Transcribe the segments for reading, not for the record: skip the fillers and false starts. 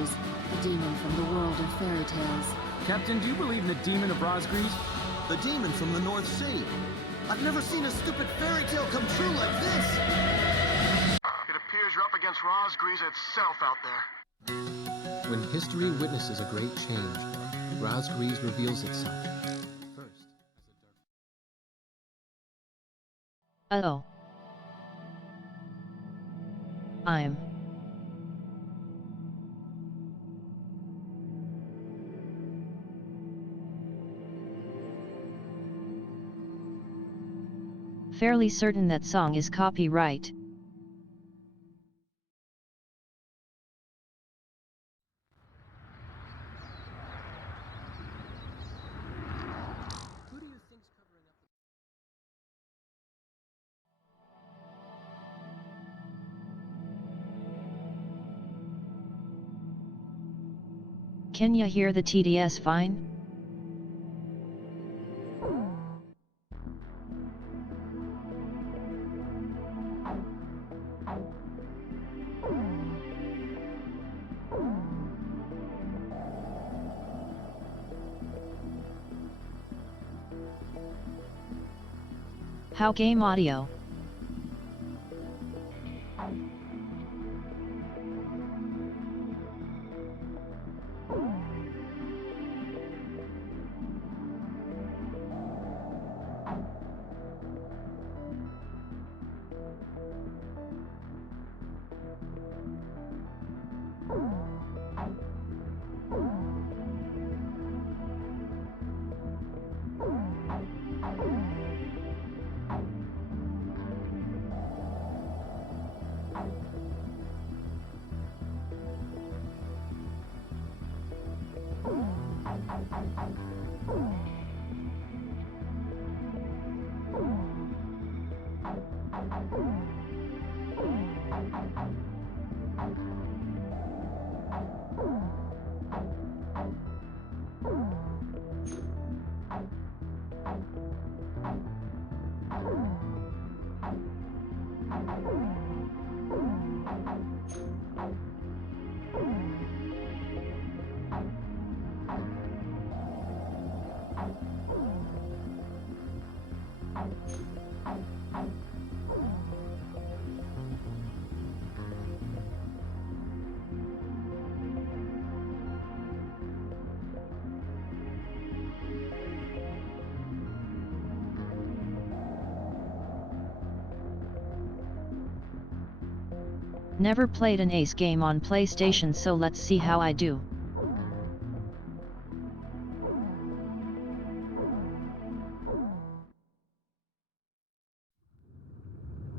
Rosgrees, the demon from the world of fairy tales. Captain, do you believe in the demon of Rosgrees? The demon from the North Sea. I've never seen a stupid fairy tale come true like this! It appears you're up against Rosgrees itself out there. When history witnesses a great change, Rosgrees reveals itself. First, as a dark... Uh-oh. I'm... fairly certain that song is copyright. Who do you think's covering up the... Can ya hear the TDS fine? How game audio? Never played an Ace game on PlayStation, so let's see how I do.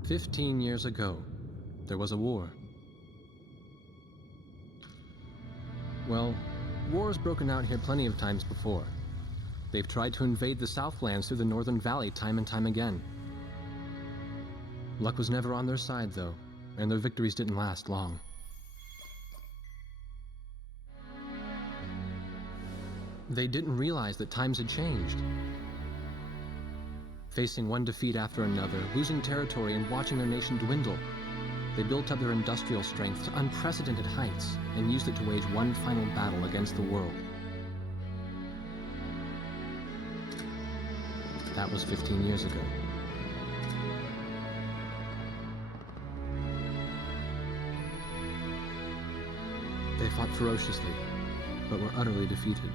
"15 years ago, there was a war. Well, war's broken out here plenty of times before. They've tried to invade the Southlands through the Northern Valley time and time again. Luck was never on their side, though, and their victories didn't last long. They didn't realize that times had changed. Facing one defeat after another, losing territory and watching their nation dwindle, they built up their industrial strength to unprecedented heights and used it to wage one final battle against the world. That was 15 years ago. They fought ferociously, but were utterly defeated.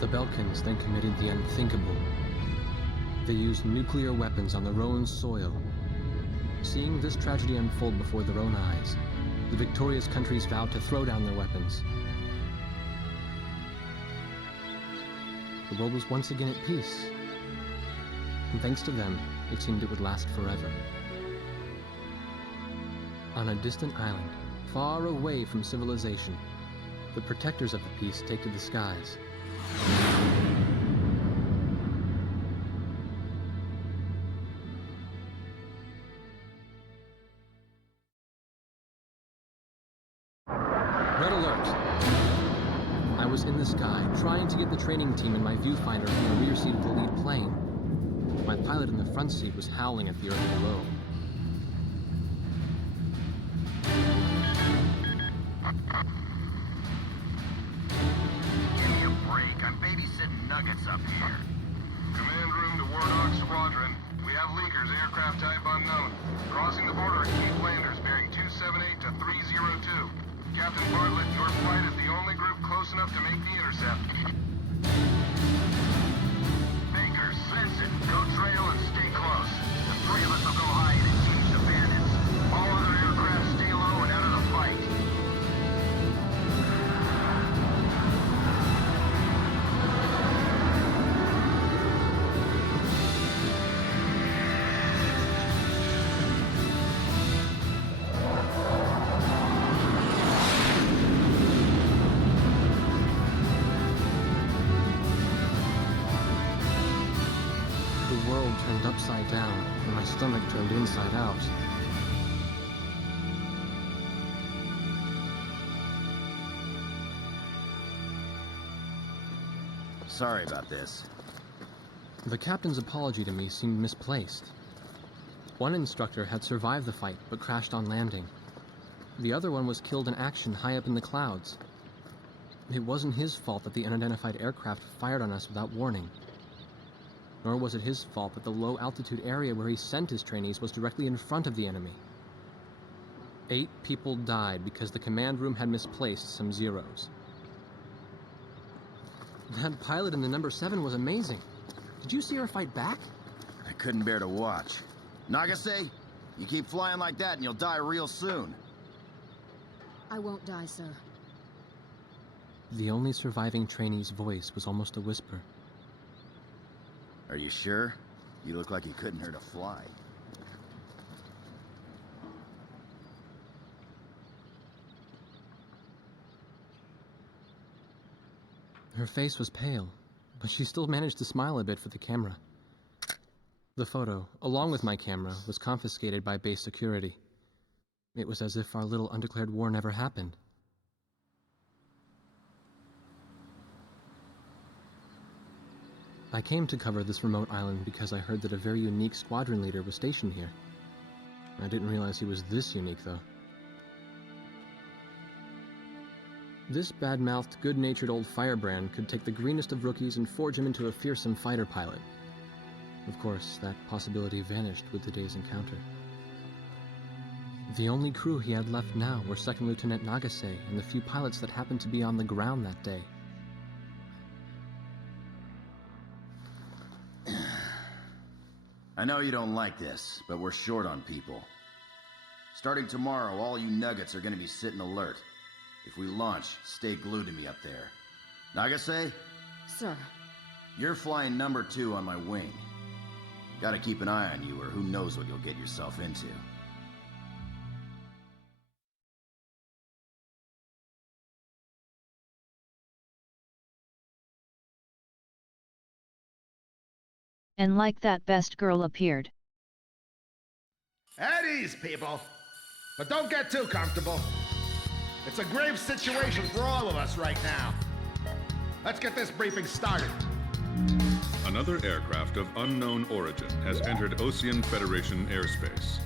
The Belkans then committed the unthinkable. They used nuclear weapons on their own soil. Seeing this tragedy unfold before their own eyes, the victorious countries vowed to throw down their weapons. The world was once again at peace, and thanks to them, it seemed it would last forever. On a distant island, far away from civilization, the protectors of the peace take to the skies. Red alert! I was in the sky, trying to get the training team in my viewfinder from the rear seat of the lead plane. My pilot in the front seat was howling at the earth below. up to make the intercept. Baker, Svensson, go trail and stay close. The three of us will go hide and engage the bandits. All other aircraft stay low and out of the fight. The world turned upside down, and my stomach turned inside out. Sorry about this. The captain's apology to me seemed misplaced. One instructor had survived the fight, but crashed on landing. The other one was killed in action high up in the clouds. It wasn't his fault that the unidentified aircraft fired on us without warning. Nor was it his fault that the low-altitude area where he sent his trainees was directly in front of the enemy. 8 people died because the command room had misplaced some zeros. That pilot in the number 7 was amazing. Did you see her fight back? I couldn't bear to watch. Nagase, you keep flying like that and you'll die real soon. I won't die, sir. The only surviving trainee's voice was almost a whisper. Are you sure? You look like you couldn't hurt a fly. Her face was pale, but she still managed to smile a bit for the camera. The photo, along with my camera, was confiscated by base security. It was as if our little undeclared war never happened. I came to cover this remote island because I heard that a very unique squadron leader was stationed here. I didn't realize he was this unique, though. This bad-mouthed, good-natured old firebrand could take the greenest of rookies and forge him into a fearsome fighter pilot. Of course, that possibility vanished with today's encounter. The only crew he had left now were Second Lieutenant Nagase and the few pilots that happened to be on the ground that day. I know you don't like this, but we're short on people. Starting tomorrow, all you nuggets are gonna be sitting alert. If we launch, stay glued to me up there. Nagase, Sir, you're flying number 2 on my wing. Gotta keep an eye on you, or who knows what you'll get yourself into. And like that best girl appeared. At ease, people. But don't get too comfortable. It's a grave situation for all of us right now. Let's get this briefing started. Another aircraft of unknown origin has entered Ocean Federation airspace.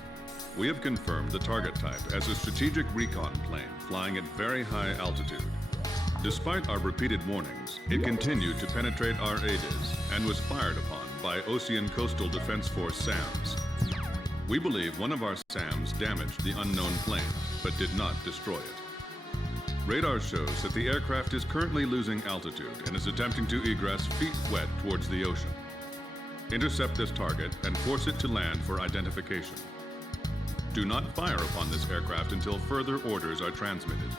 We have confirmed the target type as a strategic recon plane flying at very high altitude. Despite our repeated warnings, it continued to penetrate our ADIS and was fired upon by Ocean Coastal Defense Force SAMs. We believe one of our SAMs damaged the unknown plane, but did not destroy it. Radar shows that the aircraft is currently losing altitude and is attempting to egress feet wet towards the ocean. Intercept this target and force it to land for identification. Do not fire upon this aircraft until further orders are transmitted.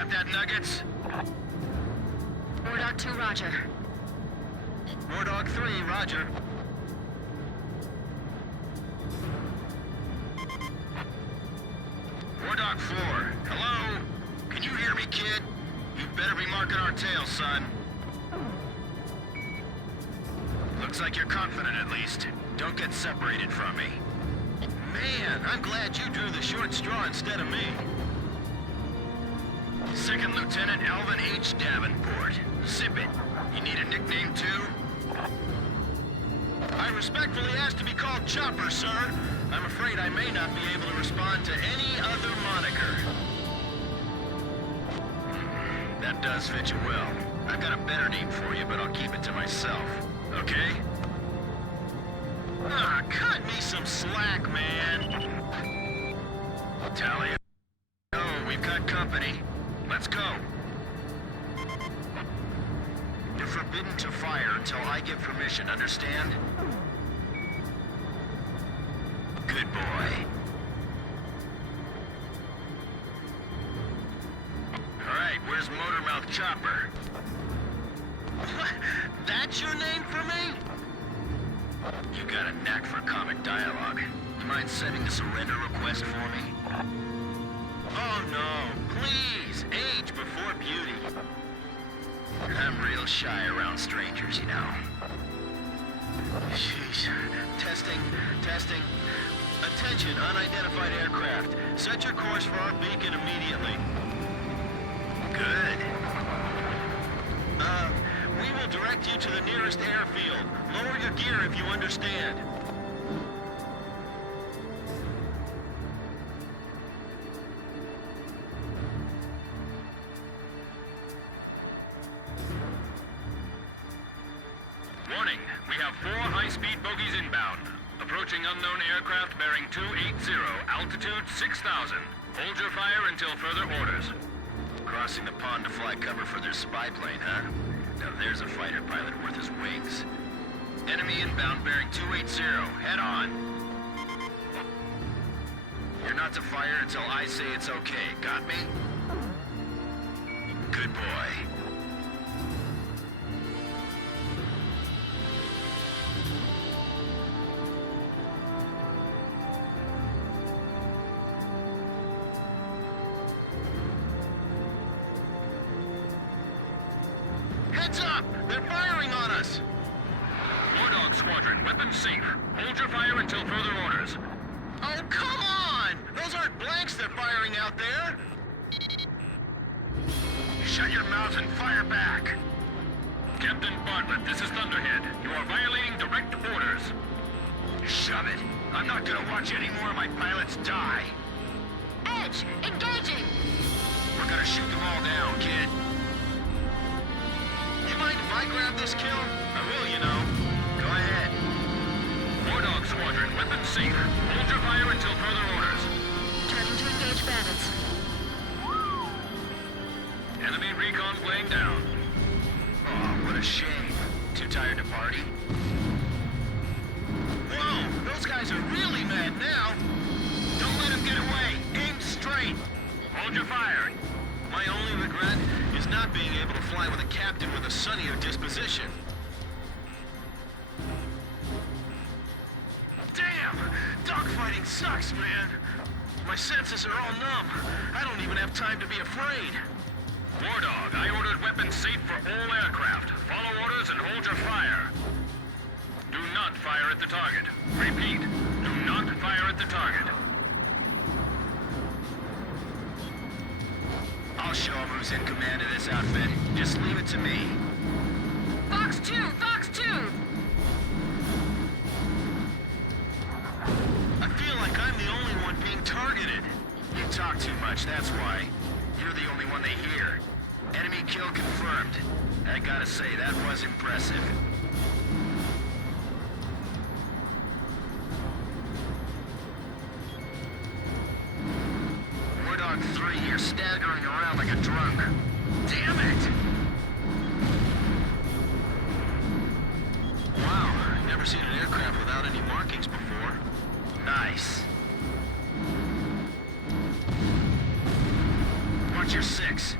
Got that, Nuggets? War Dog 2, roger. War Dog 3, roger. War Dog 4, hello? Can you hear me, kid? You better be marking our tail, son. Looks like you're confident, at least. Don't get separated from me. Man, I'm glad you drew the short straw instead of me. Second Lieutenant Alvin H. Davenport. Zip it. You need a nickname, too? I respectfully ask to be called Chopper, sir. I'm afraid I may not be able to respond to any other moniker. That does fit you well. I've got a better name for you, but I'll keep it to myself. Okay? Ah, cut me some slack, man. Tally. Oh, we've got company. Let's go. You're forbidden to fire until I give permission, understand? Good boy. All right, where's Motormouth Chopper? What? That's your name for me? You got a knack for comic dialogue. You mind sending a surrender request for me? Oh no, please, age before beauty. I'm real shy around strangers, you know. Sheesh. Testing. Attention, unidentified aircraft. Set your course for our beacon immediately. Good. We will direct you to the nearest airfield. Lower your gear if you understand. Warning, we have 4 high-speed bogies inbound. Approaching unknown aircraft bearing 280, altitude 6,000. Hold your fire until further orders. Crossing the pond to fly cover for their spy plane, huh? Now there's a fighter pilot worth his wings. Enemy inbound bearing 280. Head on. You're not to fire until I say it's okay. Got me? Good boy. Heads up! They're firing on us! War Dog Squadron, weapons safe. Hold your fire until further orders. Oh, come on! Those aren't blanks they're firing out there! Shut your mouth and fire back! Captain Bartlett, this is Thunderhead. You are violating direct orders. Shove it. I'm not gonna watch any more of my pilots die. Edge, engaging! We're gonna shoot them all down, kid. You mind if I grab this kill? I will, you know. Go ahead. War Dog Squadron, weapons safe. Hold your fire until further orders. Turning to engage bandits. Enemy recon plane down. Oh, what a shame. Too tired to party? Whoa, those guys are really mad now. Don't let them get away. Aim straight. Hold your fire. My only regret is not being able to fly with a captain with a sunnier disposition. Damn! Dogfighting sucks, man. My senses are all numb. I don't even have time to be afraid. War Dog, I ordered weapons safe for all aircraft. Follow orders and hold your fire. Do not fire at the target. Repeat, do not fire at the target. I'll show him who's in command of this outfit. Just leave it to me. Fox 2! Fox 2! I feel like I'm the only one being targeted. You talk too much, that's why. You're the only one they hear. Enemy kill confirmed. I gotta say, that was impressive. War Dog 3, you're staggering around like a drunk. Damn it! Wow, I've never seen an aircraft without any markings before. Nice. Watch your 6.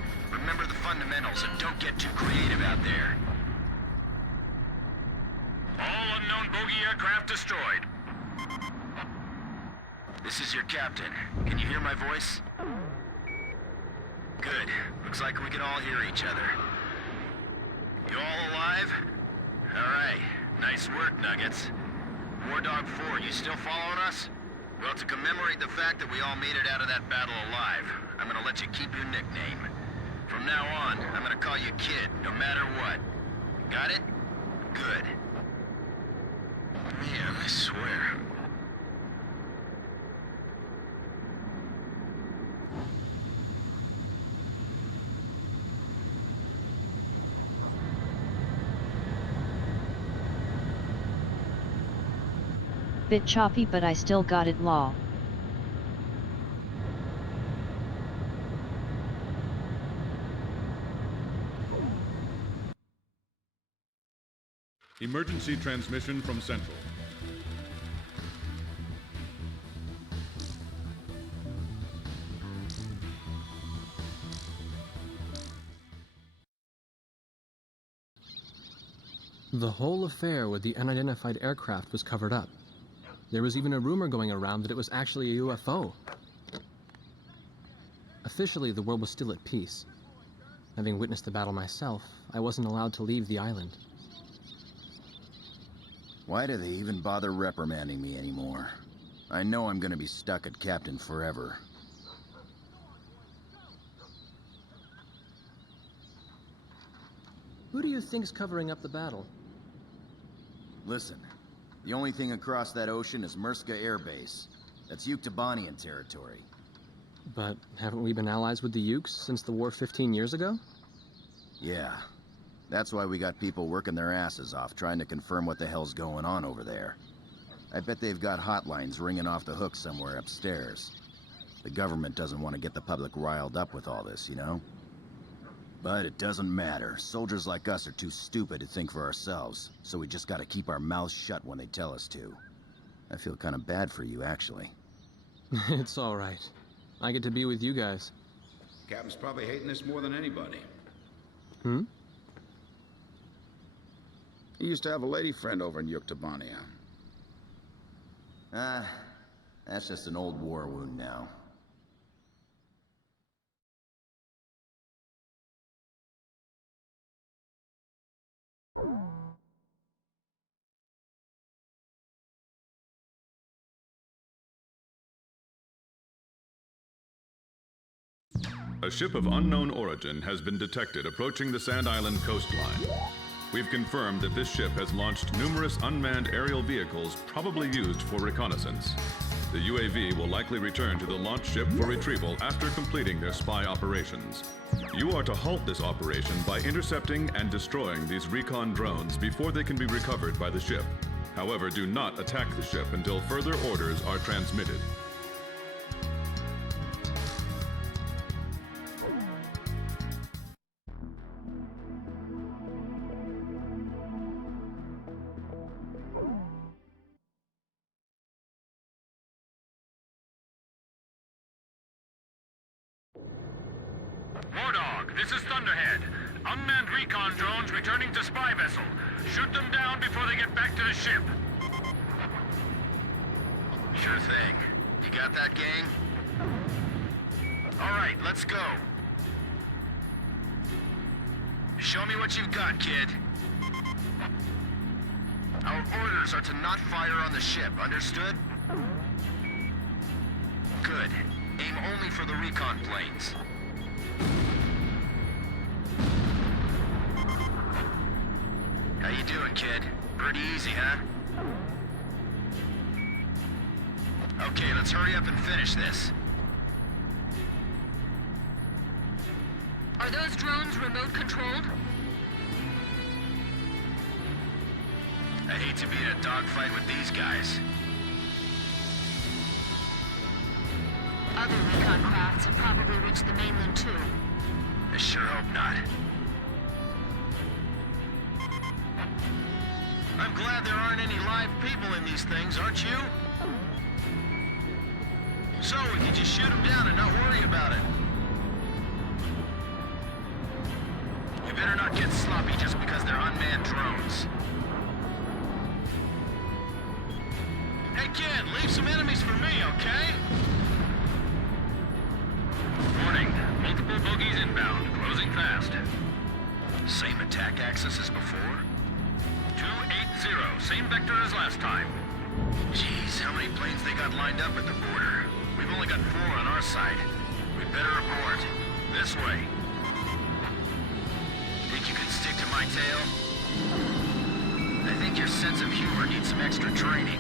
fundamentals and don't get too creative out there. All unknown bogey aircraft destroyed. This is your captain. Can you hear my voice? Good. Looks like we can all hear each other. You all alive? Alright. Nice work, Nuggets. War Dog 4, you still following us? Well, to commemorate the fact that we all made it out of that battle alive, I'm gonna let you keep your nickname. From now on, I'm gonna call you Kid, no matter what. Got it? Good. Man, I swear. Bit choppy, but I still got it, law. Emergency transmission from Central. The whole affair with the unidentified aircraft was covered up. There was even a rumor going around that it was actually a UFO. Officially, the world was still at peace. Having witnessed the battle myself, I wasn't allowed to leave the island. Why do they even bother reprimanding me anymore? I know I'm gonna be stuck at Captain forever. Who do you think's covering up the battle? Listen, the only thing across that ocean is Murska Air Base. That's Yuktobanian territory. But haven't we been allies with the Ukes since the war 15 years ago? Yeah. That's why we got people working their asses off trying to confirm what the hell's going on over there. I bet they've got hotlines ringing off the hook somewhere upstairs. The government doesn't want to get the public riled up with all this, you know? But it doesn't matter. Soldiers like us are too stupid to think for ourselves, so we just gotta keep our mouths shut when they tell us to. I feel kind of bad for you, actually. It's all right. I get to be with you guys. Captain's probably hating this more than anybody. Hmm? He used to have a lady friend over in Yuktobania. That's just an old war wound now. A ship of unknown origin has been detected approaching the Sand Island coastline. We've confirmed that this ship has launched numerous unmanned aerial vehicles probably used for reconnaissance. The UAV will likely return to the launch ship for retrieval after completing their spy operations. You are to halt this operation by intercepting and destroying these recon drones before they can be recovered by the ship. However, do not attack the ship until further orders are transmitted. War Dog, this is Thunderhead. Unmanned recon drones returning to spy vessel. Shoot them down before they get back to the ship. Sure thing. You got that, gang? All right, let's go. Show me what you've got, kid. Our orders are to not fire on the ship, understood? Good. Aim only for the recon planes. How you doing, kid? Pretty easy, huh? Okay, let's hurry up and finish this. Are those drones remote controlled? I hate to be in a dogfight with these guys. Other recon crafts have probably reached the mainland too. I sure hope not. I'm glad there aren't any live people in these things, aren't you? So we can just shoot them down and not worry about it. inbound, closing fast. Same attack axis as before? 280, same vector as last time. Jeez, how many planes they got lined up at the border? We've only got 4 on our side. We better abort. This way. Think you can stick to my tail? I think your sense of humor needs some extra training.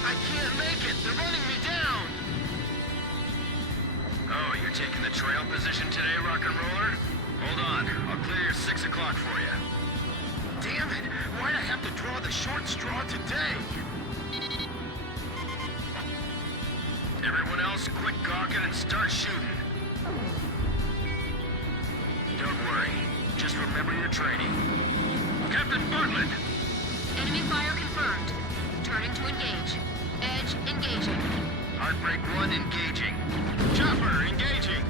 I can't make it! They're running me down! Oh, you're taking the trail position today, rock and roller? Hold on, I'll clear your 6 o'clock for you. Damn it! Why'd I have to draw the short straw today? Everyone else, quit gawking and start shooting. Don't worry, just remember your training. Captain Bartlett! Enemy fire confirmed. Turning to engage. Edge engaging. Heartbreak 1 engaging. Chopper engaging.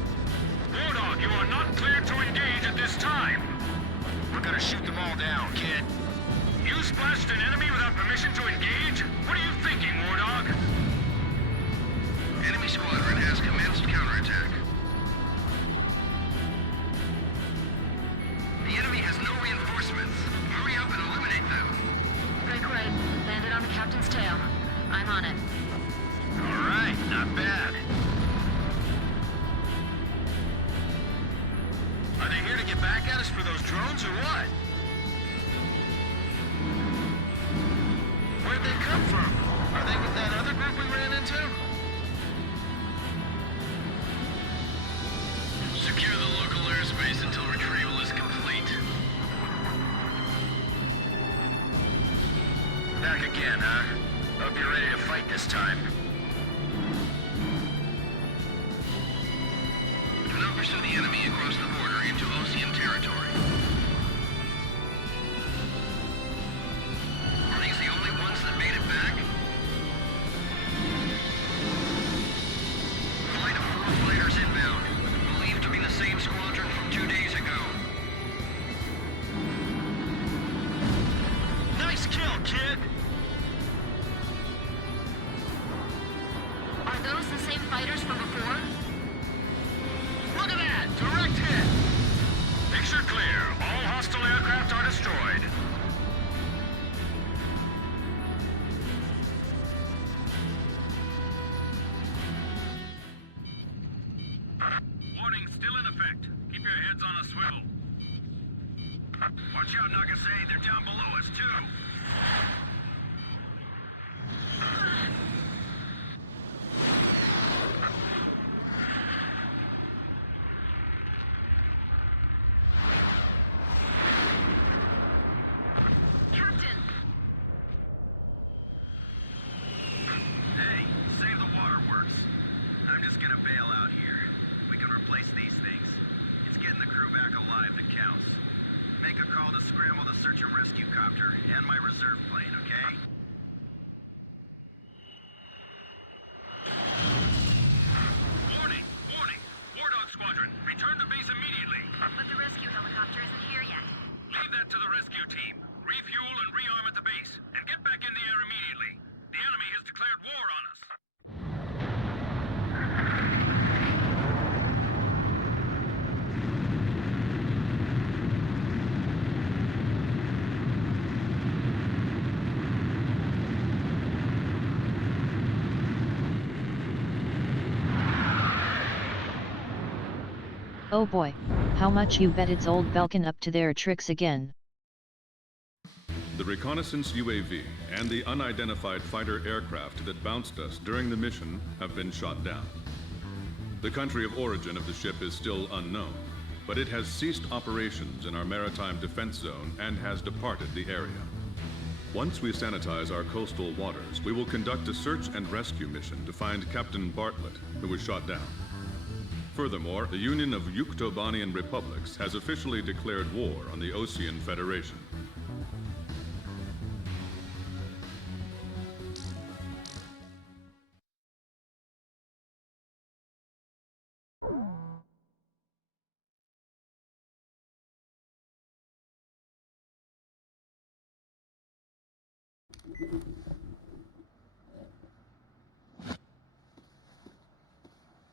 Warthog, you are not cleared to engage at this time. We're gonna shoot them all down, kid. You splashed an enemy without permission to engage? What are you thinking, Warthog? Enemy squadron has commenced counterattack. The enemy has no reinforcements. Hurry up and eliminate them. Break right. Landed on the captain's tail. I'm on it. All right, not bad. Are they here to get back at us for those drones or what? Where'd they come from? Are they with that other group we ran into? Secure the local airspace until retrieval is complete. Back again, huh? Hope you're ready to fight this time. Do not pursue the enemy across the border into Osean territory. Are these the only ones that made it back? Flight of 4 fighters inbound. Believed to be the same squadron from 2 days ago. Nice kill, kid! Are those the same fighters from before? Look at that! Direct hit! Picture clear. All hostile aircraft are destroyed. Warning still in effect. Keep your heads on a swivel. Watch out, Nagasei. They're down below us, too. Captain! Hey, save the waterworks. I'm just gonna bail out here. We can replace these things. It's getting the crew back alive that counts. Make a call to scramble the search and rescue copter and my reserve plane, okay? Warning! Warning! Wardog Squadron, return to base immediately! But the rescue helicopter isn't here yet. Leave that to the rescue team. Refuel and rearm at the base, and get back in the air immediately. The enemy has declared war on us. Oh boy, how much you bet it's old Belkin up to their tricks again. The reconnaissance UAV and the unidentified fighter aircraft that bounced us during the mission have been shot down. The country of origin of the ship is still unknown, but it has ceased operations in our maritime defense zone and has departed the area. Once we sanitize our coastal waters, we will conduct a search and rescue mission to find Captain Bartlett, who was shot down. Furthermore, the Union of Yuktobanian Republics has officially declared war on the Osean Federation.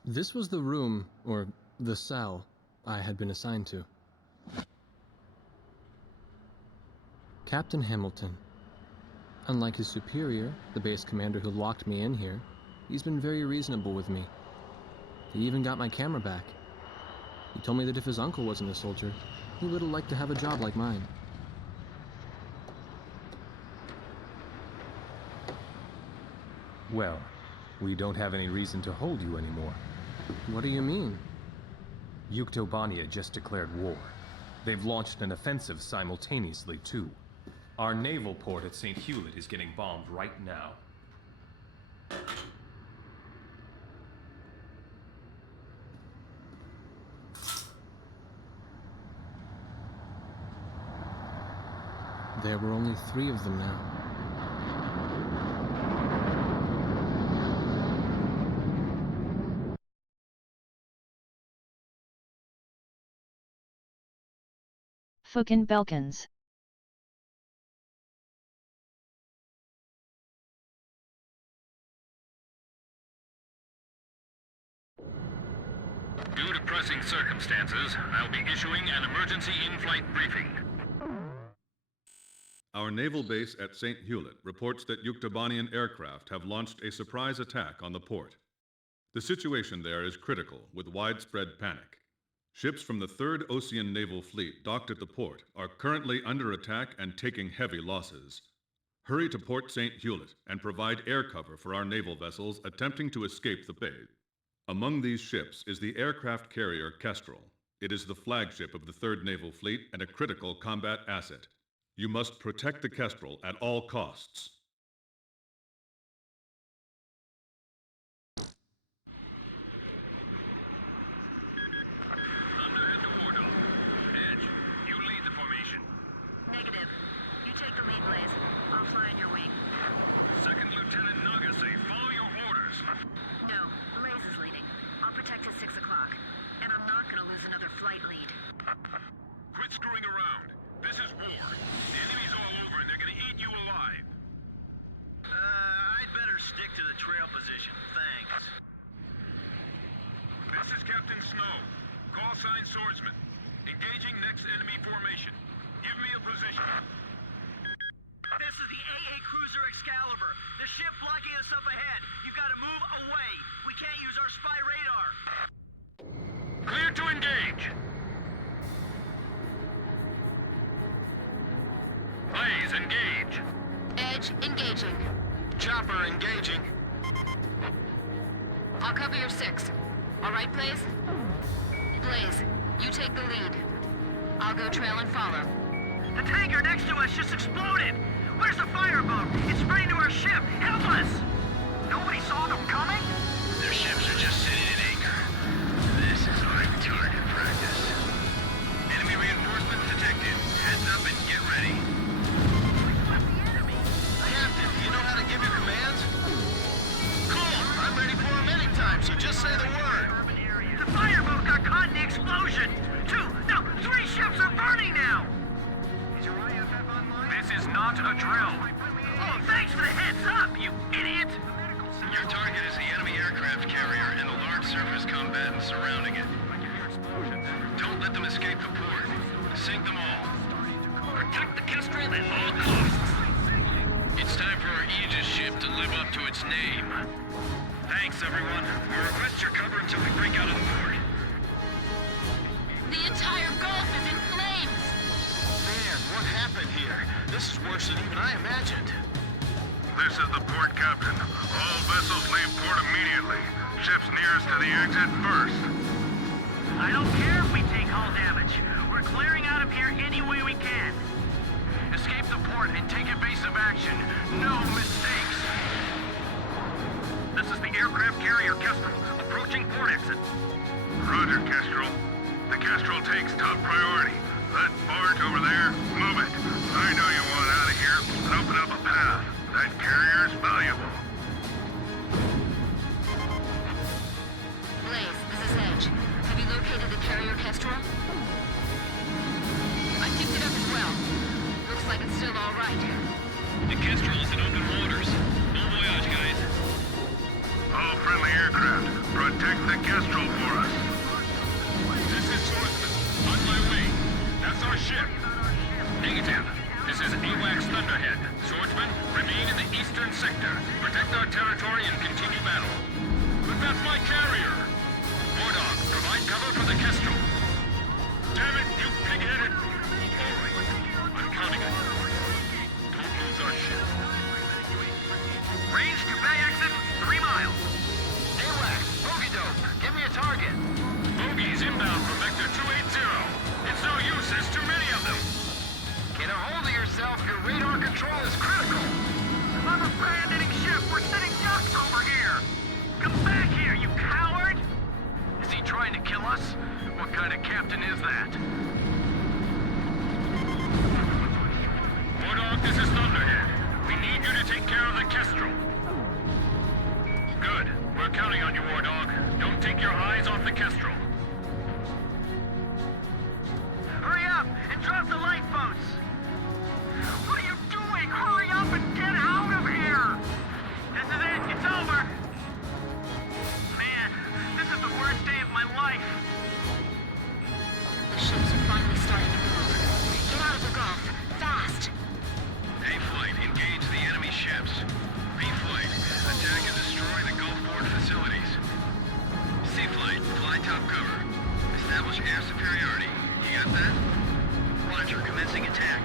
This was the room, or the cell, I had been assigned to. Captain Hamilton. Unlike his superior, the base commander who locked me in here, he's been very reasonable with me. He even got my camera back. He told me that if his uncle wasn't a soldier, he would have liked to have a job like mine. Well, we don't have any reason to hold you anymore. What do you mean? Yuktobania just declared war. They've launched an offensive simultaneously, too. Our naval port at St. Hewlett is getting bombed right now. There were only 3 of them now. Fucking Belkins. Due to pressing circumstances, I'll be issuing an emergency in-flight briefing. Our naval base at St. Hewlett reports that Yuktobanian aircraft have launched a surprise attack on the port. The situation there is critical, with widespread panic. Ships from the 3rd Ocean Naval Fleet docked at the port are currently under attack and taking heavy losses. Hurry to Port St. Hewlett and provide air cover for our naval vessels attempting to escape the bay. Among these ships is the aircraft carrier Kestrel. It is the flagship of the 3rd Naval Fleet and a critical combat asset. You must protect the Kestrel at all costs. Thunderhead to Portal. Edge, you lead the formation. Negative. You take the lead, Blaze. I'll fly in your wing. Second Lieutenant Nagase, follow your orders. No, Blaze is leading. I'll protect at 6 o'clock. And I'm not gonna lose another flight lead. Quit screwing around. This is war. The enemy's all over and they're gonna eat you alive. I'd better stick to the trail position, thanks. This is Captain Snow. Call sign Swordsman. Engaging next enemy formation. Give me a position. This is the AA Cruiser Excalibur. The ship blocking us up ahead. You gotta move away. We can't use our spy radar. Clear to engage. Blaze, engage. Edge, engaging. Chopper, engaging. I'll cover your 6. All right, Blaze? Blaze, you take the lead. I'll go trail and follow. The tanker next to us just exploded! Where's the fireboat? It's spraying to our ship! Help us! Nobody saw them coming? Their ships are just sitting at anchor. This is like target practice. Enemy reinforcements detected. Heads up and get ready. What's the enemy? Captain, do you know how to give your commands? Cool! I'm ready for them anytime, so just say the word. The fireboat got caught in the explosion! 2, no, 3 ships are burning now! This is not a drill. Oh, thanks for the heads up, you idiot! Your target is the enemy aircraft carrier and the large surface combatants surrounding it. Don't let them escape the port. Sink them all. Protect the Kestrel at all costs. It's time for our Aegis ship to live up to its name. Thanks, everyone. We request your cover until we break out of the port. The entire Gulf is in flames! Man, what happened here? This is worse than even I imagined. This is the port captain. All vessels leave port immediately. Ships nearest to the exit first. I don't care if we take hull damage. We're clearing out of here any way we can. Escape the port and take evasive action. No mistakes. This is the aircraft carrier Kestrel, approaching port exit. Roger, Kestrel. The Kestrel takes top priority. That barge over there, move it. I know you want out of here, but open up a path. That carrier's valuable. Blaze, this is Edge. Have you located the carrier Kestrel? I picked it up as well. Looks like it's still all right. The Kestrel is an open aircraft. Protect the Kestrel for us. This is Swordsman. On my way. That's our ship. Negative. This is AWACS Thunderhead. Swordsman, remain in the eastern sector. Protect our territory and continue battle. But that's my carrier. Wardog, provide cover for the Kestrel. Damn it, you pig-headed... All right. I'm counting on you. Don't lose our ship. Range to bay exit, 3 miles. AWACS, bogey dope. Give me a target. Bogey's inbound from Vector 280. It's no use, there's too many of them. Get a hold of yourself. Your radar control is critical. I'm abandoning ship. We're sitting ducks over here. Come back here, you coward! Is he trying to kill us? What kind of captain is that? Wardog, this is Thunderhead. We need you to take care of the Kestrel. Good. We're counting on you, Wardog. Don't take your eyes off the Kestrel. Hurry up and drop the lifeboats! What are you doing? Hurry up and get out of here! This is it. It's over. Man, this is the worst day of my life. The ships are finally starting to move. Get out of the Gulf. Fast! A-Flight, engage the enemy ships. B-Flight, attack and destroy the Gulfport facilities. C-Flight, fly top cover. Establish air superiority. You got that? Roger, commencing attack.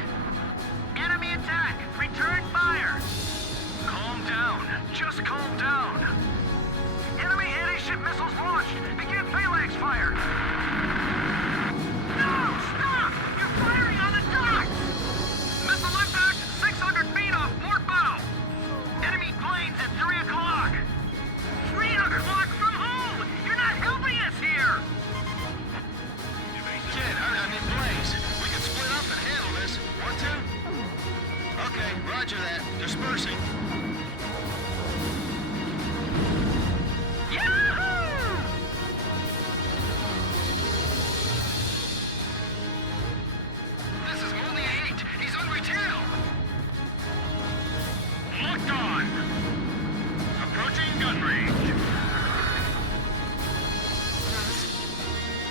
Enemy attack! Return fire! Calm down. Just calm down. Enemy anti-ship missiles launched. Begin phalanx fire. No! Stop! You're firing on the docks! Missile impact 600 feet off port bow. Enemy planes at 3 o'clock. 3 o'clock from who? You're not helping us here! Kid, I mean Blaze. We can split up and handle this. Want to? Okay, roger that. Dispersing. Yahoo! This is only 8. He's on retail. Locked on. Approaching gun range.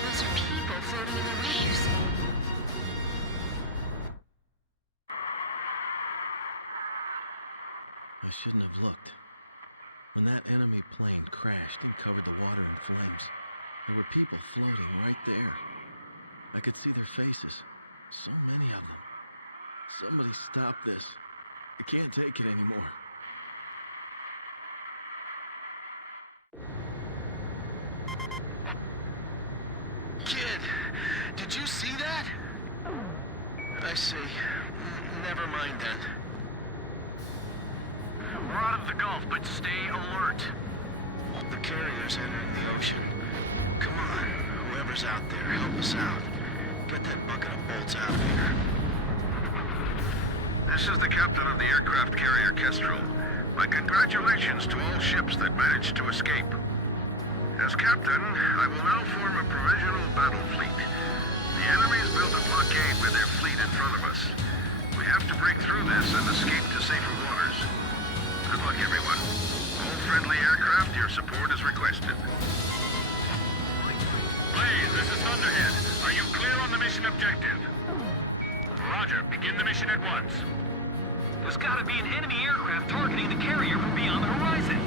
Those are people floating in the waves. I shouldn't have looked. When that enemy plane crashed and covered the water in flames, there were people floating right there. I could see their faces. So many of them. Somebody stop this. I can't take it anymore. Kid, did you see that? I see. Never mind then. We're out of the Gulf, but stay alert. The carrier's entering the ocean. Come on, whoever's out there, help us out. Get that bucket of bolts out of here. This is the captain of the aircraft carrier Kestrel. My congratulations to all ships that managed to escape. As captain, I will now form a provisional battle fleet. The enemy's built a blockade with their fleet in front of us. We have to break through this and escape to safer waters. Good luck, everyone. All friendly aircraft, your support is requested. Blaze, this is Thunderhead. Are you clear on the mission objective? Roger, begin the mission at once. There's gotta be an enemy aircraft targeting the carrier from beyond the horizon.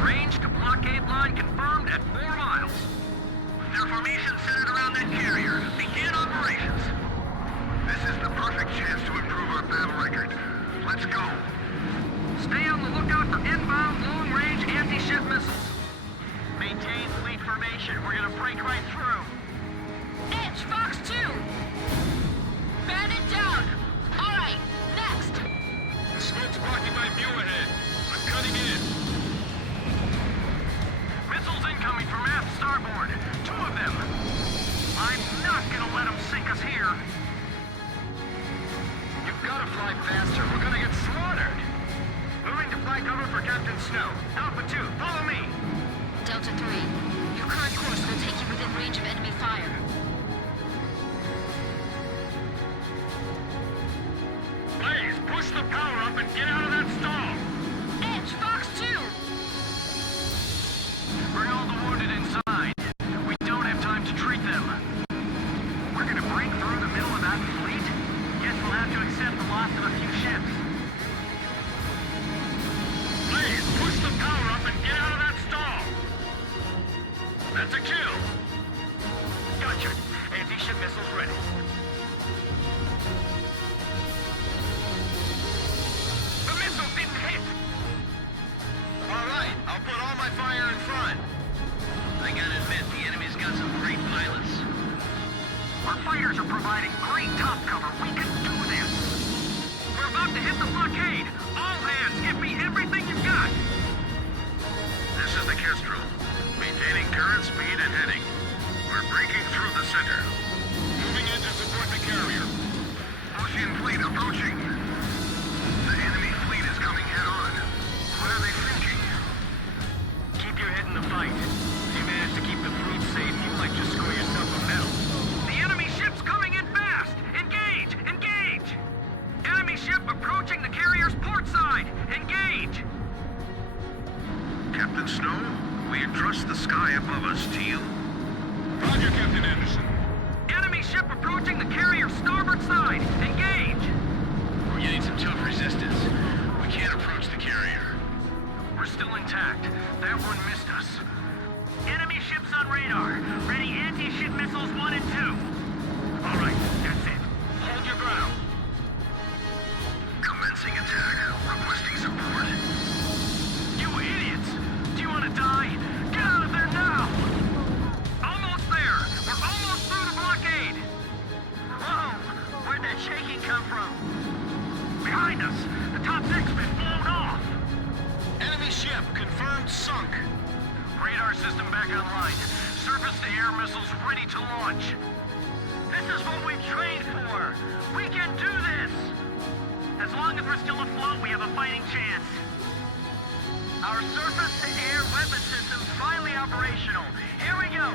Range to blockade line confirmed at 4 miles. Their formation centered around that carrier. Begin operations. This is the perfect chance to improve our battle record. Let's go. Stay on the lookout for inbound long-range anti-ship missiles. Maintain fleet formation. We're gonna break right through. Edge, Fox 2! Bandit down! Alright, next! The smoke's blocking my view ahead. I'm cutting in. Missiles incoming from aft starboard. 2 of them. I'm not gonna let them sink us here. You've gotta fly faster. We're gonna get slaughtered. Moving to fly cover for Captain Snow. Alpha 2, follow me. Delta 3, your current course will take you within range of enemy fire. Blaze, push the power up and get out of that stall. Edge, Fox 2! Kestrel. Maintaining current speed and heading. We're breaking through the center. Moving in to support the carrier. Ocean fleet approaching. The enemy fleet is coming head-on. What are they thinking? Keep your head in the fight. If you manage to keep the fleet safe, you might just score yourself a medal. The enemy ship's coming in fast! Engage! Engage! Enemy ship approaching the carrier's port side! Engage! Captain Snow, we entrust the sky above us to you. Roger, Captain Anderson. Enemy ship approaching the carrier's starboard side! Engage! We're getting some tough resistance. We can't approach the carrier. We're still intact. That one missed us. Enemy ships on radar. Ready anti-ship missiles 1 and 2. All right, that's it. Hold your ground. Commencing attack. Requesting support. You idiots! Do you want to die? Get out of there now! Almost there! We're almost through the blockade! Whoa! Where'd that shaking come from? Behind us! The top deck's been blown off! Enemy ship confirmed sunk. Radar system back online. Surface-to-air missiles ready to launch. This is what we've trained for! We can do this! As long as we're still afloat, we have a fighting chance. Our surface-to-air weapon system's finally operational. Here we go!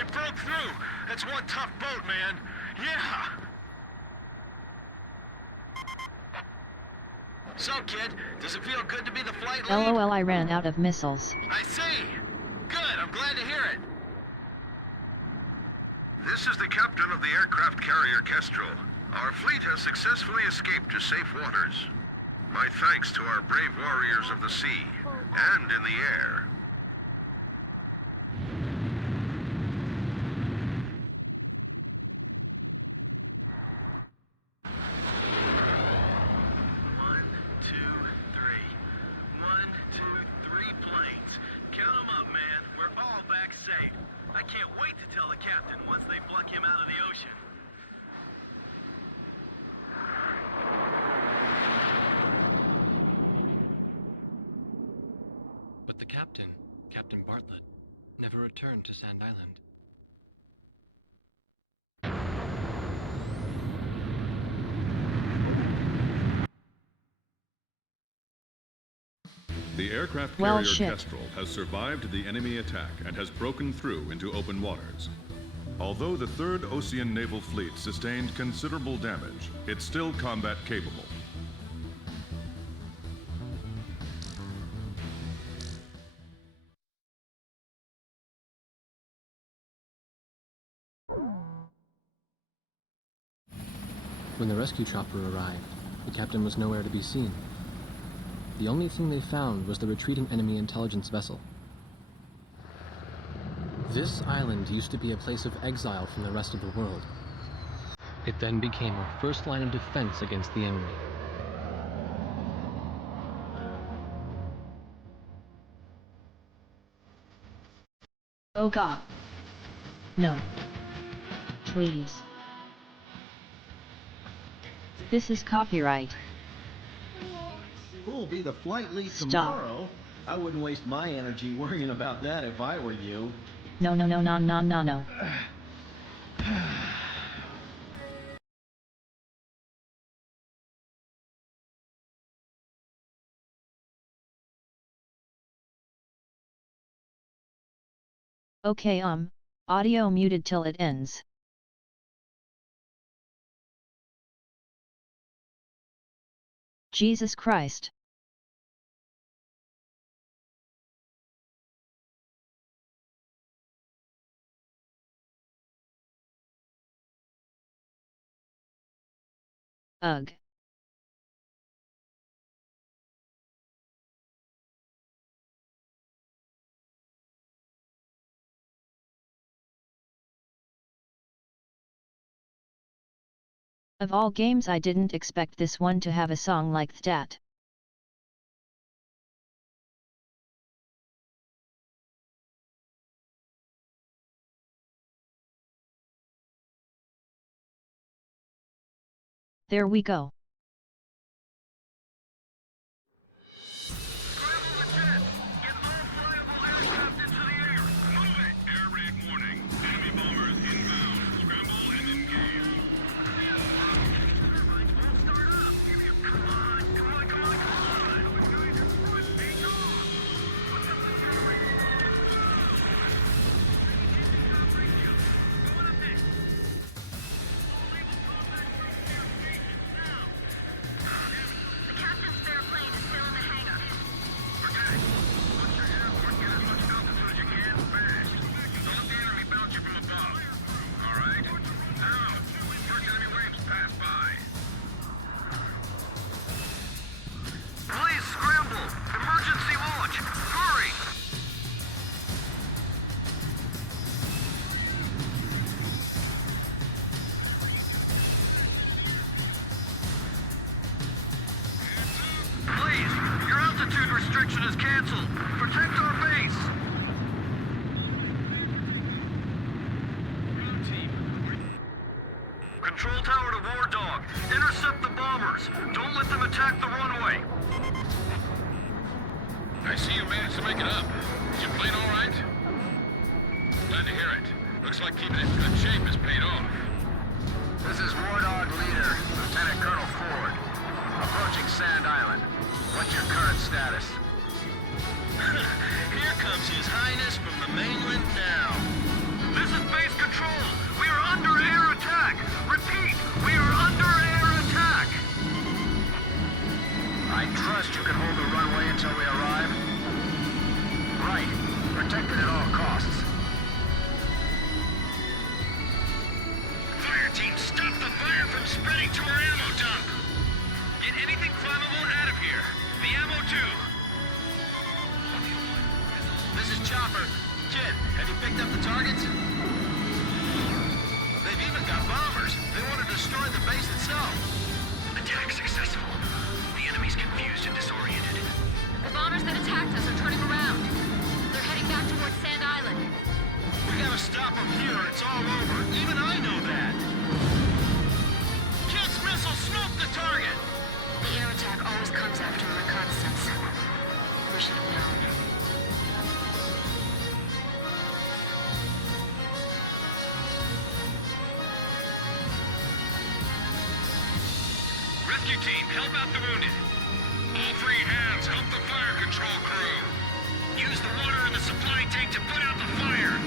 It broke through. That's one tough boat, man. Yeah! So, kid, does it feel good to be the flight lead? LOL, I ran out of missiles. I see. Good, I'm glad to hear it. This is the captain of the aircraft carrier Kestrel. Our fleet has successfully escaped to safe waters. My thanks to our brave warriors of the sea and in the air. Can't wait to tell the captain once they pluck him out of the ocean. But the captain, Captain Bartlett, never returned to Sand Island. The aircraft Well, carrier shit. Kestrel has survived the enemy attack and has broken through into open waters. Although the 3rd Ocean Naval Fleet sustained considerable damage, it's still combat capable. When the rescue chopper arrived, the captain was nowhere to be seen. The only thing they found was the retreating enemy intelligence vessel. This island used to be a place of exile from the rest of the world. It then became our first line of defense against the enemy. Oh God. No. Please. This is copyright. Who'll be the flight lead Stop. tomorrow? I wouldn't waste my energy worrying about that if I were you. No, no, no, no, no, no, no. Okay, audio muted till it ends. Jesus Christ. Ugh. Of all games, I didn't expect this one to have a song like that. There we go. Scramble restriction is canceled. Protect our base. Control tower to War Dog. Intercept the bombers. Don't let them attack the runway. I see you managed to make it up. Is your plane all right? Glad to hear it. Looks like keeping it in good shape has paid off. This is War Dog Leader, Lieutenant Colonel Ford. Approaching Sand Island. What's your current status? Here comes His Highness from the mainland now. This is base control. We are under air attack. Repeat, we are under air attack. I trust you can hold the runway until we arrive. Right. Protect it at all costs. Fire team, stop the fire from spreading to our ammo dump. Get anything flammable out of here. The ammo too. This is Chopper. Kid, have you picked up the targets? They've even got bombers. They want to destroy the base itself. Attack successful. The enemy's confused and disoriented. The bombers that attacked us are turning around. They're heading back towards Sand Island. We gotta stop them here or it's all over. Even I know that. Kid's missile smoked the target. The air attack always comes after a reconnaissance. We should have known. Rescue team, help out the wounded. All three hands, help the fire control crew. Use the water in the supply tank to put out the fire.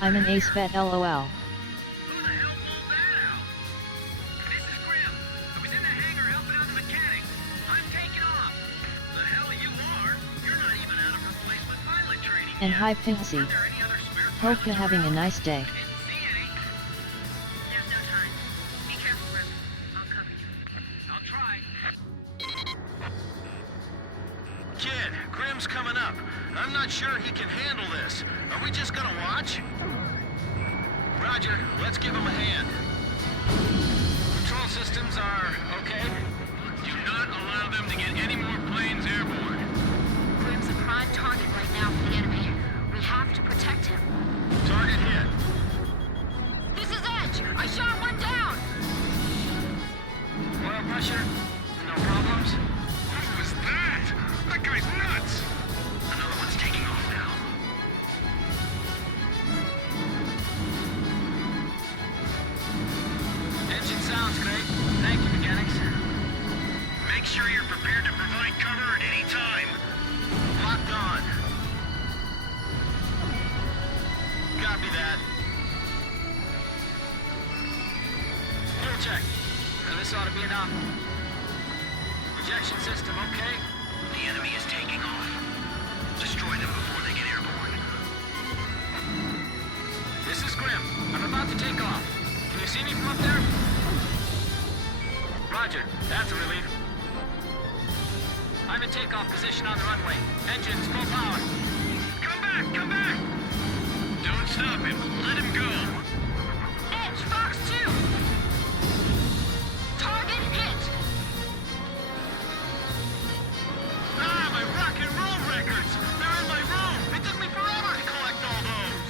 I'm an ace vet lol. Who the hell pulled that out? This is Grim. I was in the hangar helping out the mechanics. I'm taking off. The hell you are? You're not even out of replacement pilot training. And hi Pinksy. Hope you're having a nice day. There's no time. Be careful, Grim. I'll cover you. I'll try. Kid, Grim's coming up. I'm not sure he can handle this. Are we just gonna watch? Roger, let's give him a hand. Control systems are okay? Do not allow them to get any more planes airborne. Grim's a prime target right now for the enemy. We have to protect him. Target hit. This is Edge! I shot one down! Oil pressure? No problems? What was that? That guy's nuts! Another one's taking off now. Engine sounds great. Thank you, mechanics. Make sure you're prepared to provide cover at any time. Locked on. Copy that. Fuel check. This ought to be enough. Ejection system okay? The enemy is taking off. Destroy them before they get airborne. This is Grim. I'm about to take off. Can you see me from up there? Roger. That's a relief. I'm in takeoff position on the runway. Engines full power. Come back! Come back! Don't stop him. Let him go. Edge, Fox 2! Target hit! Ah, my rock and roll records! They're in my room! It took me forever to collect all those!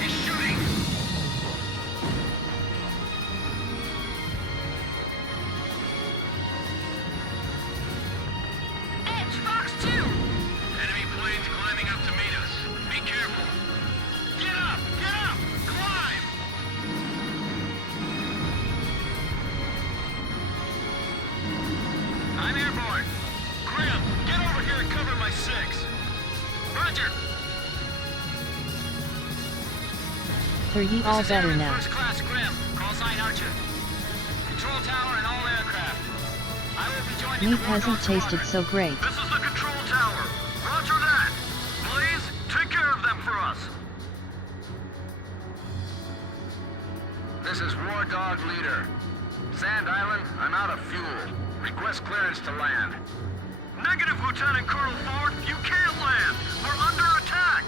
He's shooting! Edge, Fox 2! Enemy planes climbing up to meet us. Be careful. Get up! Get up! Climb! I'm airborne. Grim, get over here and cover my 6. Roger! Are ye all better Airman now? First Class Grim, call sign Archer. Control tower and all aircraft. I will be joining Meat the War hasn't Dog tasted squadron. so great. This is the control tower. Roger that. Please, take care of them for us. This is War Dog Leader. Sand Island, I'm out of fuel. Request clearance to land. Negative, Lieutenant Colonel Ford. You can't land. We're under attack.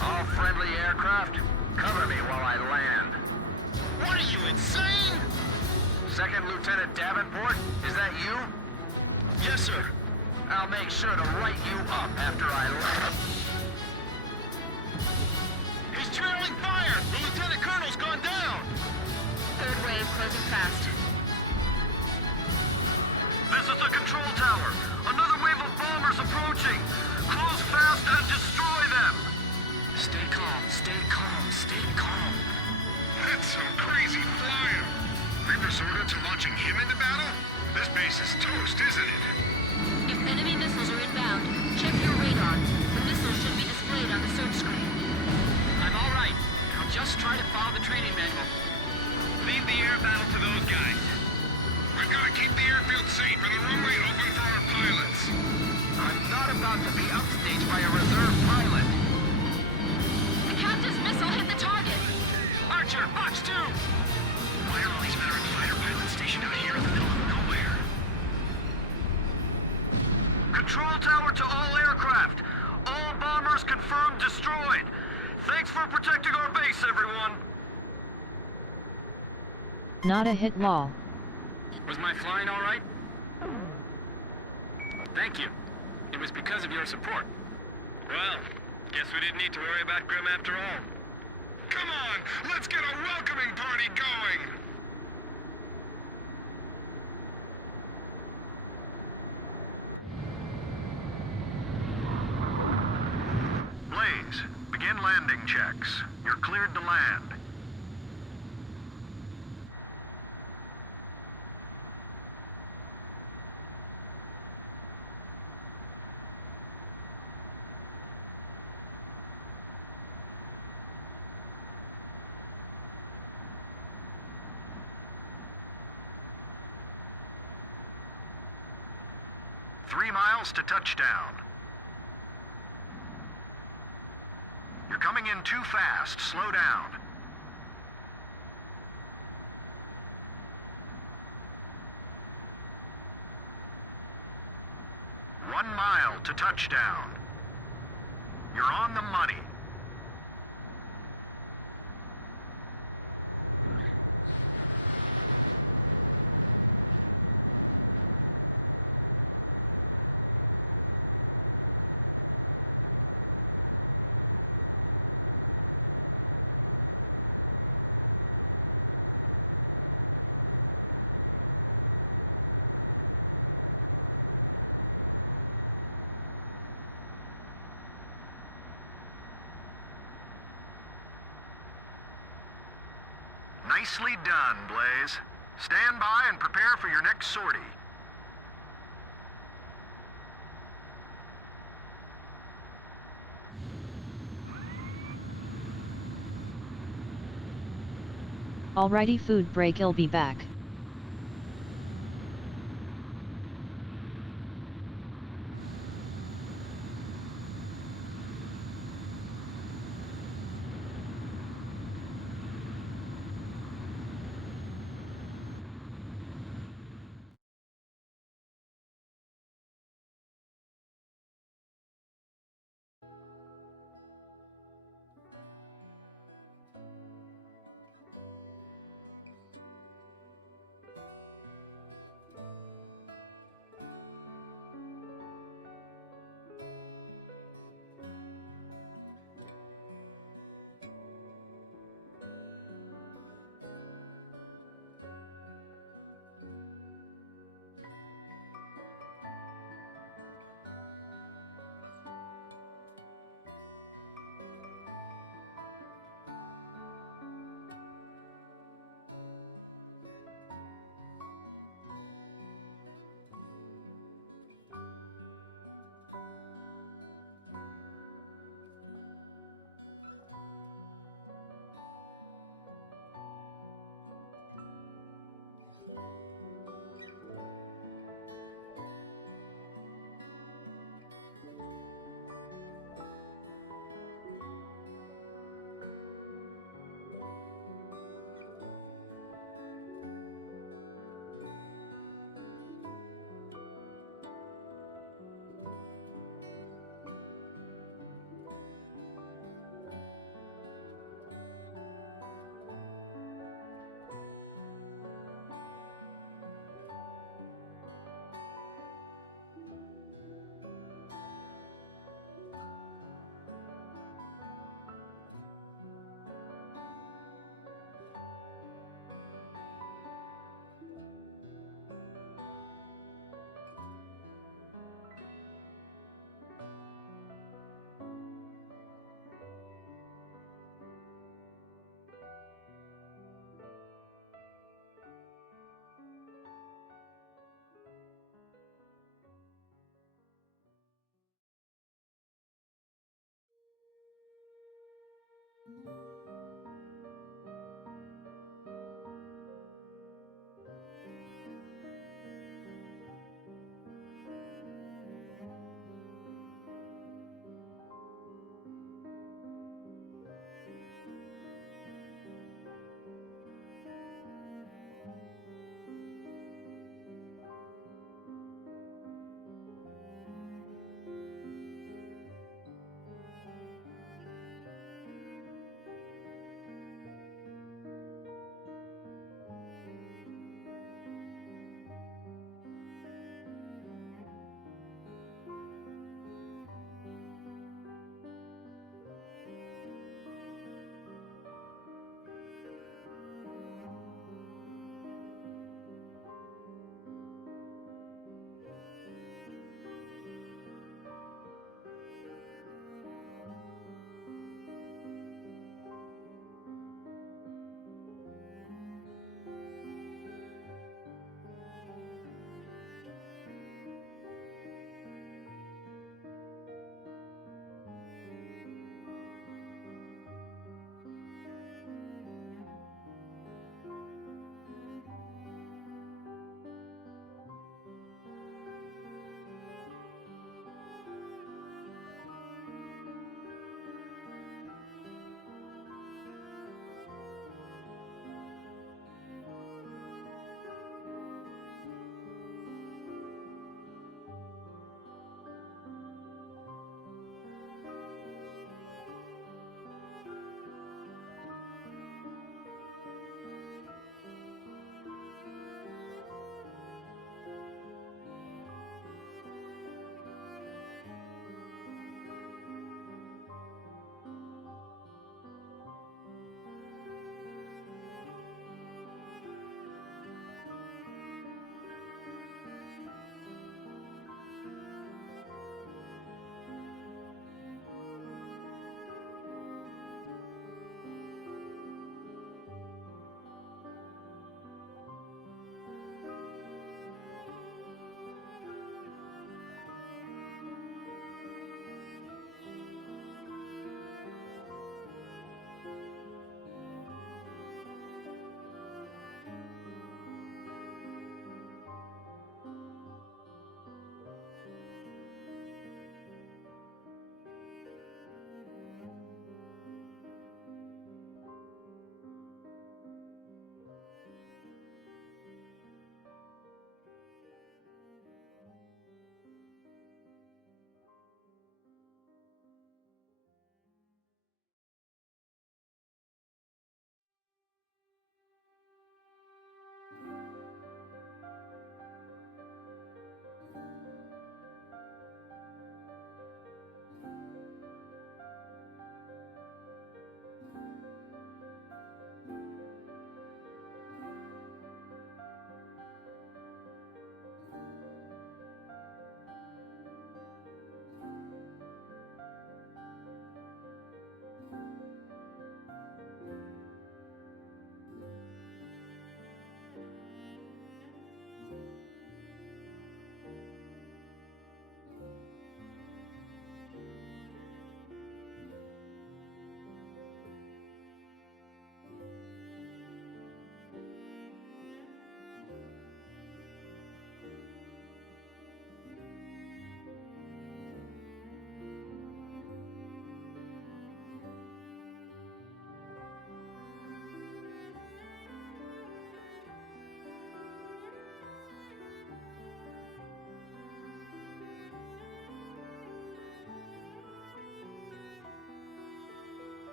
All friendly aircraft, cover me while I land. What are you, insane? Second Lieutenant Davenport, is that you? Yes, sir. I'll make sure to write you up after I land. He's trailing fire. The Lieutenant Colonel's gone down. Third wave closing fast. This is the control tower. Another wave of bombers approaching. Close fast and destroy them. Stay calm, stay calm, stay calm. That's some crazy flyer. We resorted to launching him into battle? This base is toast, isn't it? If enemy missiles are inbound, check your radar. The missiles should be displayed on the search screen. I'm all right. I'll just try to follow the training manual. Leave the air battle to those guys. We've got to keep the airfield safe and the runway open for our pilots. I'm not about to be upstaged by a reserve pilot. The captain's missile hit the target. Archer, Fox 2! Why are all these veteran fighter pilots stationed out here in the middle of nowhere? Control tower to all aircraft. All bombers confirmed destroyed. Thanks for protecting our base, everyone. Not a hit, lol. Was my flying all right? Thank you. It was because of your support. Well, guess we didn't need to worry about Grim after all. Come on, let's get a welcoming party going! Blaze, begin landing checks. You're cleared to land. Three miles to touchdown. You're coming in too fast. Slow down. One mile to touchdown. You're on the money. Nicely done, Blaze. Stand by and prepare for your next sortie. Alrighty, food break, I'll be back.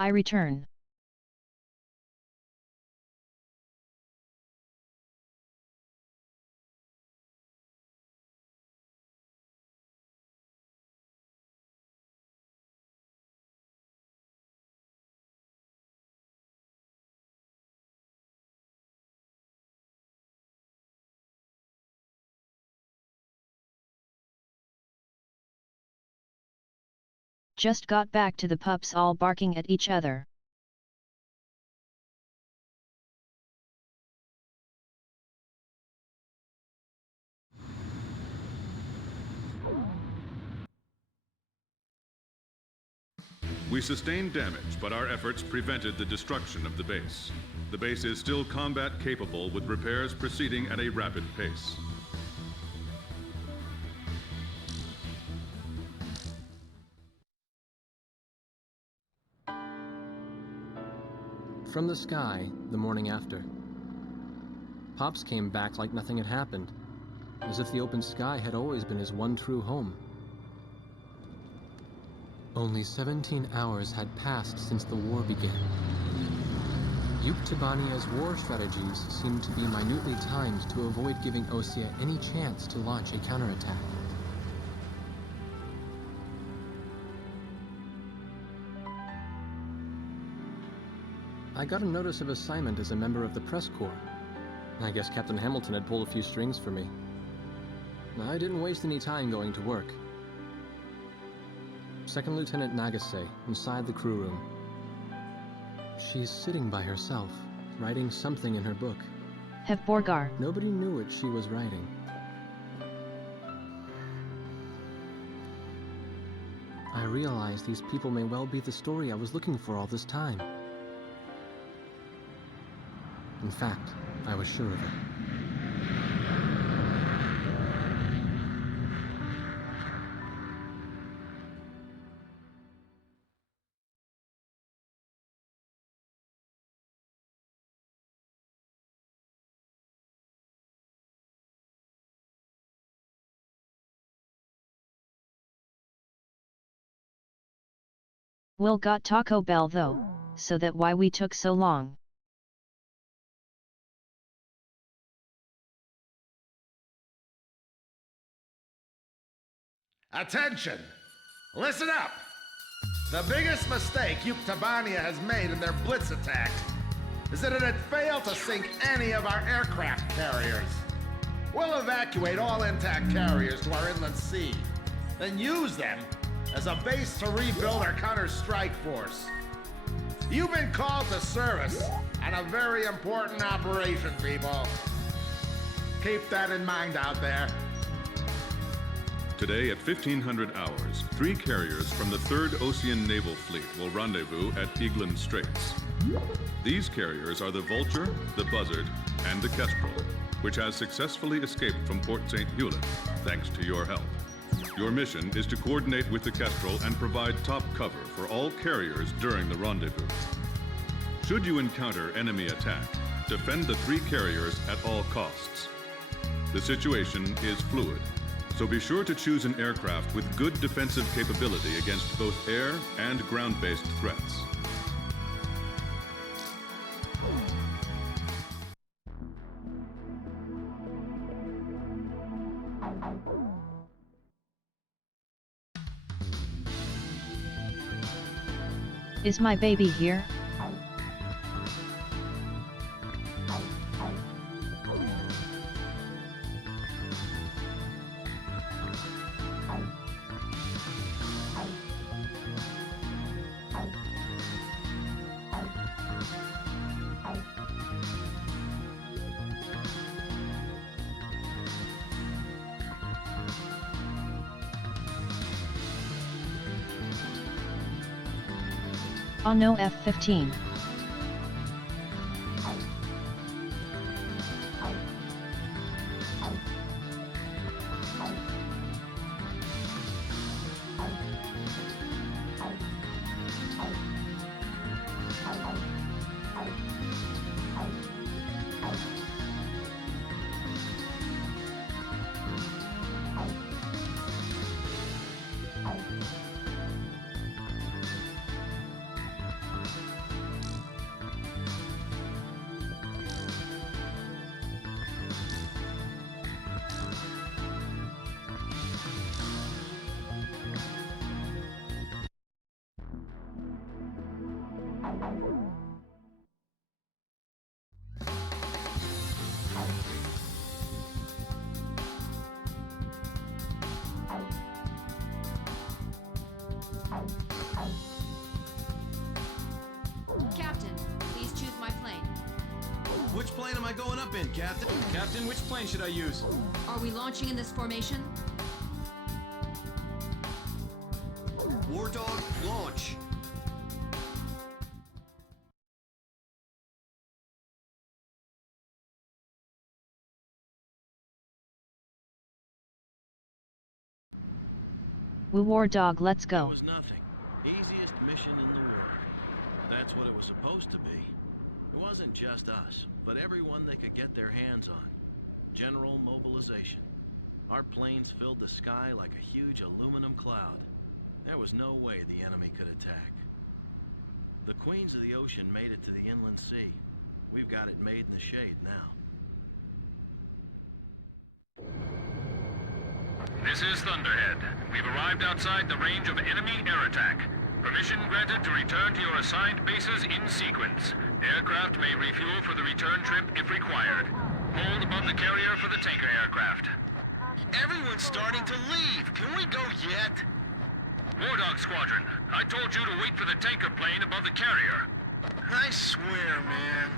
I return. Just got back to the pups all barking at each other. We sustained damage, but our efforts prevented the destruction of the base. The base is still combat capable, with repairs proceeding at a rapid pace. From the sky, the morning after. Pops came back like nothing had happened, as if the open sky had always been his one true home. Only 17 hours had passed since the war began. Yuktobania's war strategies seemed to be minutely timed to avoid giving Osea any chance to launch a counterattack. I got a notice of assignment as a member of the press corps. I guess Captain Hamilton had pulled a few strings for me. I didn't waste any time going to work. Second Lieutenant Nagase, inside the crew room. She's sitting by herself, writing something in her book. Have Borgar. Nobody knew what she was writing. I realized these people may well be the story I was looking for all this time. In fact, I was sure of it. Will got Taco Bell though, so that why we took so long. Attention! Listen up! The biggest mistake Yuktobania has made in their blitz attack is that it had failed to sink any of our aircraft carriers. We'll evacuate all intact carriers to our inland sea, then use them as a base to rebuild our counter-strike force. You've been called to service on a very important operation, people. Keep that in mind out there. Today at 1500 hours, 3 carriers from the 3rd Ocean Naval Fleet will rendezvous at Eglin Straits. These carriers are the Vulture, the Buzzard, and the Kestrel, which has successfully escaped from Port St. Hewlett, thanks to your help. Your mission is to coordinate with the Kestrel and provide top cover for all carriers during the rendezvous. Should you encounter enemy attack, defend the 3 carriers at all costs. The situation is fluid, so be sure to choose an aircraft with good defensive capability against both air and ground-based threats. Is my baby here? Oh no, F-15. Captain, please choose my plane. Which plane am I going up in, Captain? Captain, which plane should I use? Are we launching in this formation? War Dog, launch. Woo War Dog, let's go. It was nothing. Easiest mission in the world. That's what it was supposed to be. It wasn't just us, but everyone they could get their hands on. General mobilization. Our planes filled the sky like a huge aluminum cloud. There was no way the enemy could attack. The Queens of the Ocean made it to the inland sea. We've got it made in the shade now. This is Thunderhead. We've arrived outside the range of enemy air attack. Permission granted to return to your assigned bases in sequence. Aircraft may refuel for the return trip if required. Hold above the carrier for the tanker aircraft. Everyone's starting to leave. Can we go yet? War Dog Squadron, I told you to wait for the tanker plane above the carrier. I swear, man.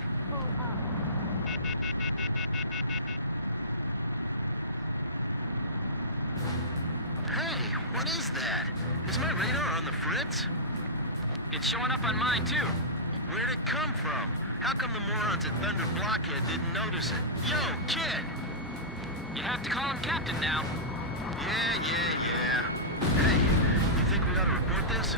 Hey, what is that? Is my radar on the fritz? It's showing up on mine, too. Where'd it come from? How come the morons at Thunder Blockhead didn't notice it? Yo, kid! You have to call him Captain now. Yeah. Hey, you think we ought to report this?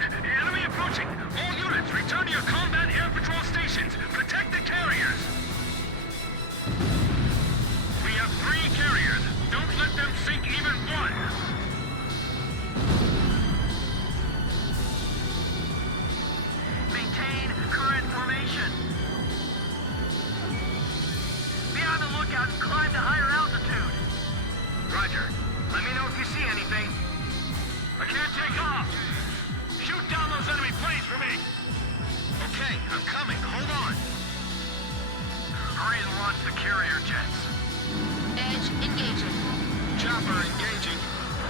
Enemy approaching! All units, return to your combat air patrol stations! Protect the carriers! We have 3 carriers. Don't let them sink even one! Maintain current formation. Be on the lookout and climb to higher altitude. Roger. Let me know if you see anything. I can't take off. Shoot down those enemy planes for me. Okay, I'm coming. Hold on. Hurry and launch the carrier jets. Edge, engaging. Chopper engaging.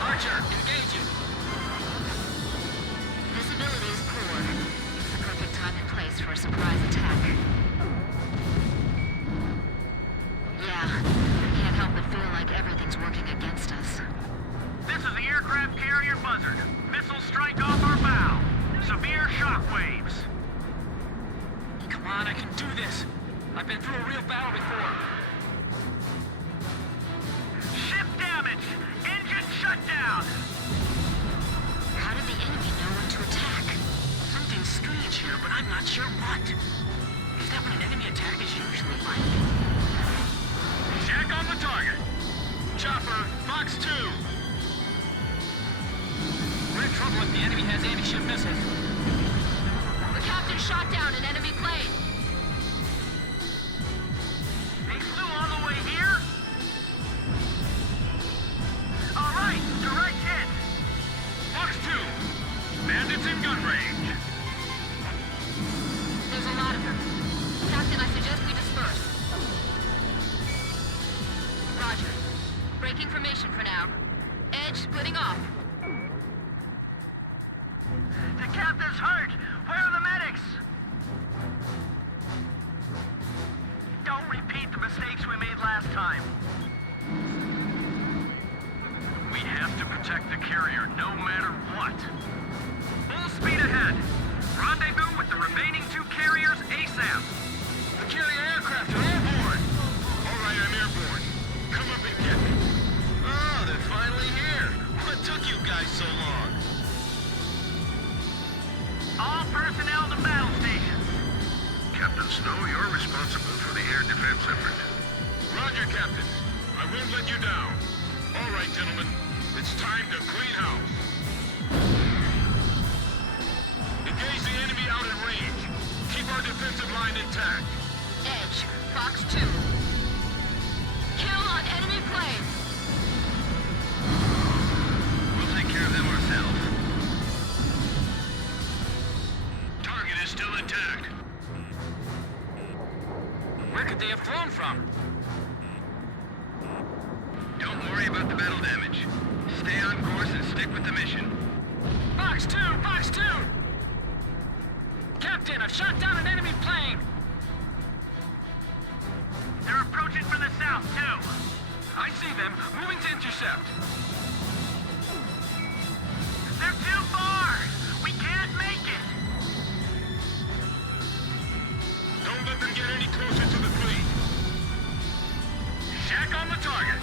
Archer, engaging. Visibility is poor. The perfect time and place for a surprise attack. Yeah, can't help but feel like everything's working against us. This is the aircraft carrier Buzzard. Missiles strike off our bow. Severe shock waves. Come on, I can do this. I've been through a real battle before. Ship damage! Engine shut down! How did the enemy know when to attack? Something's strange here, but I'm not sure what. Is that what an enemy attack is usually like? Check on the target. Chopper, Fox 2. We're in trouble if the enemy has anti-ship missiles. The captain shot down an enemy plane. They flew all the way here? All right, direct hit. Fox 2. Bandits in gun range. There's a lot of them. Captain, I suggest we disperse. Roger. Breaking formation for now. Edge splitting off. The captain's hurt! Where are the medics? Don't repeat the mistakes we made last time. We have to protect the carrier no matter what. Full speed ahead. Rendezvous with the remaining 2 carriers ASAP. The carrier aircraft are all aboard. All right, I'm airborne. Come up and get me. Oh, they're finally here. What took you guys so long? All personnel to battle stations. Captain Snow, you're responsible for the air defense effort. Roger, Captain. I won't let you down. All right, gentlemen. It's time to clean house. Engage the enemy out in range. Keep our defensive line intact. Edge, Fox 2. Kill on enemy plane. We'll take care of them ourselves. Target is still intact. Where could they have flown from? Don't worry about the battle damage. Stay on course and stick with the mission. Fox 2! Fox 2! Captain, I've shot down an enemy plane! They're approaching from the south, too. I see them. Moving to intercept. They're too far! We can't make it! Don't let them get any closer to the fleet. Shack on the target!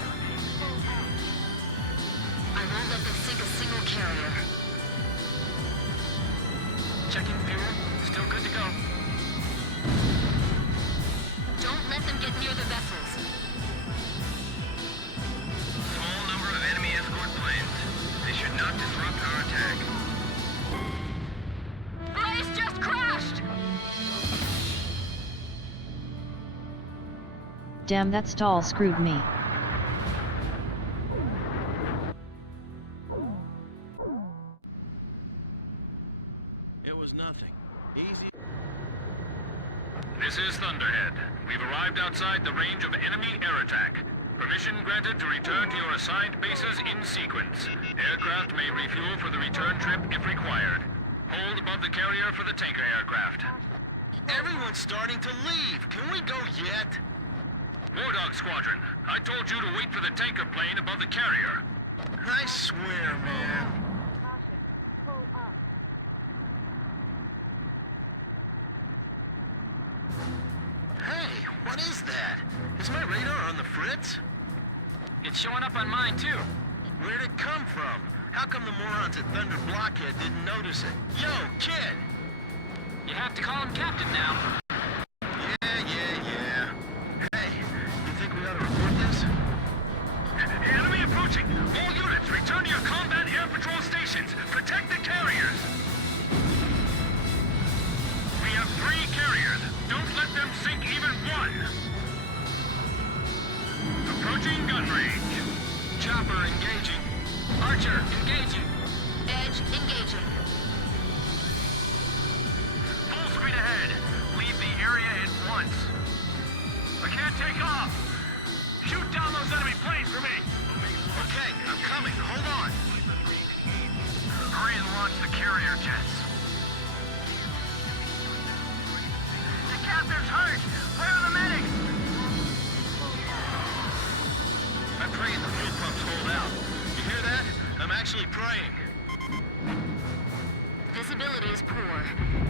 I won't let them sink a single carrier. Checking fuel. Still good to go. Don't let them get near the vessels. Small number of enemy escort planes. They should not disrupt our attack. Blaze just crashed! Damn, that stall screwed me. It was nothing. Easy. This is Thunderhead. We've arrived outside the range of enemy air attack. Permission granted to return to your assigned bases in sequence. Aircraft may refuel for the return trip if required. Hold above the carrier for the tanker aircraft. Everyone's starting to leave. Can we go yet? War Dog Squadron, I told you to wait for the tanker plane above the carrier. I swear, man. Hey, what is that? Is my radar on the fritz? It's showing up on mine, too. Where'd it come from? How come the morons at Thunder Blockhead didn't notice it? Yo, kid! You have to call him Captain now. Yeah. Hey, you think we ought to report this? Enemy approaching! All units, return to your combat air patrol stations! Protect the carriers! We have 3 carriers. Don't let them sink even one! Approaching gun range. Chopper engaging. Archer, engaging. Edge engaging. Full speed ahead. Leave the area at once. I can't take off. Shoot down those enemy planes for me. Okay, I'm coming. Hold on. Hurry and launch the carrier jets. The captain's hurt. Where are the medics? I'm praying the fuel pumps hold out. You hear that? I'm actually praying. Visibility is poor.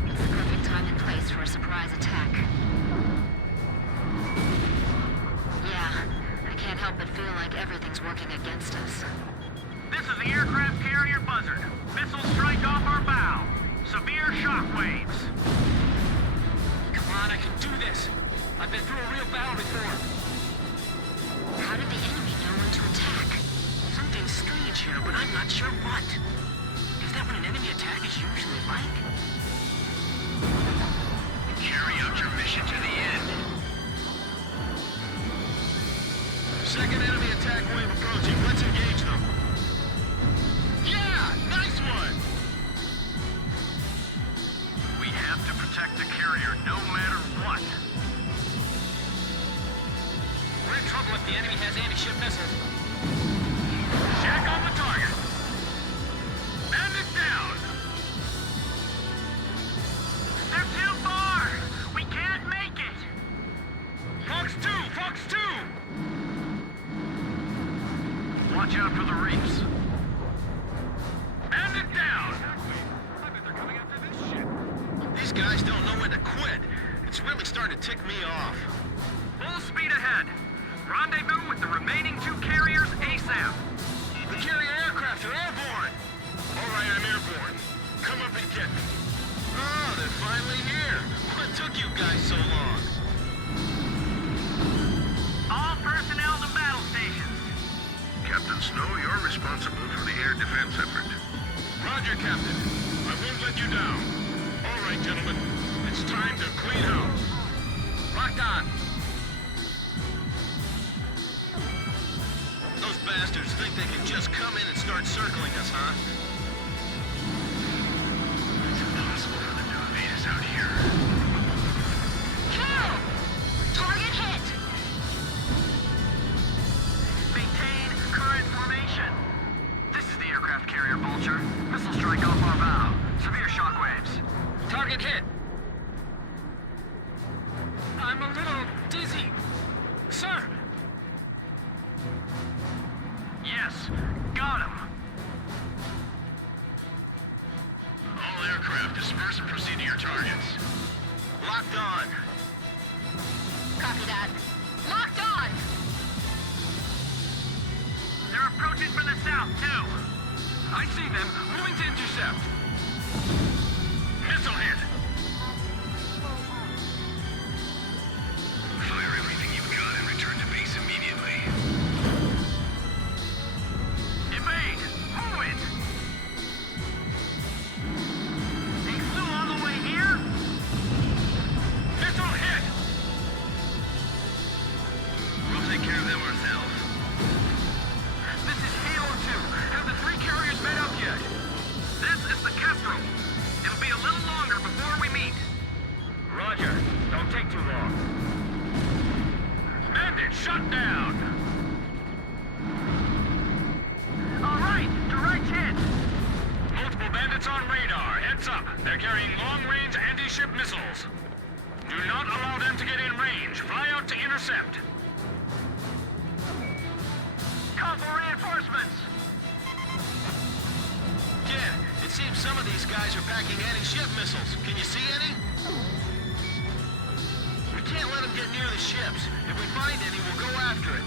It's the perfect time and place for a surprise attack. Yeah, I can't help but feel like everything's working against us. This is the aircraft carrier Buzzard. Missiles strike off our bow. Severe shock waves. Come on, I can do this. I've been through a real battle before. How did the enemy know when to attack? Something strange here, but I'm not sure what. Is that what an enemy attack is usually like? Carry out your mission to the end. Second enemy attack wave approaching. Let's engage them. Yeah! Nice one! We have to protect the carrier no matter what. We're in trouble if the enemy has anti-ship missiles. Shack on the target. And it down. They're too far. We can't make it. Fox 2! Fox 2! Watch out for the reefs. And it down. I bet they're coming after this ship. These guys don't know when to quit. It's really starting to tick me off. Full speed ahead. Rendezvous with the remaining 2 carriers ASAP. The carrier aircraft are airborne! Alright, I'm airborne. Come up and get me. Oh, they're finally here. What took you guys so long? All personnel to battle stations. Captain Snow, you're responsible for the air defense effort. Roger, Captain. I won't let you down. Alright, gentlemen. It's time to clean house. Locked on. Those bastards think they can just come in and start circling us, huh? It's impossible for them to evade us out here. Kill! Target hit! Maintain current formation. This is the aircraft carrier Vulture. Missile strike off our bow. Severe shockwaves. Target hit. I'm a little dizzy. Sir! Yes, got him. All aircraft, disperse and proceed to your targets. Locked on. Copy that. Locked on! They're approaching from the south, too. I see them, moving to intercept. Missile hit. Fire everything you've got and return to base immediately. Evade! Move it! They flew all the way here? Missile hit! We'll take care of them ourselves. This is Halo 2. Have the 3 carriers met up yet? This is the Kestrel. It'll be a little longer before we meet. Roger. Don't take too long. Bandit shut down! All right, direct hit. Multiple bandits on radar. Heads up. They're carrying long-range anti-ship missiles. Do not allow them to get in range. Fly out to intercept. Call for reinforcements. Ken, it seems some of these guys are packing anti-ship missiles. Can you see any? We can't let them get near the ships. If we find any, we'll go after it.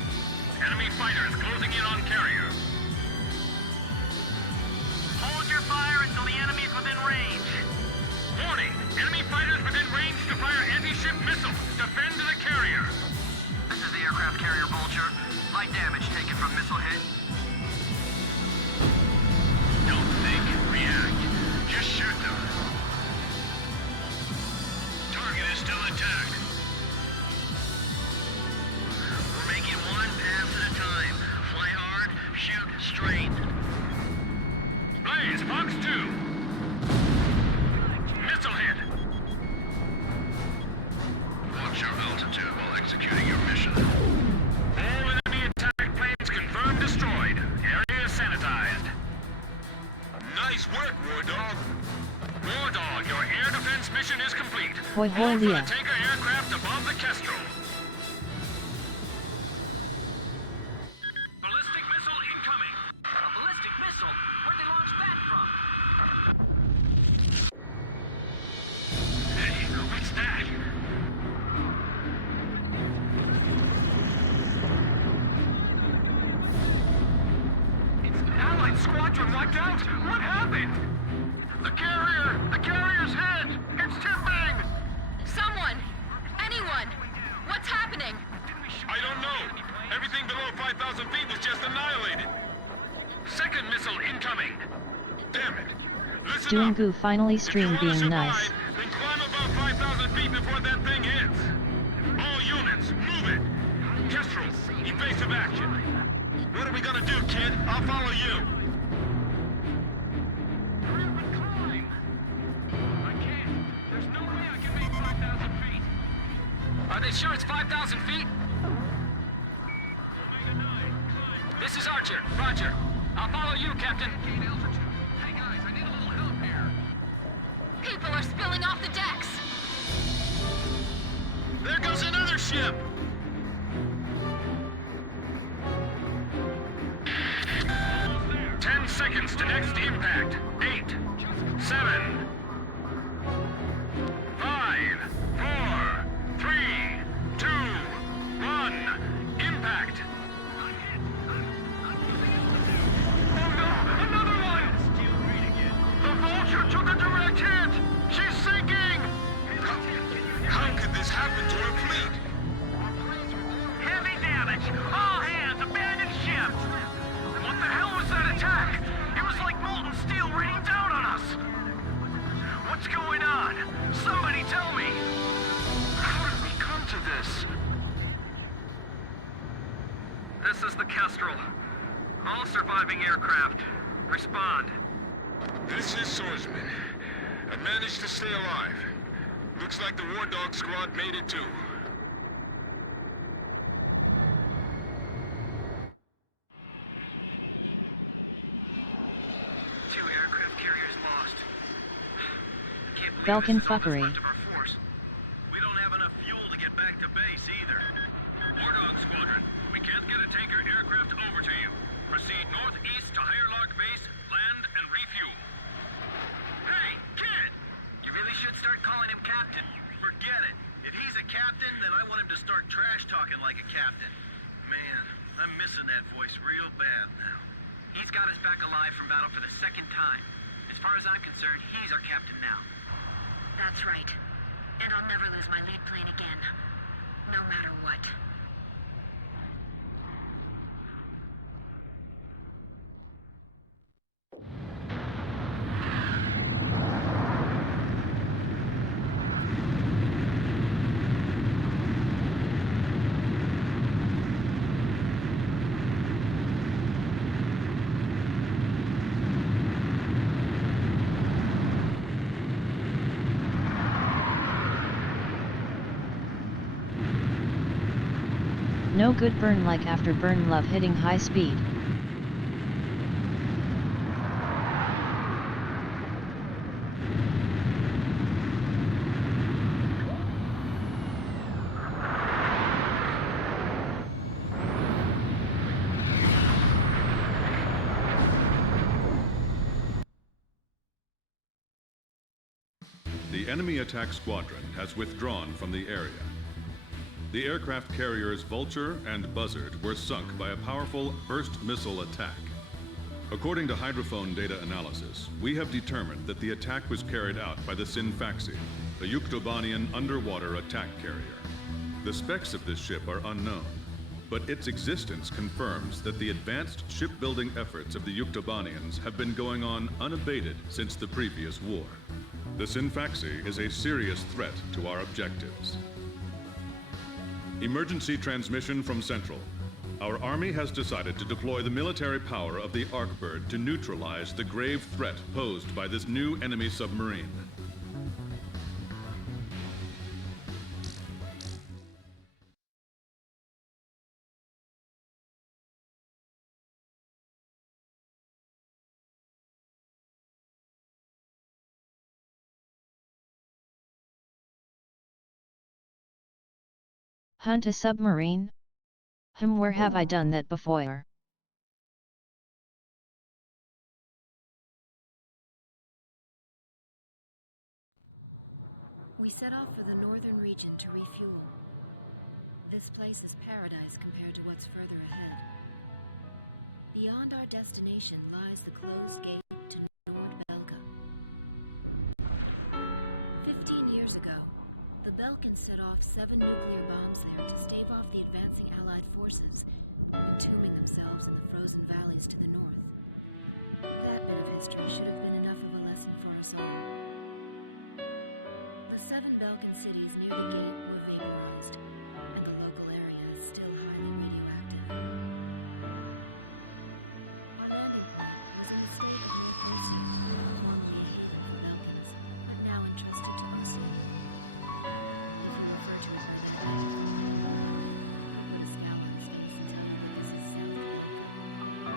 Enemy fighters closing in on carrier. Hold your fire until the enemy's within range. Warning! Enemy fighters within range to fire anti-ship missiles. Defend the carrier. This is the aircraft carrier Vulture. Light damage taken from missile hit. Don't think, react. Just shoot them. Target is still intact. We're making one pass at a time. Fly hard, shoot straight. Blaze, Fox 2. Missile hit. Watch your altitude while executing your mission. All enemy attack planes confirmed destroyed. Area sanitized. Nice work, War Dog. War Dog, your air defense mission is complete. Hoi hoi Hold for the Leah. tanker aircraft above the Kestrel. Ballistic missile incoming. A ballistic missile? Where'd they launch that from? Hey, what's that? Allied squadron wiped out. What happened? The carrier's hit. It's tipping. Someone! Anyone! What's happening? I don't know. Everything below 5,000 feet was just annihilated. Second missile incoming. Damn it. Listen up. Doongu finally stream If you wanna being nice. survive, then climb above 5,000 feet before that thing hits. All units, move it. Kestrel, evasive action. What are we gonna do, kid? I'll follow you. Climb. I can't. There's no way I can make 5,000 feet. Are they sure it's 5,000 feet? This is Archer. Roger. I'll follow you, Captain. Hey guys, I need a little help here. People are spilling off the decks! There goes another ship. 10 seconds to next impact. 8, 7, 5, 4, 3, 2, 1. Impact. Oh no, another one! The Vulture took a direct hit! She's sinking! How could this happen to our fleet? Heavy damage! All hands, abandon ship! What the hell was that attack? It was like molten steel raining down on us! What's going on? Somebody tell me! How did we come to this? This is the Kestrel. All surviving aircraft. Respond. This is Swordsman. I managed to stay alive. Looks like the War Dog squad made it too. Two aircraft carriers lost. Belkin fuckery. We don't have enough fuel to get back to base either. Wardog Squadron, we can't get a tanker aircraft over to you. Proceed northeast to Higher Base, land and refuel. Hey, kid! You really should start calling him Captain. Forget it. If he's a captain, then I want him to start trash talking like a captain. Man, I'm missing that voice real bad now. He's got us back alive from battle for the second time. As far as I'm concerned, he's our captain now. That's right. And I'll never lose my lead plane again. No matter what. No good burn like after burn love hitting high speed. The enemy attack squadron has withdrawn from the area. The aircraft carriers Vulture and Buzzard were sunk by a powerful burst missile attack. According to hydrophone data analysis, we have determined that the attack was carried out by the Sinfaxi, a Yuktobanian underwater attack carrier. The specs of this ship are unknown, but its existence confirms that the advanced shipbuilding efforts of the Yuktobanians have been going on unabated since the previous war. The Sinfaxi is a serious threat to our objectives. Emergency transmission from Central. Our Army has decided to deploy the military power of the Arkbird to neutralize the grave threat posed by this new enemy submarine. Hunt a submarine? Where have I done that before? We set off for the northern region to refuel. This place is paradise compared to what's further ahead. Beyond our destination lies the closed gate to Nord-Belka. 15 years ago, the Belkans set off 7 nuclear bombs there to stave off the advancing Allied forces, entombing themselves in the frozen valleys to the north. That bit of history should have been enough of a lesson for us all. The 7 Belkan cities near the gate were vaporized, and the local area is still highly radioactive. Our landing point was a mistake made in Ocean, formerly a haven for Belkans, but now entrusted to Ocean. If you refer to it by that name, I'll put a scowl on his face and tell you that this is South Belka.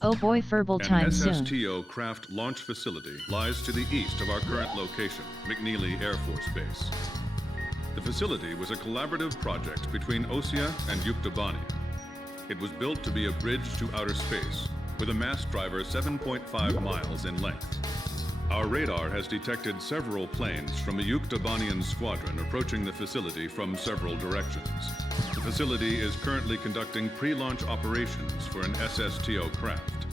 Oh boy, Furble An time soon. SSTO craft launch facility lies to the east of our current location, McNeely Air Force Base. The facility was a collaborative project between OSIA and Yuktobania. It was built to be a bridge to outer space, with a mass driver 7.5 miles in length. Our radar has detected several planes from a Yuktobanian squadron approaching the facility from several directions. The facility is currently conducting pre-launch operations for an SSTO craft.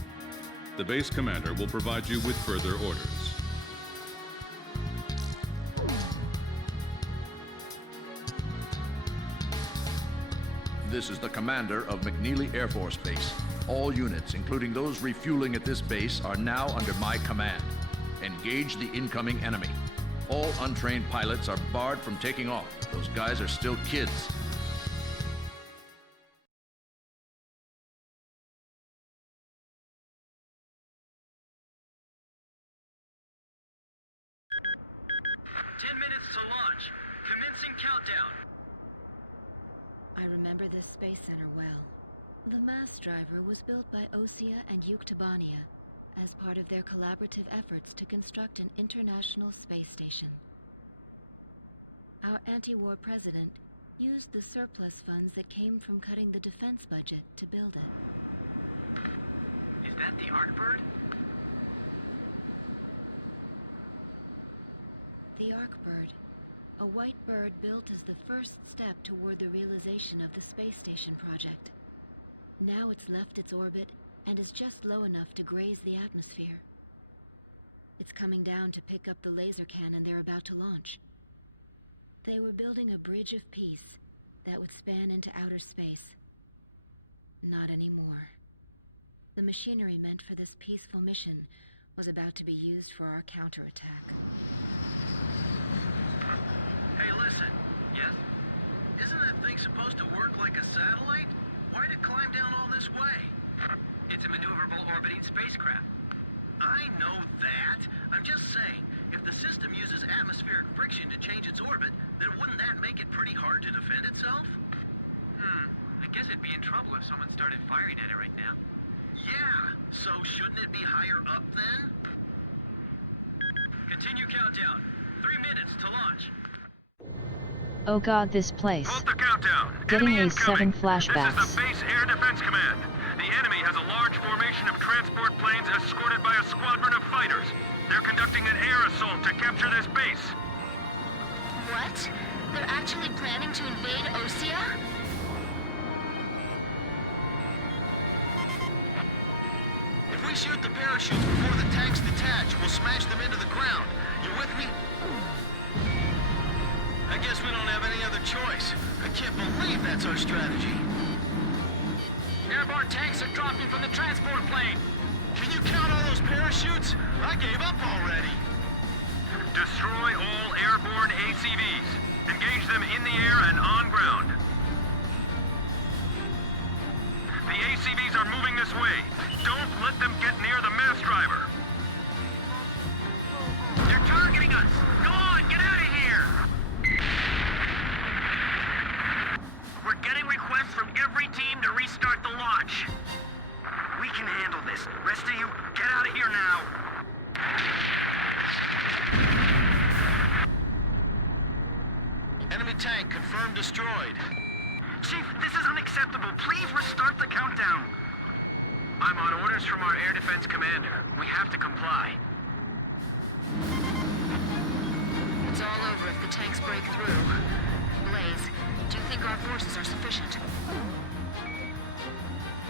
The base commander will provide you with further orders. This is the commander of McNeely Air Force Base. All units, including those refueling at this base, are now under my command. Engage the incoming enemy. All untrained pilots are barred from taking off. Those guys are still kids. I remember this space center well. The mass driver was built by OSIA and Yuktobania as part of their collaborative efforts to construct an international space station. Our anti-war president used the surplus funds that came from cutting the defense budget to build it. Is that the Arkbird? The Arkbird, a white bird built as the first step toward the realization of the space station project. Now it's left its orbit and is just low enough to graze the atmosphere. It's coming down to pick up the laser cannon they're about to launch. They were building a bridge of peace that would span into outer space. Not anymore. The machinery meant for this peaceful mission was about to be used for our counterattack. Hey, listen. Yes? Isn't that thing supposed to work like a satellite? Why'd it climb down all this way? It's a maneuverable orbiting spacecraft. I know that. I'm just saying, if the system uses atmospheric friction to change its orbit, then wouldn't that make it pretty hard to defend itself? I guess it'd be in trouble if someone started firing at it right now. Yeah, so shouldn't it be higher up then? Continue countdown. 3 minutes to launch. Oh god, this place. Halt the countdown. Getting Enemy A7 incoming. flashbacks. This is the Base Air Defense Command. The enemy has a large formation of transport planes escorted by a squadron of fighters. They're conducting an air assault to capture this base. What? They're actually planning to invade Osea? If we shoot the parachutes before the tanks detach, we'll smash them into the ground. You with me? I guess we don't have any other choice. I can't believe that's our strategy. Airborne tanks are dropping from the transport plane. Can you count all those parachutes? I gave up already. Destroy all airborne ACVs. Engage them in the air and on ground. The ACVs are moving this way. Don't let them get near the mass driver. They're targeting us. Go on, get out of here. We're getting requests from every team to restart the launch. We can handle this. Rest of you, get out of here now. Enemy tank confirmed destroyed. Chief, this is unacceptable. Please restart the countdown. I'm on orders from our air defense commander. We have to comply. It's all over if the tanks break through. Blaze, do you think our forces are sufficient?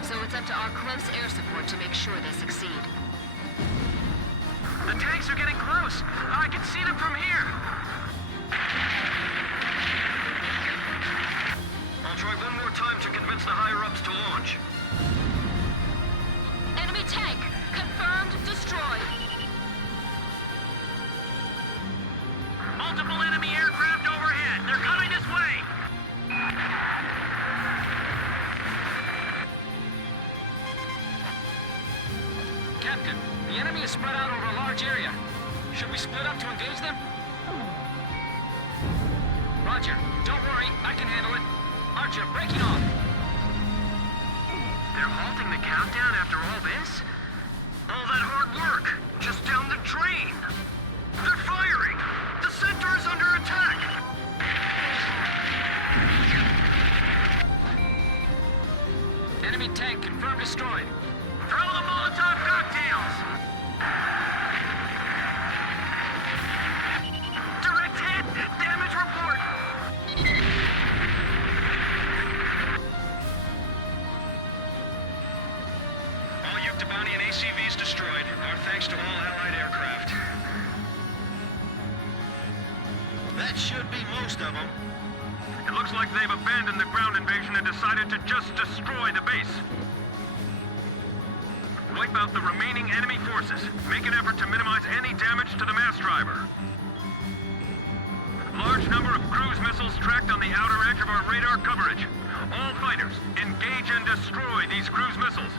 So it's up to our close air support to make sure they succeed. The tanks are getting close. I can see them from here. I'll try one more time to convince the higher-ups to launch. Enemy tank, confirmed destroyed. Multiple enemy aircraft overhead. They're coming this way. Captain, the enemy is spread out over a large area. Should we split up to engage them? Roger. Don't worry, I can handle it. Archer, breaking off. They're they're halting the countdown after all this? All that hard work, just down the drain. They're firing! The center is under attack! Enemy tank confirmed destroyed. Throw the Molotov cocktails! Direct hit! Damage report! All Yuktobanian ACVs destroyed. Our thanks to all Allied aircraft. That should be most of them. It looks like they've abandoned the ground invasion and decided to just destroy the base. Wipe out the remaining enemy forces. Make an effort to minimize any damage to the mass driver. Large number of cruise missiles tracked on the outer edge of our radar coverage. All fighters, engage and destroy these cruise missiles.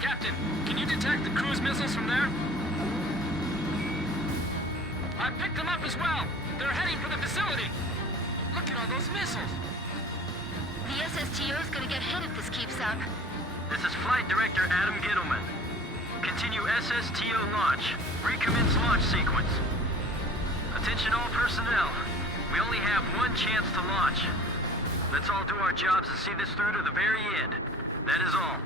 Captain, can you detect the cruise missiles from there? I picked them up as well. They're heading for the facility. Look at all those missiles. The SSTO is gonna get hit if this keeps up. This is Flight Director Adam Gittleman. Continue SSTO launch. Recommence launch sequence. Attention all personnel. We only have one chance to launch. Let's all do our jobs and see this through to the very end. That is all.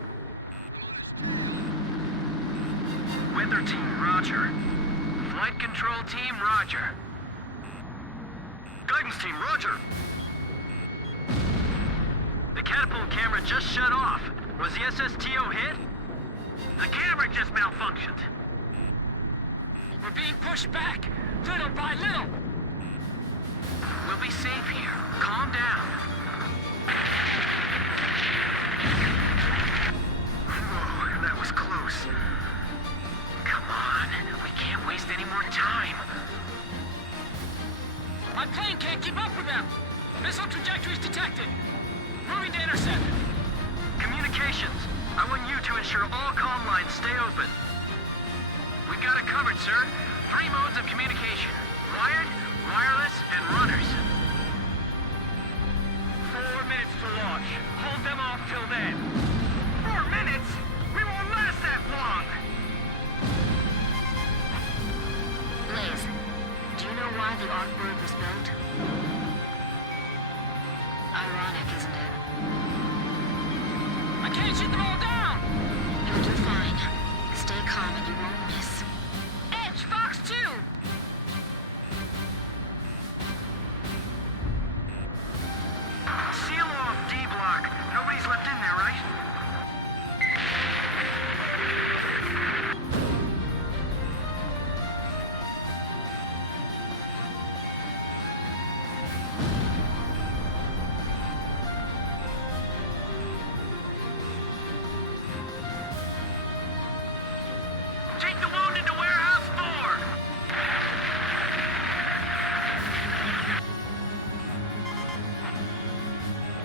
Weather team, roger. Flight control team, roger. Guidance team, roger. The catapult camera just shut off. Was the SSTO hit? The camera just malfunctioned. We're being pushed back, little by little. We'll be safe here. Calm down. Whoa, that was close. Come on, we can't waste any more time. My plane can't keep up with them. Missile trajectories detected. Moving to intercept. Communications. I want you to ensure all comm lines stay open. We've got it covered, sir. 3 modes of communication. Wired, wireless, and runners. 4 minutes to launch. Hold them off till then. 4 minutes? We won't last that long! Blaze, do you know why the Artbird was built? Ironic, isn't it? I can't shoot them all down! You'll do fine. Stay calm and you won't miss. Edge, Fox 2! Seal off D block. Nobody's left in there, right? Take the wounded to warehouse 4!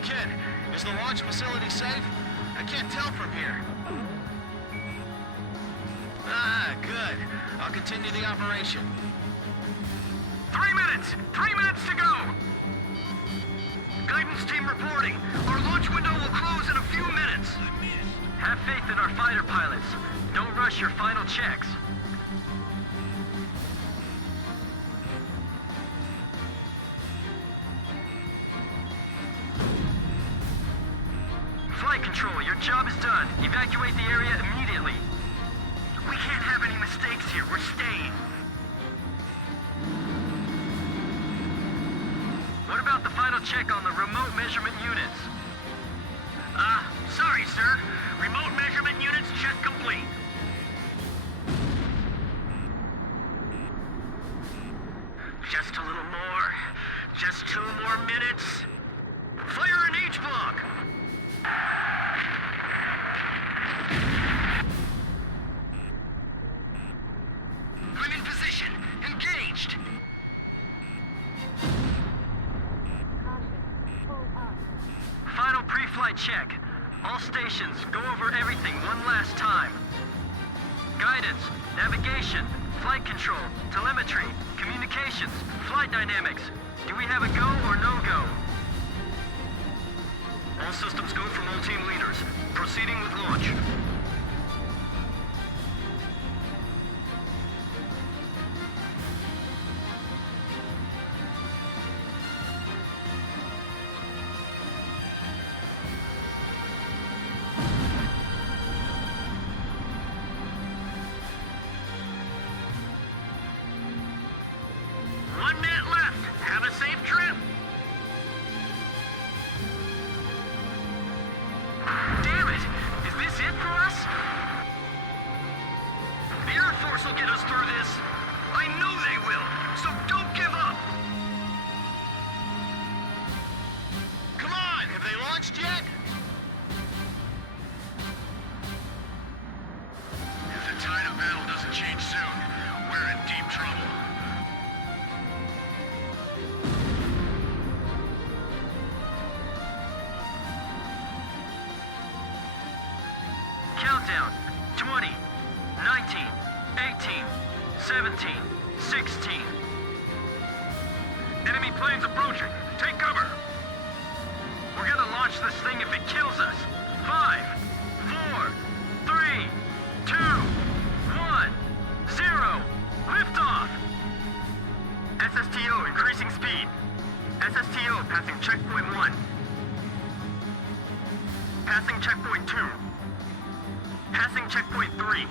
Kid, is the launch facility safe? I can't tell from here. Ah, good. I'll continue the operation. 3 minutes! 3 minutes to go! Guidance team reporting. Our launch window will close in a few minutes. Have faith in our fighter pilots. Don't rush your final checks. Flight control, your job is done. Evacuate the area immediately. We can't have any mistakes here. We're staying. What about the final check on the remote measurement units? Sorry, sir. Remote measurement units check complete. Just a little more. Just 2 more minutes. Fire in H block! I'm in position. Engaged. Final pre-flight check. All stations, go over everything one last time. Guidance, navigation, flight control, telemetry, communications, flight dynamics. Do we have a go or no go? proceeding with launch. Countdown. 20, 19, 18, 17, 16. Enemy planes approaching. Take cover. We're gonna launch this thing if it kills us. 5, 4, 3, 2, 1, 0. Liftoff. SSTO increasing speed. SSTO passing checkpoint 1. Passing checkpoint 2. Passing checkpoint 3.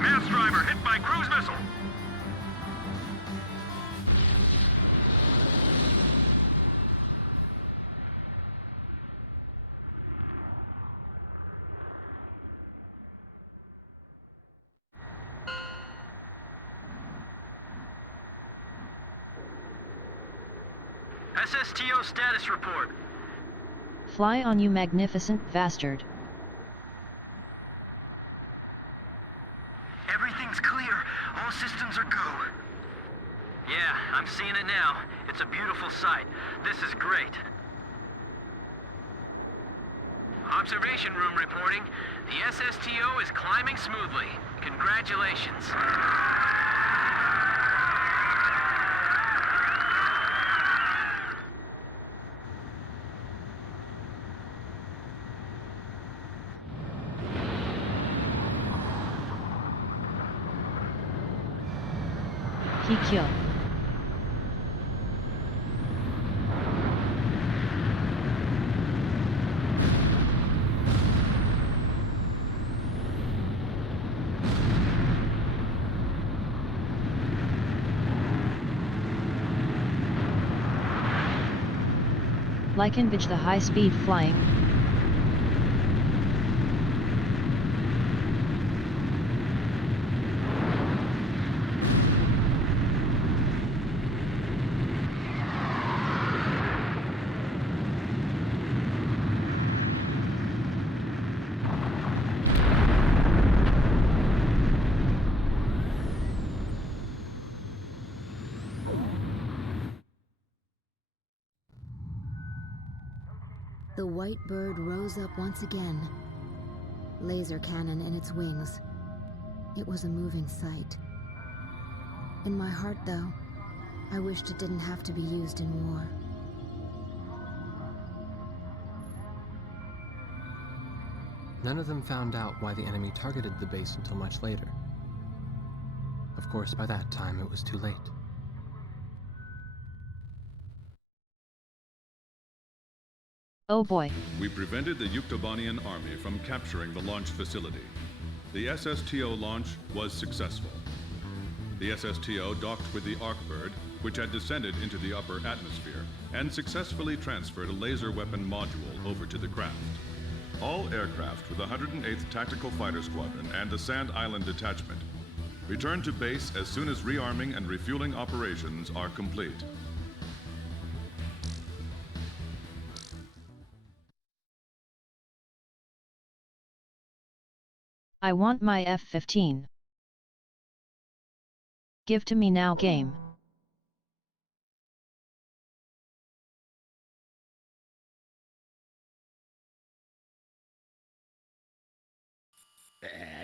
Mass driver hit by cruise missile. SSTO status report. Fly on, you magnificent bastard. Everything's clear. All systems are go. Yeah, I'm seeing it now. It's a beautiful sight. This is great. Observation room reporting. The SSTO is climbing smoothly. Congratulations. PQ. Lycanvich the high-speed flying. The white bird rose up once again, laser cannon in its wings. It was a moving sight. In my heart, though, I wished it didn't have to be used in war. None of them found out why the enemy targeted the base until much later. Of course, by that time, it was too late. Oh boy. We prevented the Yuktobanian army from capturing the launch facility. The SSTO launch was successful. The SSTO docked with the Arkbird, which had descended into the upper atmosphere, and successfully transferred a laser weapon module over to the craft. All aircraft with the 108th Tactical Fighter Squadron and the Sand Island Detachment return to base as soon as rearming and refueling operations are complete. I want my F-15. Give to me now, game.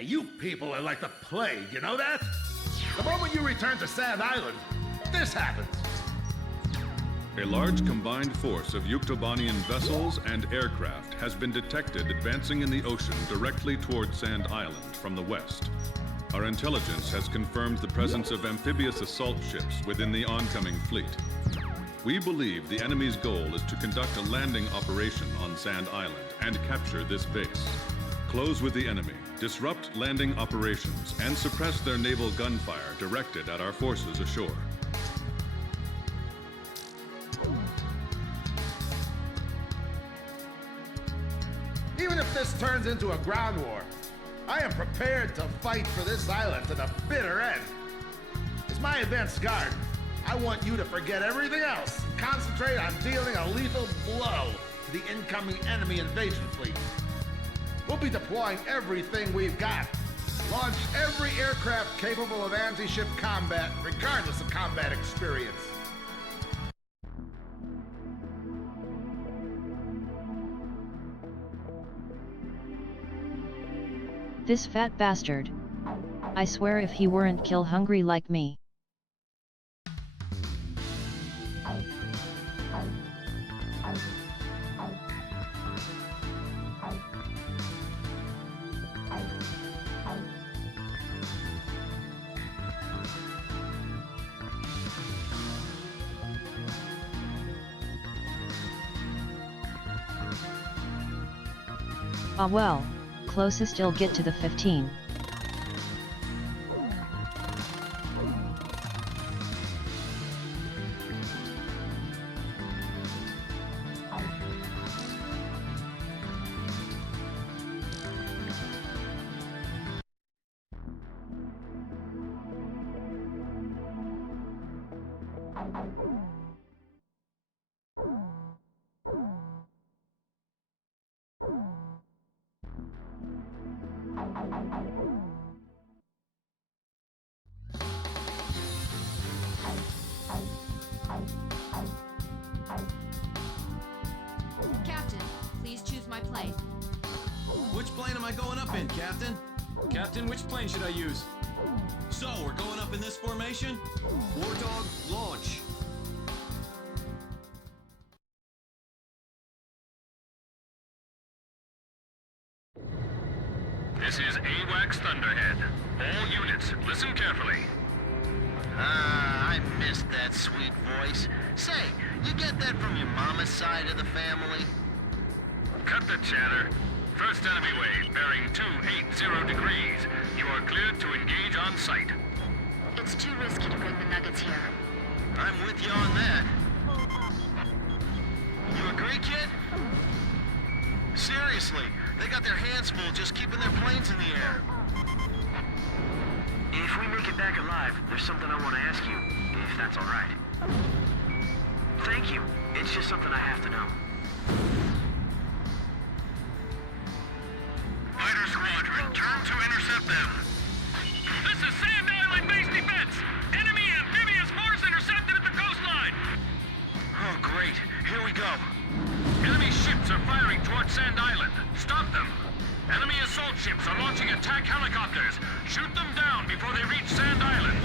You people are like the plague, you know that? The moment you return to Sand Island, this happens. A large combined force of Yuktobanian vessels and aircraft has been detected advancing in the ocean directly toward Sand Island from the west. Our intelligence has confirmed the presence of amphibious assault ships within the oncoming fleet. We believe the enemy's goal is to conduct a landing operation on Sand Island and capture this base. Close with the enemy, disrupt landing operations, and suppress their naval gunfire directed at our forces ashore. Even if this turns into a ground war, I am prepared to fight for this island to the bitter end. As my advanced guard, I want you to forget everything else and concentrate on dealing a lethal blow to the incoming enemy invasion fleet. We'll be deploying everything we've got. Launch every aircraft capable of anti-ship combat, regardless of combat experience. This fat bastard. I swear if he weren't kill hungry like me. Ah well, closest I'll get to the 15. Captain, please choose my plane. Which plane am I going up in, Captain? Captain, which plane should I use? So, we're going up in this formation? Warthog, launch. This is AWACS Thunderhead. All units, listen carefully. I missed that sweet voice. Say, you get that from your mama's side of the family? Cut the chatter. First enemy wave, bearing 280 degrees. You are cleared to engage on sight. It's too risky to bring the nuggets here. I'm with you on that. You agree, kid? Seriously, they got their hands full just keeping their planes in the air. If we make it back alive, there's something I want to ask you, if that's all right. Thank you. It's just something I have to know. Fighter Squadron, turn to intercept them. This is Sand Island base defense. Enemy amphibious force intercepted at the coastline. Oh, great. Here we go. Enemy ships are firing towards Sand Island. Stop them. Enemy assault ships are launching attack helicopters. Shoot them down before they reach Sand Island.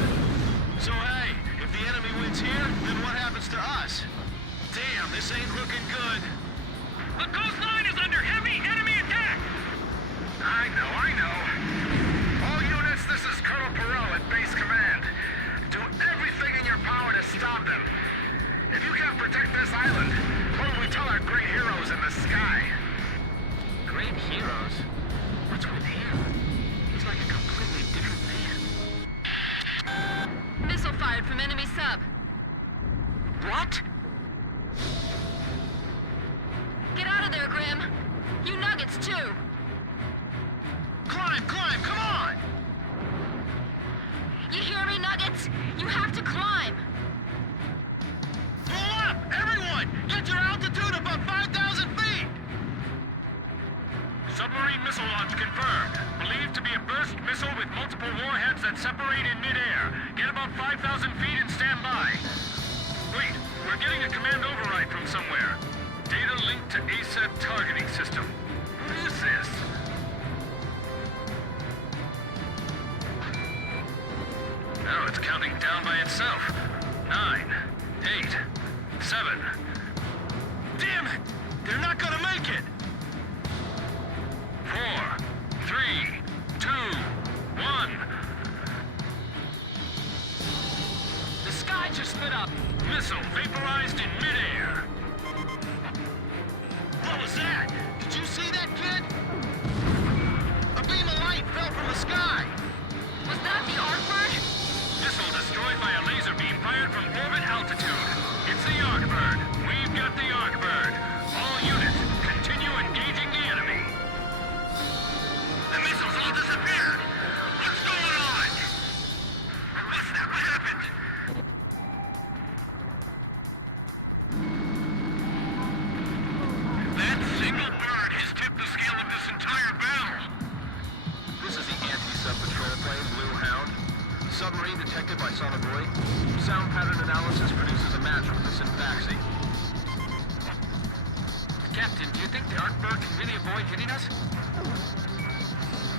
So hey, if the enemy wins here, then what happens to us? Damn, this ain't looking good. The coastline is under heavy enemy attack. I know. All units, this is Colonel Perot at Base Command. Do everything in your power to stop them. If you can't protect this island, what will we tell our great heroes in the sky? Great heroes? What's with him? He's like a completely different man. Missile fired from enemy sub. What? Get out of there, Grim. You nuggets, too. Climb, come on! You hear me, nuggets? You have to climb. Pull up! Everyone! Get your altitude above 5,000 feet! Submarine missile launch confirmed. Believed to be a burst missile with multiple warheads that separate in midair. Get about 5,000 feet and stand by. Wait, we're getting a command override from somewhere. Data linked to ASAT targeting system. What is this? Now it's counting down by itself. 9, 8, 7, vaporized in midair. What was that? Did you see that, kid? A beam of light fell from the sky. Was that the Arbird? Missile destroyed by a laser beam fired from orbit altitude. It's the Arbird. We've got the Arbird. All units, continue engaging the enemy. The missiles all disappeared! What's going on? What's that? What happened? That single bird has tipped the scale of this entire battle. This is the anti-sub patrol plane, Blue Hound. Submarine detected by sonobuoy. Sound pattern analysis produces a match with the Syntaxi. Captain, do you think the Arbird can really avoid hitting us?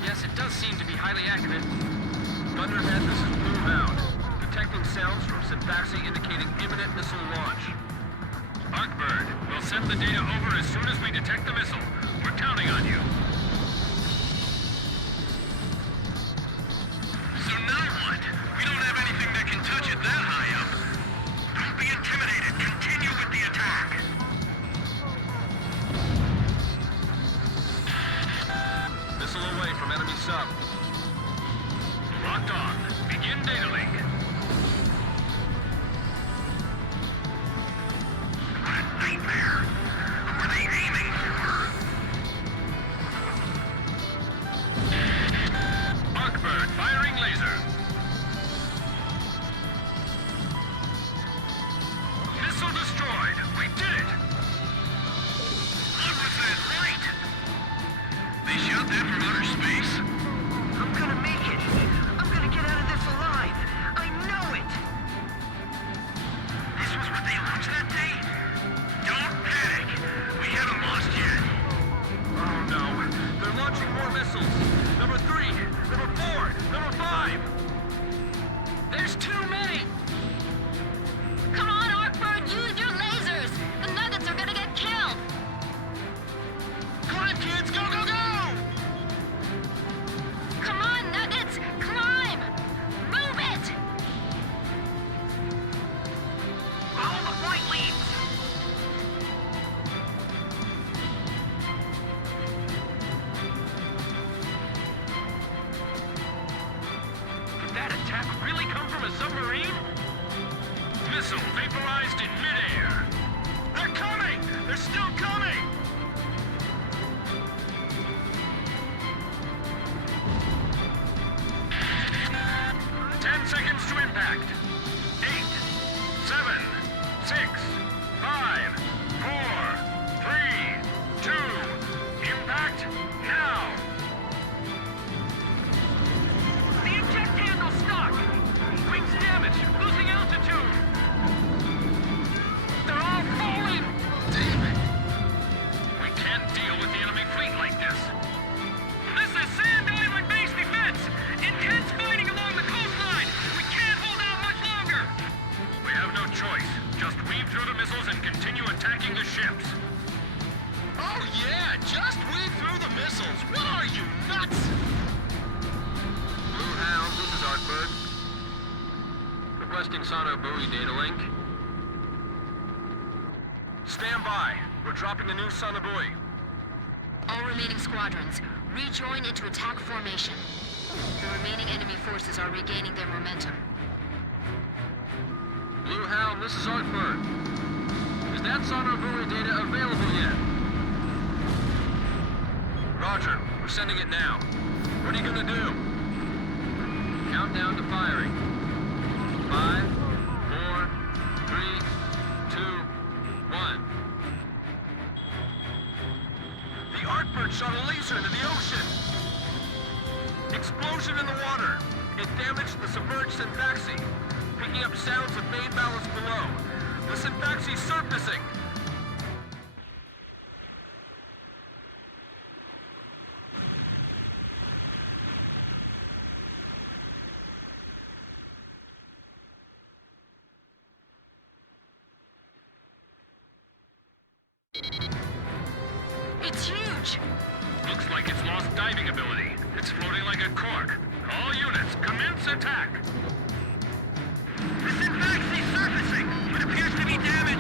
Yes, it does seem to be highly accurate. Thunderhead, this is Blue Hound. Detecting sounds from Syntaxi indicating imminent missile launch. Arbird, we'll send the data over as soon as we detect the missile. We're counting on you. So now what? We don't have anything that can touch it that high up. Don't be intimidated. Continue with the attack. Missile away from enemy sub. Locked on. Begin data link. What a nightmare. Who are they aiming for? Arbird firing laser. Missile destroyed. We did it. What was that light? They shot that from outer space? I'm gonna make it. I'm gonna get out of this alive. I know it. This was what they launched that day? Don't panic. We haven't lost yet. Oh no, they're launching more missiles. Number 3, number 4, number 5. There's too many! Come on, Arbird, use your lasers! The Nuggets are gonna get killed! Climb, kids! Go, go, go! Come on, Nuggets! Climb! Move it! Follow the flight leads. Did that attack really come from a submarine? Missile vaporized in midair. They're coming! They're still coming! Ten seconds to impact. 8, 7, 6, 5, 4, 3, 2. Impact now! The eject handle's stuck. Wings damaged. Losing altitude. They're all falling! Damn it. We can't deal with the enemy fleet like this. This is Sand Island base defense. Intense fighting along the coastline. We can't hold out much longer. We have no choice. Just weave through the missiles and continue attacking the ships. Oh yeah, just weave through the missiles. What are you, nuts? Blue Hound, this is Arbird. Requesting sonar buoy data link. Stand by. We're dropping a new sonar buoy. All remaining squadrons, rejoin into attack formation. The remaining enemy forces are regaining their momentum. Blue Hound, this is Arbird. Is that sonar buoy data available yet? Roger. We're sending it now. What are you gonna do? Countdown to firing. 5, 4, 3, 2, 1. The Arbird shot a laser into the ocean! Explosion in the water! It damaged the submerged Syntaxi, picking up sounds of main ballast below. The Syntaxi's surfacing! It's huge! Looks like it's lost diving ability. It's floating like a cork. All units, commence attack! The Syntaxi surfacing. It appears to be damaged.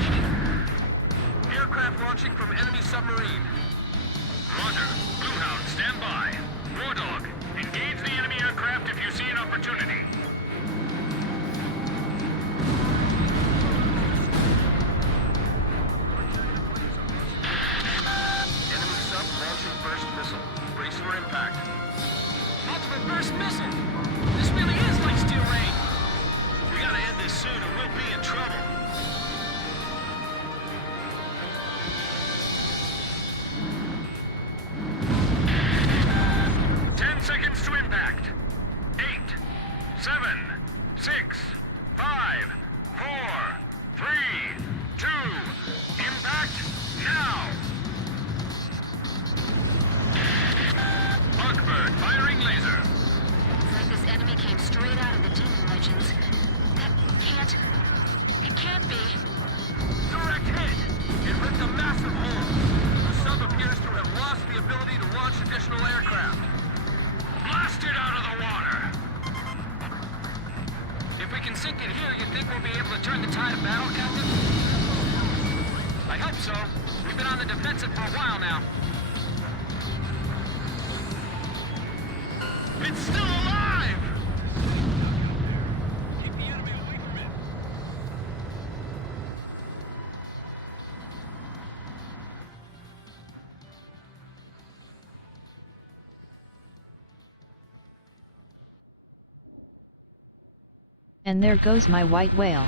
hope so. We've been on the defensive for a while now. It's still alive! Keep the enemy away from it. And there goes my white whale.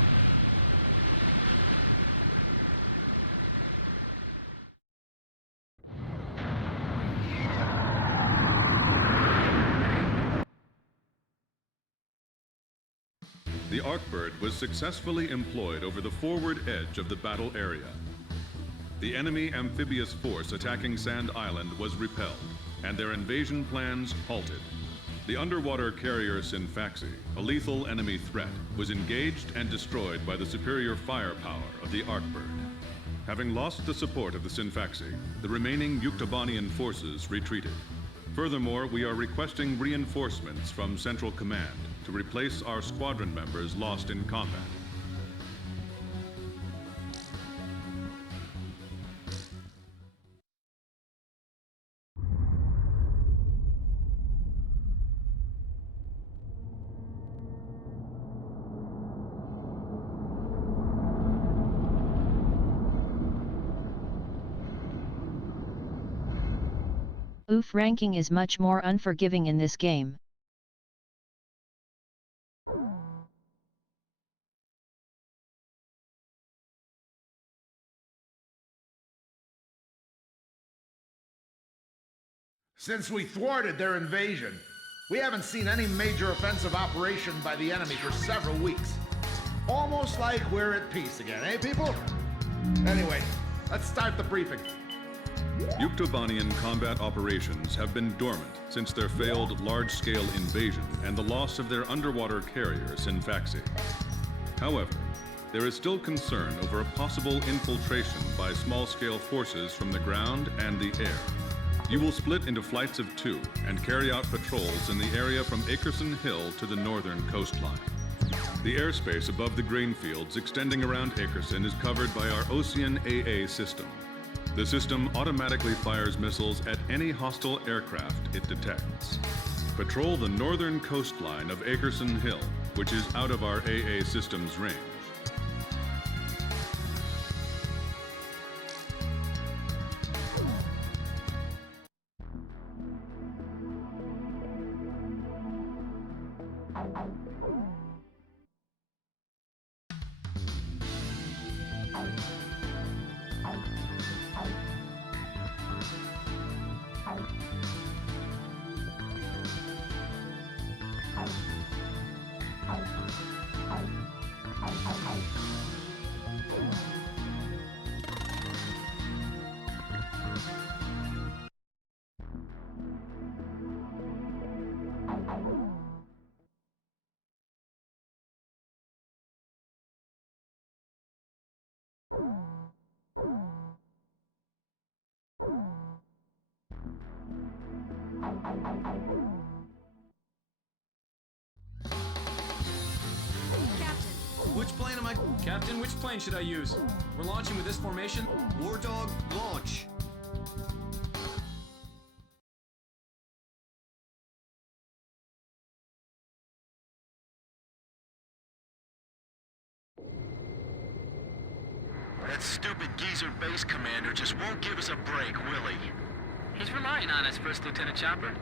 The Arkbird was successfully employed over the forward edge of the battle area. The enemy amphibious force attacking Sand Island was repelled, and their invasion plans halted. The underwater carrier Sinfaxi, a lethal enemy threat, was engaged and destroyed by the superior firepower of the Arkbird. Having lost the support of the Sinfaxi, the remaining Yuktobanian forces retreated. Furthermore, we are requesting reinforcements from Central Command to replace our squadron members lost in combat. Oof, ranking is much more unforgiving in this game. Since we thwarted their invasion, we haven't seen any major offensive operation by the enemy for several weeks. Almost like we're at peace again, eh, people? Anyway, let's start the briefing. Yuktobanian combat operations have been dormant since their failed large-scale invasion and the loss of their underwater carrier, Sinfaxi. However, there is still concern over a possible infiltration by small-scale forces from the ground and the air. You will split into flights of 2 and carry out patrols in the area from Akerson Hill to the northern coastline. The airspace above the grain fields extending around Akerson is covered by our Ocean AA system. The system automatically fires missiles at any hostile aircraft it detects. Patrol the northern coastline of Akerson Hill, which is out of our AA system's range. Captain, which plane should I use? We're launching with this formation? War Dog, launch! That stupid geezer base commander just won't give us a break, will he? He's relying on us, First Lieutenant Chopper.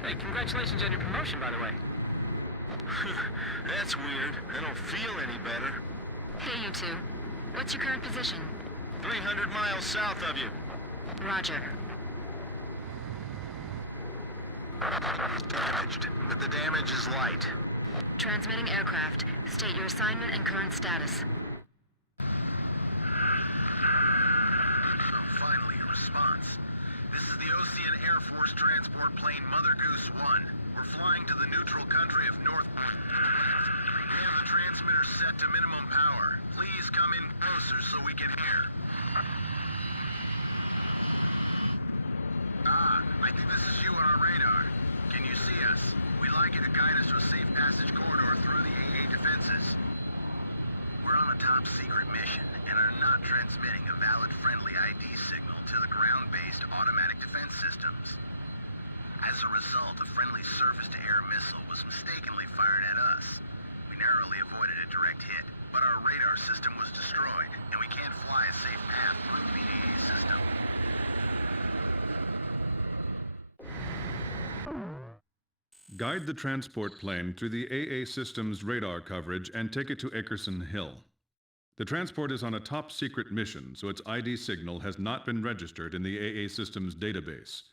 Hey, congratulations on your promotion, by the way. That's weird. I don't feel any better. Hey, you two. What's your current position? 300 miles south of you. Roger. Damaged, but the damage is light. Transmitting aircraft. State your assignment and current status. Finally, a response. This is the Ocean Air Force transport plane Mother Goose 1. We're flying to the neutral country of North... We have the transmitter set to minimum power. Please come in closer so we can hear. I think this is you on our radar. Can you see us? We'd like you to guide us to a safe passage corridor through the AA defenses. We're on a top secret mission and are not transmitting a valid pilot-friendly ID signal to the ground-based automatic defense systems. As a result, a friendly surface-to-air missile was mistakenly fired at us. We narrowly avoided a direct hit, but our radar system was destroyed, and we can't fly a safe path through the AA system. Guide the transport plane through the AA system's radar coverage and take it to Ackerson Hill. The transport is on a top-secret mission, so its ID signal has not been registered in the AA system's database.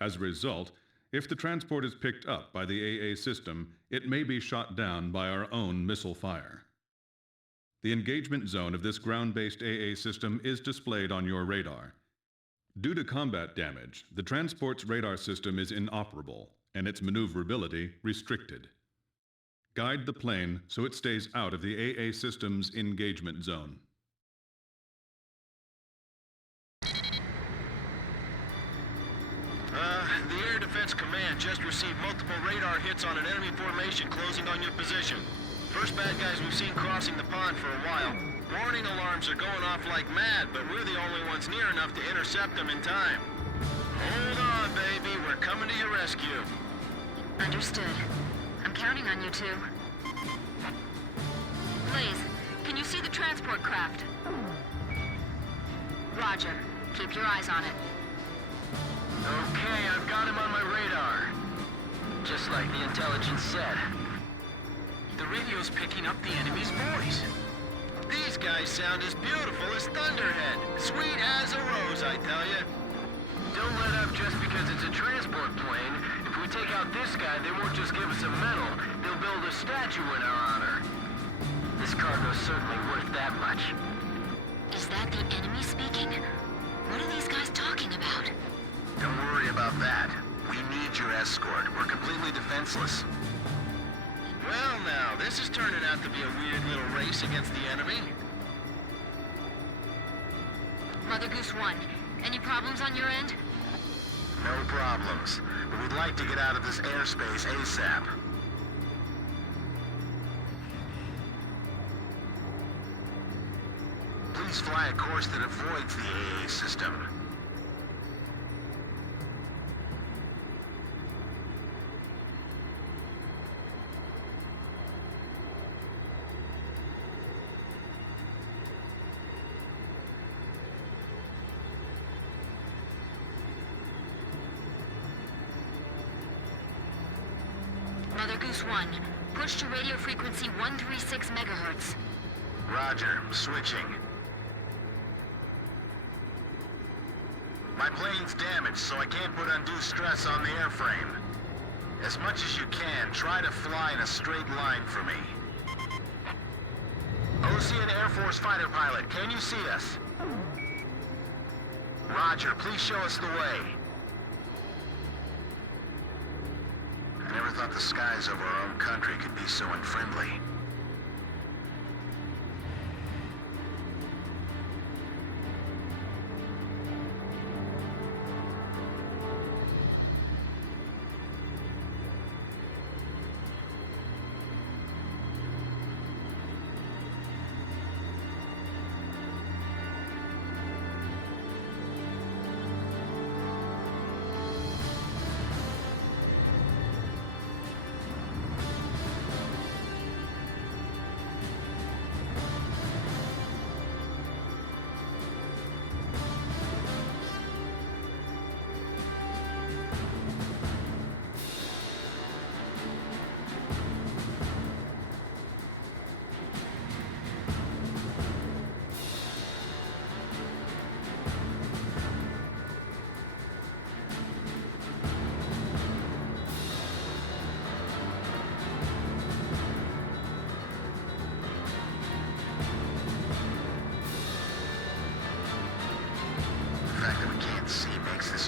As a result, if the transport is picked up by the AA system, it may be shot down by our own missile fire. The engagement zone of this ground-based AA system is displayed on your radar. Due to combat damage, the transport's radar system is inoperable, and its maneuverability restricted. Guide the plane so it stays out of the AA system's engagement zone. The Air Defense Command just received multiple radar hits on an enemy formation closing on your position. First bad guys we've seen crossing the pond for a while. Warning alarms are going off like mad, but we're the only ones near enough to intercept them in time. Hold on, baby. We're coming to your rescue. Understood. I'm counting on you two. Blaze, can you see the transport craft? Roger. Keep your eyes on it. Okay, I've got him on my radar. Just like the intelligence said. The radio's picking up the enemy's voice. These guys sound as beautiful as Thunderhead. Sweet as a rose, I tell you. Don't let up just because it's a transport plane. If we take out this guy, they won't just give us a medal. They'll build a statue in our honor. This cargo's certainly worth that much. Is that the enemy speaking? What are these guys talking about? Don't worry about that. We need your escort. We're completely defenseless. Well now, this is turning out to be a weird little race against the enemy. Mother Goose 1, any problems on your end? No problems. But we'd like to get out of this airspace ASAP. Please fly a course that avoids the AA system. Mother Goose 1, push to radio frequency 136 megahertz. Roger, switching. My plane's damaged, so I can't put undue stress on the airframe. As much as you can, try to fly in a straight line for me. Ocean Air Force fighter pilot, can you see us? Roger, please show us the way. I never thought the skies over our own country could be so unfriendly.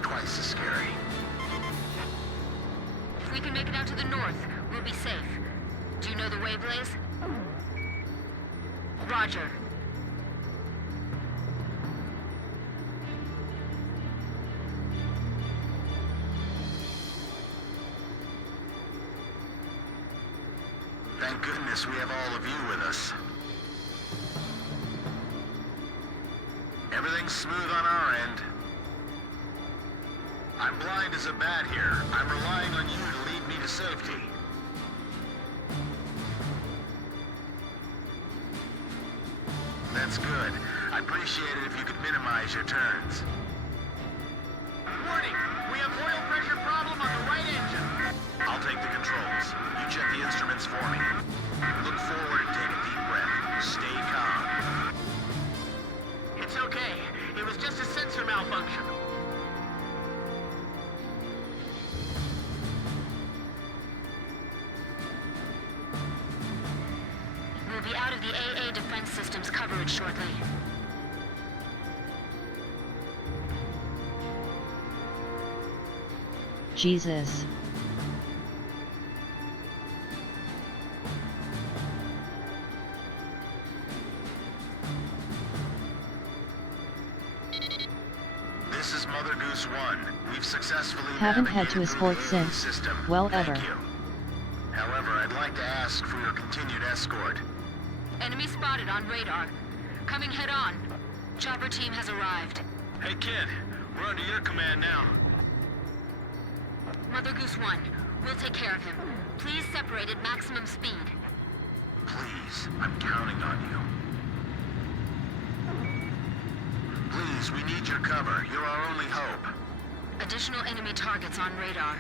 Twice as scary. If we can make it out to the north, we'll be safe. Do you know the way, Blaze? Roger. Thank goodness we have all of you with us. Everything's smooth on our end. I'm blind as a bat here. I'm relying on you to lead me to safety. That's good. I appreciate it if you could minimize your turns. Warning! We have oil pressure problem on the right engine. I'll take the controls. You check the instruments for me. Look forward and take a deep breath. Stay calm. It's okay. It was just a sensor malfunction. We'll be out of the AA defense system's coverage shortly. Jesus. This is Mother Goose 1. We've successfully Haven't had to navigated escort through the alien since. system. Well, Thank ever. you. However, I'd like to ask for your continued escort. Enemy spotted on radar. Coming head on. Chopper team has arrived. Hey, kid. We're under your command now. Mother Goose 1, we'll take care of him. Please separate at maximum speed. Please, I'm counting on you. Please, we need your cover. You're our only hope. Additional enemy targets on radar.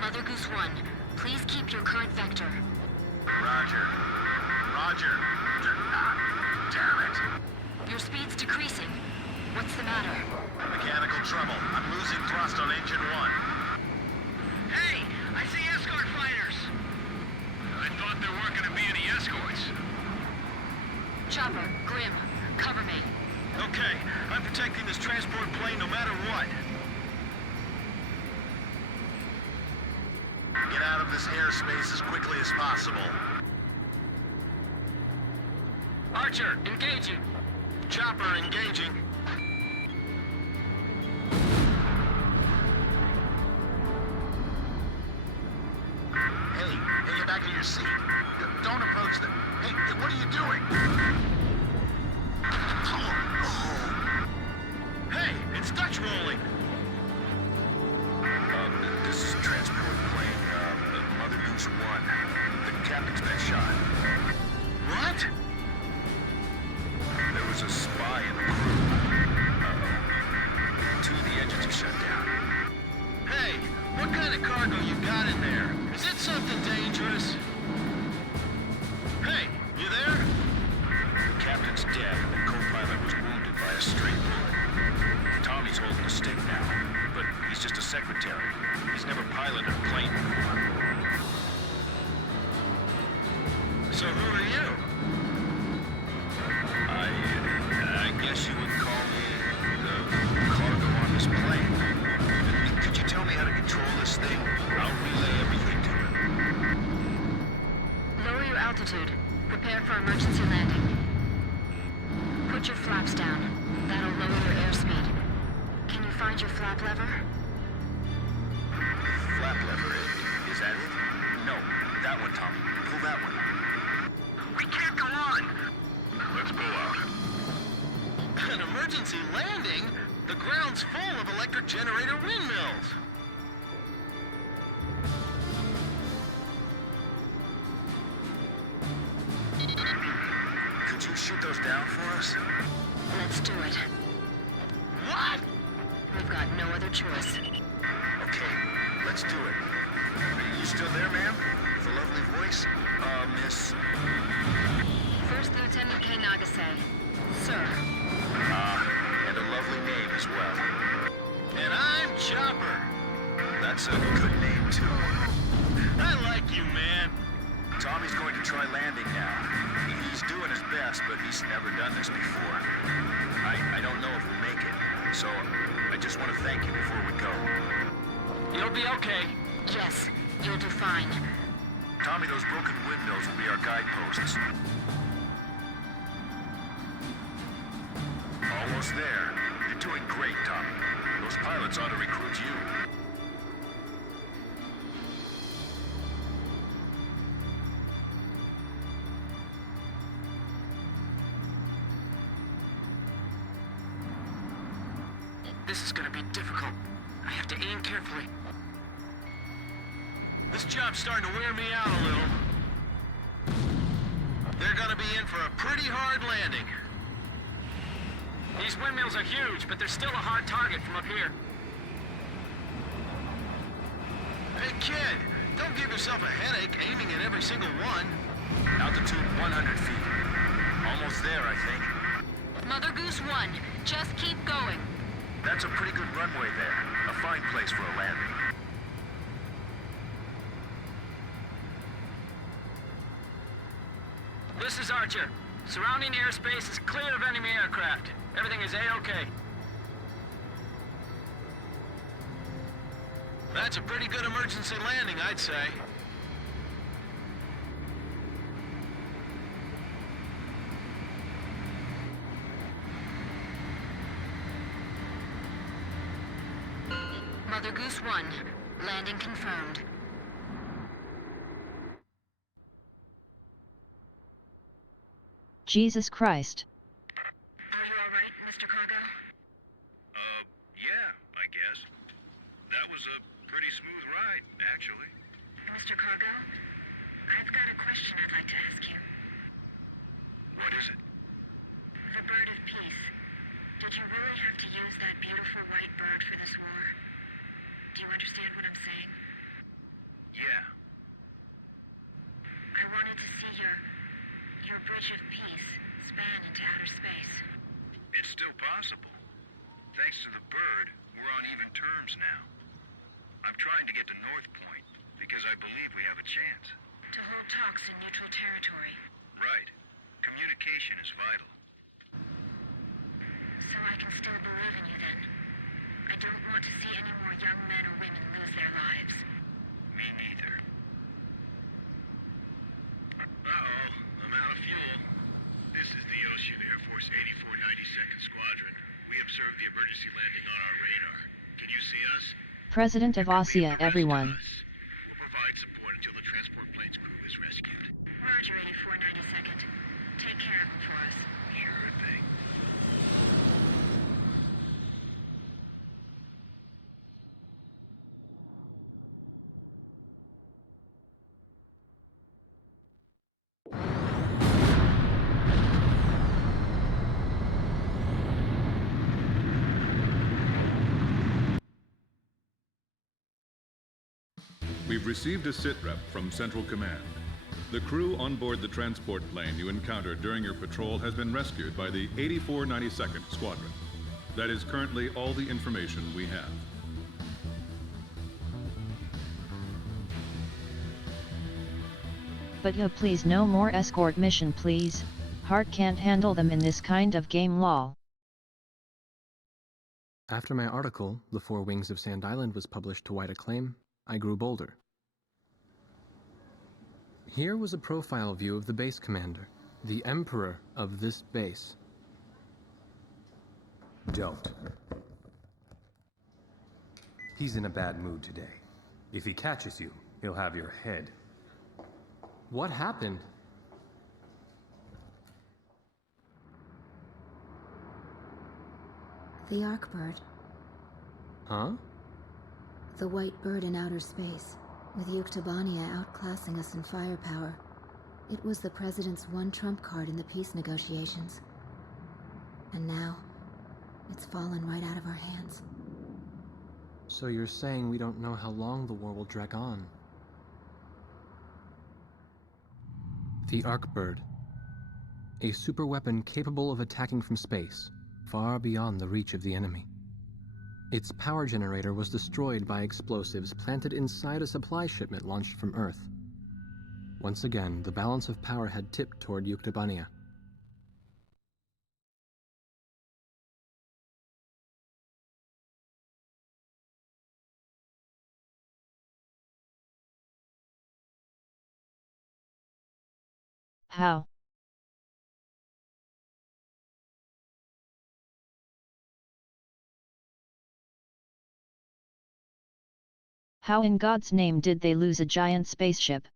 Mother Goose 1, please keep your current vector. Roger. Roger. Ah, damn it. Your speed's decreasing. What's the matter? Mechanical trouble. I'm losing thrust on engine 1. Hey, I see escort fighters. I thought there weren't gonna be any escorts. Chopper, Grim, cover me. Okay, I'm protecting this transport plane no matter what. Get out of this airspace as quickly as possible. Archer, engaging. Chopper engaging. Hey, get back in your seat. Don't approach them. Hey, what are you doing? Hey, it's Dutch rolling. This is transport plane, Mother Goose 1. The captain's been shot. What? There was a spy in the crew. Two of the engines are shut down. Hey, what kind of cargo you got in there? Is it something dangerous? Hey, you there? The captain's dead, and the co-pilot was wounded by a stray bullet. Tommy's holding the stick now, but he's just a secretary. He's never piloted a plane before. So who are you? I guess you would call me the cargo on this plane. Could you tell me how to control this thing? I'll relay everything to it. Lower your altitude. Prepare for emergency landing. Put your flaps down. That'll lower your airspeed. Can you find your flap lever? Flap lever, is that it? No, that one, Tommy. Pull that one. We can't go on. Let's pull out. An emergency landing? The ground's full of electric generator windmills. Could you shoot those down for us? Let's do it. What? We've got no other choice. Okay, let's do it. You still there, ma'am? With a lovely voice? Miss... First Lieutenant K. Nagase. Sir. And a lovely name as well. And I'm Chopper. That's a good name, too. I like you, man. Tommy's going to try landing now. He's doing his best, but he's never done this before. I don't know if we'll make it, so I just want to thank you before we go. You'll be okay. Yes, you'll do fine. Tommy, those broken windmills will be our guideposts. Almost there. You're doing great, Tommy. Those pilots ought to recruit you. This is gonna be difficult. I have to aim carefully. This job's starting to wear me out a little. They're gonna be in for a pretty hard landing. These windmills are huge, but they're still a hard target from up here. Hey kid, don't give yourself a headache aiming at every single one. Altitude 100 feet. Almost there, I think. Mother Goose 1, just keep going. That's a pretty good runway there. A fine place for a landing. This is Archer. Surrounding airspace is clear of enemy aircraft. Everything is A-OK. That's a pretty good emergency landing, I'd say. Mother Goose 1, landing confirmed. Jesus Christ. Yeah, I guess. That was a pretty smooth ride, actually. Mr. Cargo, I've got a question I'd like to ask you. What is it? The Bird of Peace. Did you really have to use that beautiful white bird for this war? Do you understand what I'm saying? Yeah. I wanted to see your bridge of peace span into outer space. It's still possible. Thanks to the bird, we're on even terms now. I'm trying to get to North Point because I believe we have a chance. To hold talks in neutral territory. Right. Communication is vital. So I can still believe in you then. I don't want to see any more young men or women lose their lives. Me neither. Uh-oh, I'm out of fuel. This is the Ocean Air Force 8492nd Squadron. We observed the emergency landing on our radar. Can you see us? President of Ossia, everyone. We'll provide support until the transport plane's crew is rescued. Roger, 8492nd. Take care of them for us. Sure thing. We've received a sitrep from Central Command. The crew on board the transport plane you encountered during your patrol has been rescued by the 8492nd Squadron. That is currently all the information we have. But please no more escort mission please. Heart can't handle them in this kind of game lol. After my article, The Four Wings of Sand Island, was published to wide acclaim, I grew bolder. Here was a profile view of the base commander, the emperor of this base. Don't. He's in a bad mood today. If he catches you, he'll have your head. What happened? The Arkbird. Huh? The white bird in outer space, with Yuktobania outclassing us in firepower. It was the President's one trump card in the peace negotiations. And now, it's fallen right out of our hands. So you're saying we don't know how long the war will drag on? The Arkbird. A superweapon capable of attacking from space, far beyond the reach of the enemy. Its power generator was destroyed by explosives planted inside a supply shipment launched from Earth. Once again, the balance of power had tipped toward Yuktobania. How? How in God's name did they lose a giant spaceship?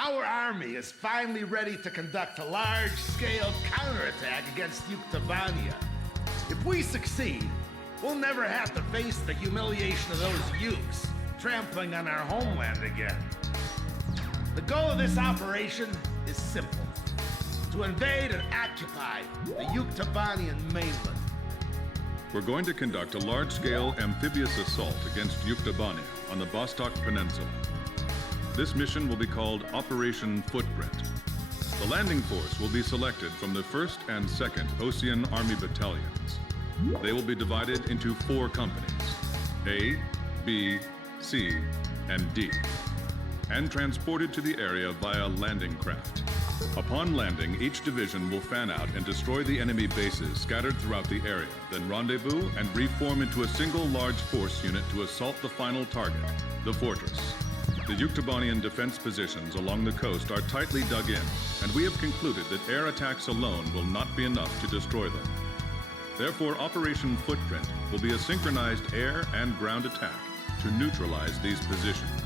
Our army is finally ready to conduct a large-scale counterattack against Yuktobania. If we succeed, we'll never have to face the humiliation of those Yukes trampling on our homeland again. The goal of this operation is simple: to invade and occupy the Yuktobanian mainland. We're going to conduct a large-scale amphibious assault against Yuktobania on the Vostok Peninsula. This mission will be called Operation Footprint. The landing force will be selected from the 1st and 2nd Osean Army Battalions. They will be divided into 4 companies, A, B, C, and D, and transported to the area via landing craft. Upon landing, each division will fan out and destroy the enemy bases scattered throughout the area, then rendezvous and reform into a single large force unit to assault the final target, the fortress. The Yuktobanian defense positions along the coast are tightly dug in, and we have concluded that air attacks alone will not be enough to destroy them. Therefore, Operation Footprint will be a synchronized air and ground attack to neutralize these positions.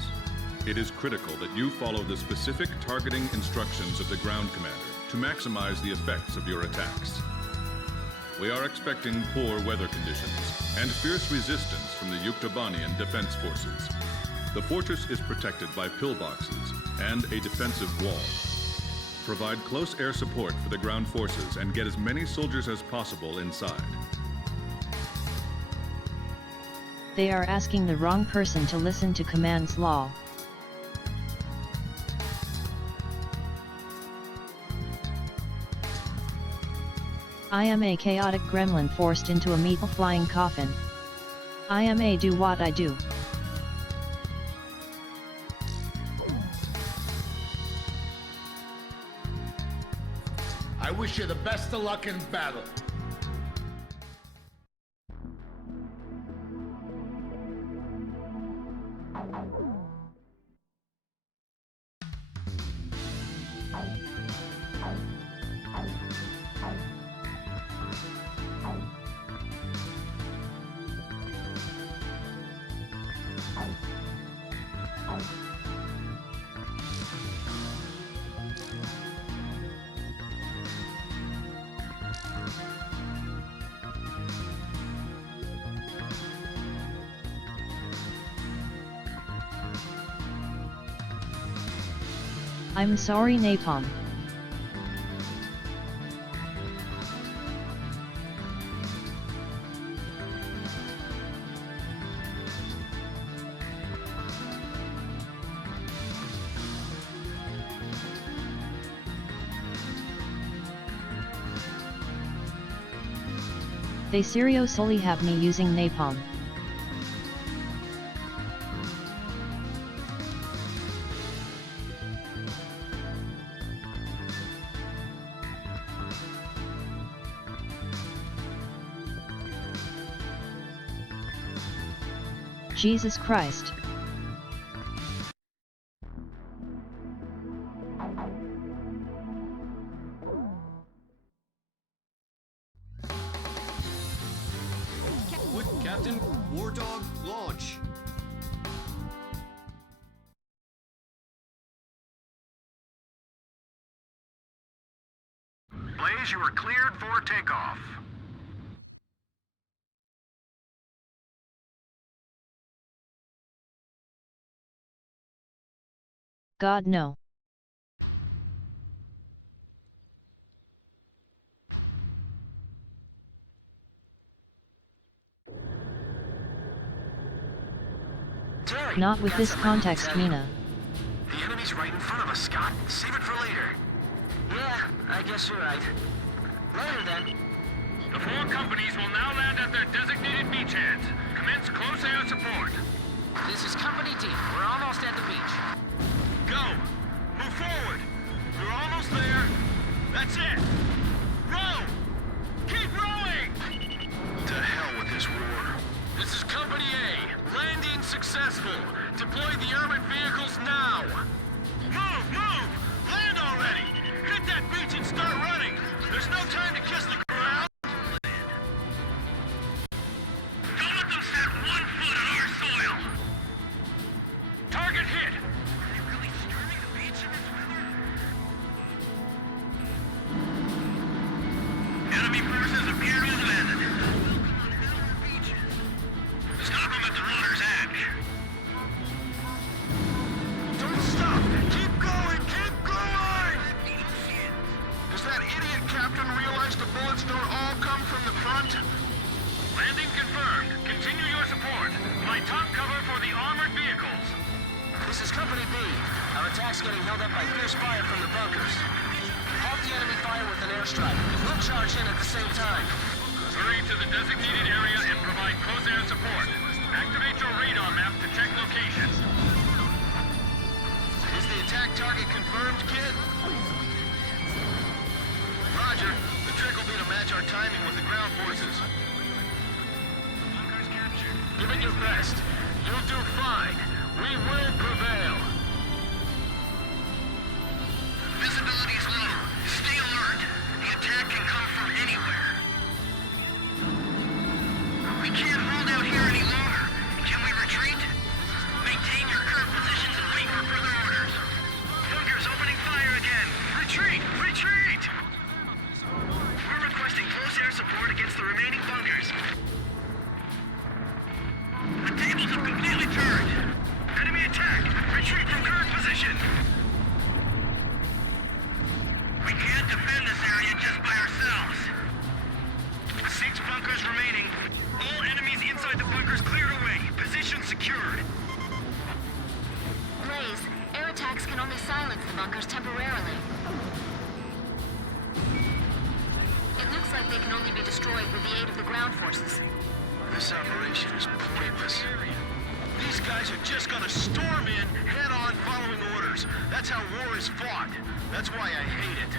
It is critical that you follow the specific targeting instructions of the ground commander to maximize the effects of your attacks. We are expecting poor weather conditions and fierce resistance from the Yuktobanian defense forces. The fortress is protected by pillboxes and a defensive wall. Provide close air support for the ground forces and get as many soldiers as possible inside. They are asking the wrong person to listen to command's law. I am a chaotic gremlin forced into a metal flying coffin. I am a do what I do. I wish you the best of luck in battle. I'm sorry, Napalm. They seriously have me using napalm. Jesus Christ. Captain, War Dog, launch. Blaze, you are cleared for takeoff. God no. Terry, Not with got this something I need to context, tell you. Mina. The enemy's right in front of us, Scott. Save it for later. Yeah, I guess you're right. Later then. The 4 companies will now land at their designated beachheads. Commence close air support. This is Company D. We're almost at the beach. Go! Move forward! You're almost there. That's it! Row! Keep rowing! To hell with this war. This is Company A. Landing successful. Deploy the armored vehicles now. Move! Move! Land already! Hit that beach and start running! There's no time to kiss the ground! Don't let them set 1 foot on our soil! Target hit! Are they really storming the beach in this weather? apply fierce fire from the bunkers. Halt the enemy fire with an airstrike. We'll charge in at the same time. Hurry to the designated area and provide close air support. Activate your radar map to check locations. Is the attack target confirmed, kid? Roger. The trick will be to match our timing with the ground forces. Give it your best. You'll do fine. We will prevail. Visibility's low. Stay alert. The attack can come from anywhere. We can't hold out here any longer. Can we retreat? Maintain your current positions and wait for further orders. Bunkers opening fire again. Retreat! Retreat! We're requesting close air support against the remaining bunkers. The tables have completely turned. Enemy attack! Retreat from current position! We can't defend this area just by ourselves. 6 bunkers remaining. All enemies inside the bunkers cleared away. Position secured. Blaze, air attacks can only silence the bunkers temporarily. It looks like they can only be destroyed with the aid of the ground forces. This operation is pointless. These guys are just gonna storm in, head-on, following orders. That's how war is fought. That's why I hate it.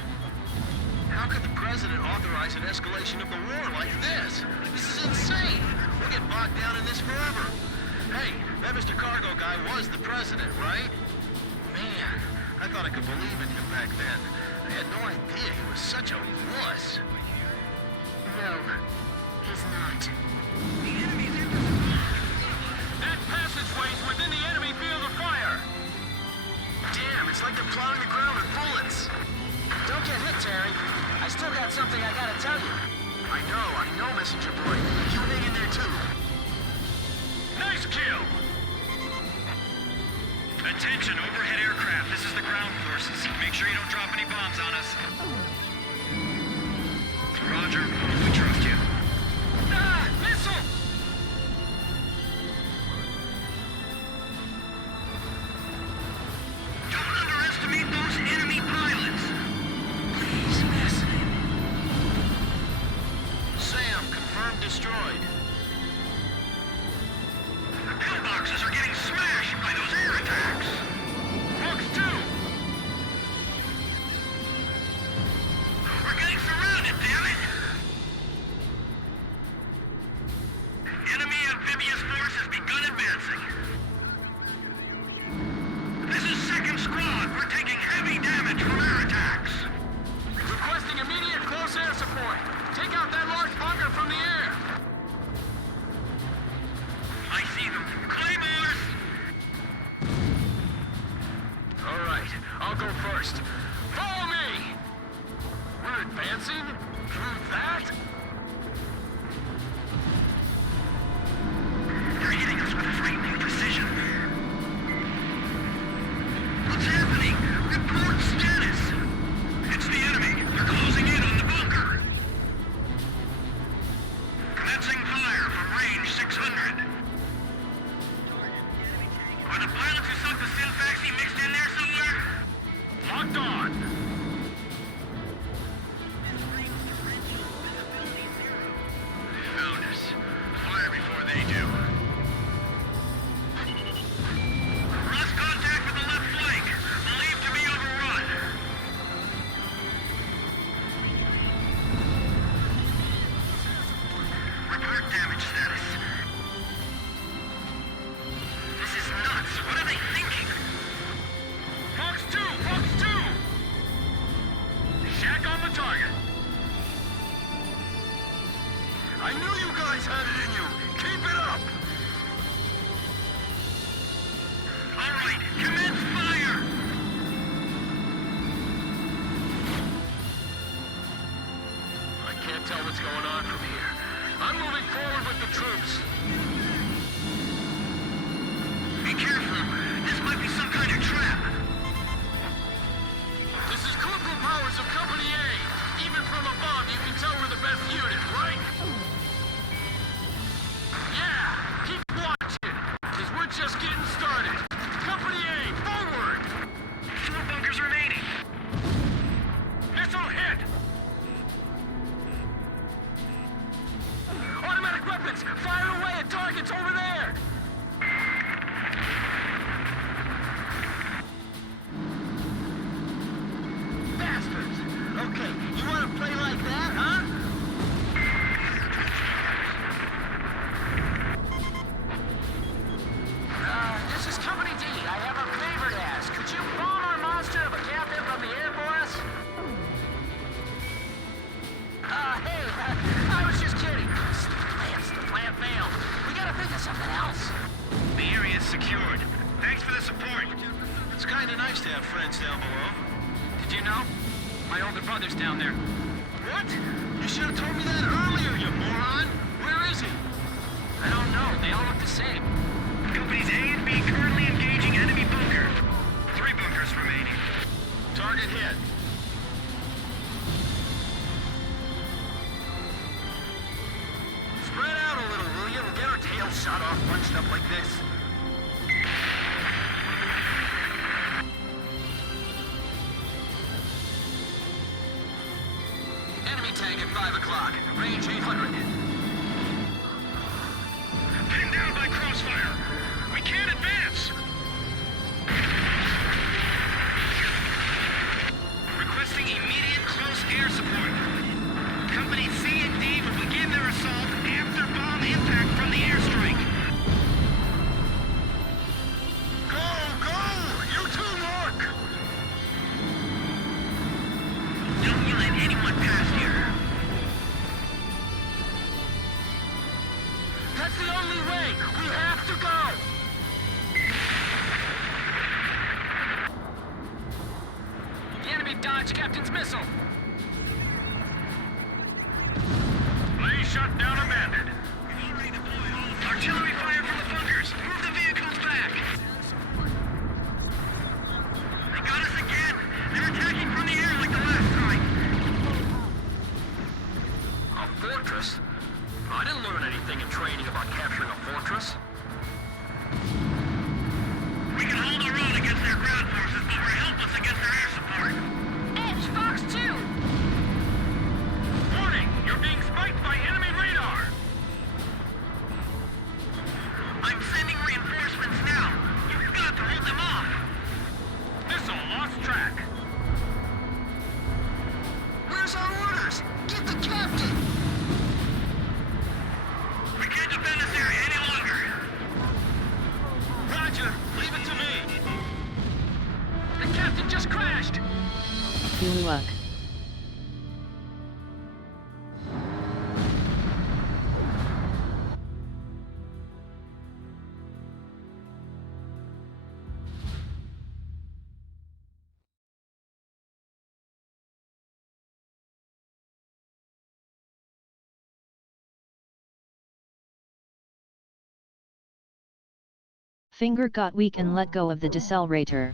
How could the President authorize an escalation of the war like this? This is insane! We'll get bogged down in this forever. Hey, that Mr. Cargo guy was the President, right? Man, I thought I could believe in him back then. I had no idea he was such a wuss. No, he's not. That passageway's within the enemy field of fire. Damn, it's like they're plowing the ground with bullets. Don't get hit, Terry. I still got something I gotta tell you. I know, Messenger Boy. You hang in there, too. Nice kill! Attention, overhead aircraft. This is the ground forces. Make sure you don't drop any bombs on us. Roger. We trust you. Ah! Missile! Don't underestimate those enemy pilots. Please, miss. Sam, confirmed destroyed. The pillboxes are getting smashed by those air attacks. Hawks 2! We're getting surrounded, damn it! Enemy amphibious force has begun advancing. This is 2nd Squad. We're taking heavy damage from air attacks. Requesting immediate close air support. Take out that large bunker from the air. I see them. Claymores! All right, I'll go first. Follow me! We're advancing? Through that? They're hitting us with frightening precision. What's happening? Report status! It's the enemy. They're closing in on the bunker. Commencing fire from range 600. Are the pilots who sunk the Synfaxi mixed in there somewhere? Locked on! Found us. Fire before they do. Lost contact with the left flank. Believed to be overrun. Report damage status. This is nuts. What are they thinking? Hawks 2! Hawks 2! Shack on the target. I knew you guys had it in you. Keep it up. All right, commence fire. I can't tell what's going on from here. I'm moving forward with the troops. Be careful. This might be some kind of trap. This is Corporal Powers of Company A. Even from above, you can tell we're the best unit, right? Yeah! Keep watching! Because we're just getting started! Company A, forward! 4 bunkers remain. shot off bunched up like this. Enemy tank at 5 o'clock. Range 800. Pinned down by crossfire. We can't advance. Requesting immediate close air support. Company C and D will begin their assault after bomb impact from the airstrike. Go! Go! You too, Mark! Don't you let anyone pass here. That's the only way! We have to go! The enemy dodged Captain's missile! Blaze shut down a bandit. Artillery fire from the bunkers. Move the vehicles back. They got us again. They're attacking from the air like the last time. A fortress? I didn't learn anything in training about capturing a fortress. We can hold our own against their ground forces, but we're helpless against their air support. Edge, Fox 2! Warning! You're being spiked by enemy radar. I'm sending reinforcements now. You've got to hold them off. Missile lost track. Where's our orders? Get the captain! We can't defend this area any longer. Roger, leave it to me. The captain just crashed! Uluak. Finger got weak and let go of the decelerator.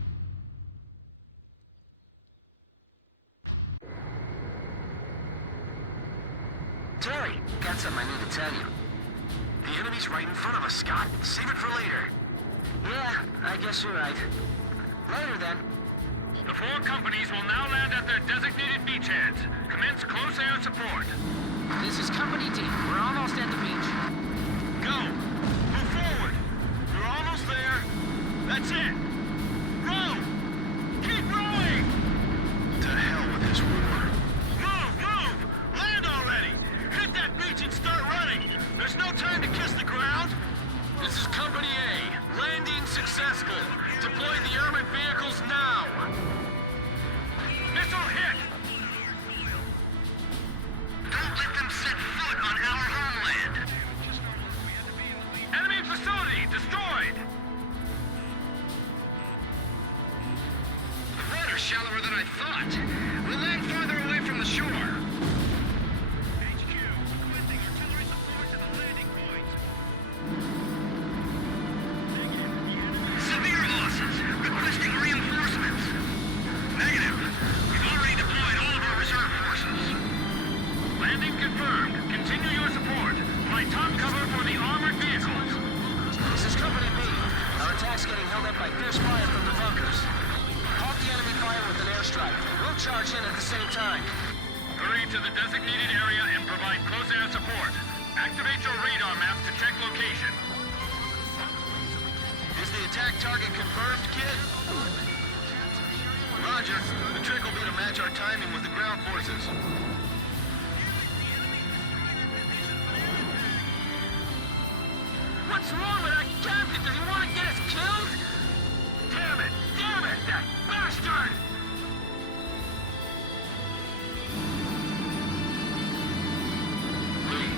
Terry, got something I need to tell you. The enemy's right in front of us, Scott. Save it for later. Yeah, I guess you're right. Later, then. The 4 companies will now land at their designated beachheads. Commence close air support. This is Company D. We're almost at the beach. Go! Move forward! You're almost there. That's it! Row! Keep rowing! To hell with this war. Move! Move! Land already! Hit that beach and start running! There's no time to kiss the ground! This is Company A. Landing successful. Deploy the armored vehicles now. Missile hit! Don't let them set foot on our homeland. Enemy facility destroyed! The water's shallower than I thought. We'll land farther away from the shore. HQ, requesting artillery support to the landing point. Severe losses. Requesting reinforcements. Negative. We've already deployed all of our reserve forces. Landing confirmed. Continue your support. Find top cover for the armored vehicles. This is Company B. Our attack's getting held up by fierce fire from the bunkers. Halt the enemy fire with an airstrike. We'll charge in at the same time. Hurry to the designated area and provide close air support. Activate your radar maps to check location. Is the attack target confirmed, kid? Roger. The trick will be to match our timing with the ground forces. What's wrong with that captain? Does he want to get us killed? Damn it! Damn it! That bastard! Lee,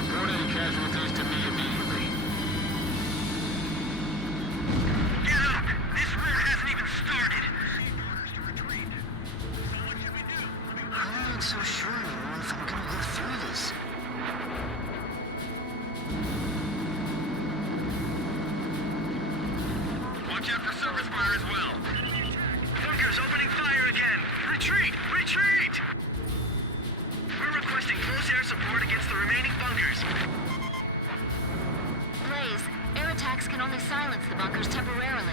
report any casualties to me immediately. Get up! This war hasn't even started. I'm not so sure anymore if I'm gonna live through this. Watch out for surface fire as well. Bunkers opening fire again. Retreat! Retreat! We're requesting close air support against the remaining bunkers. Blaze, bunkers temporarily.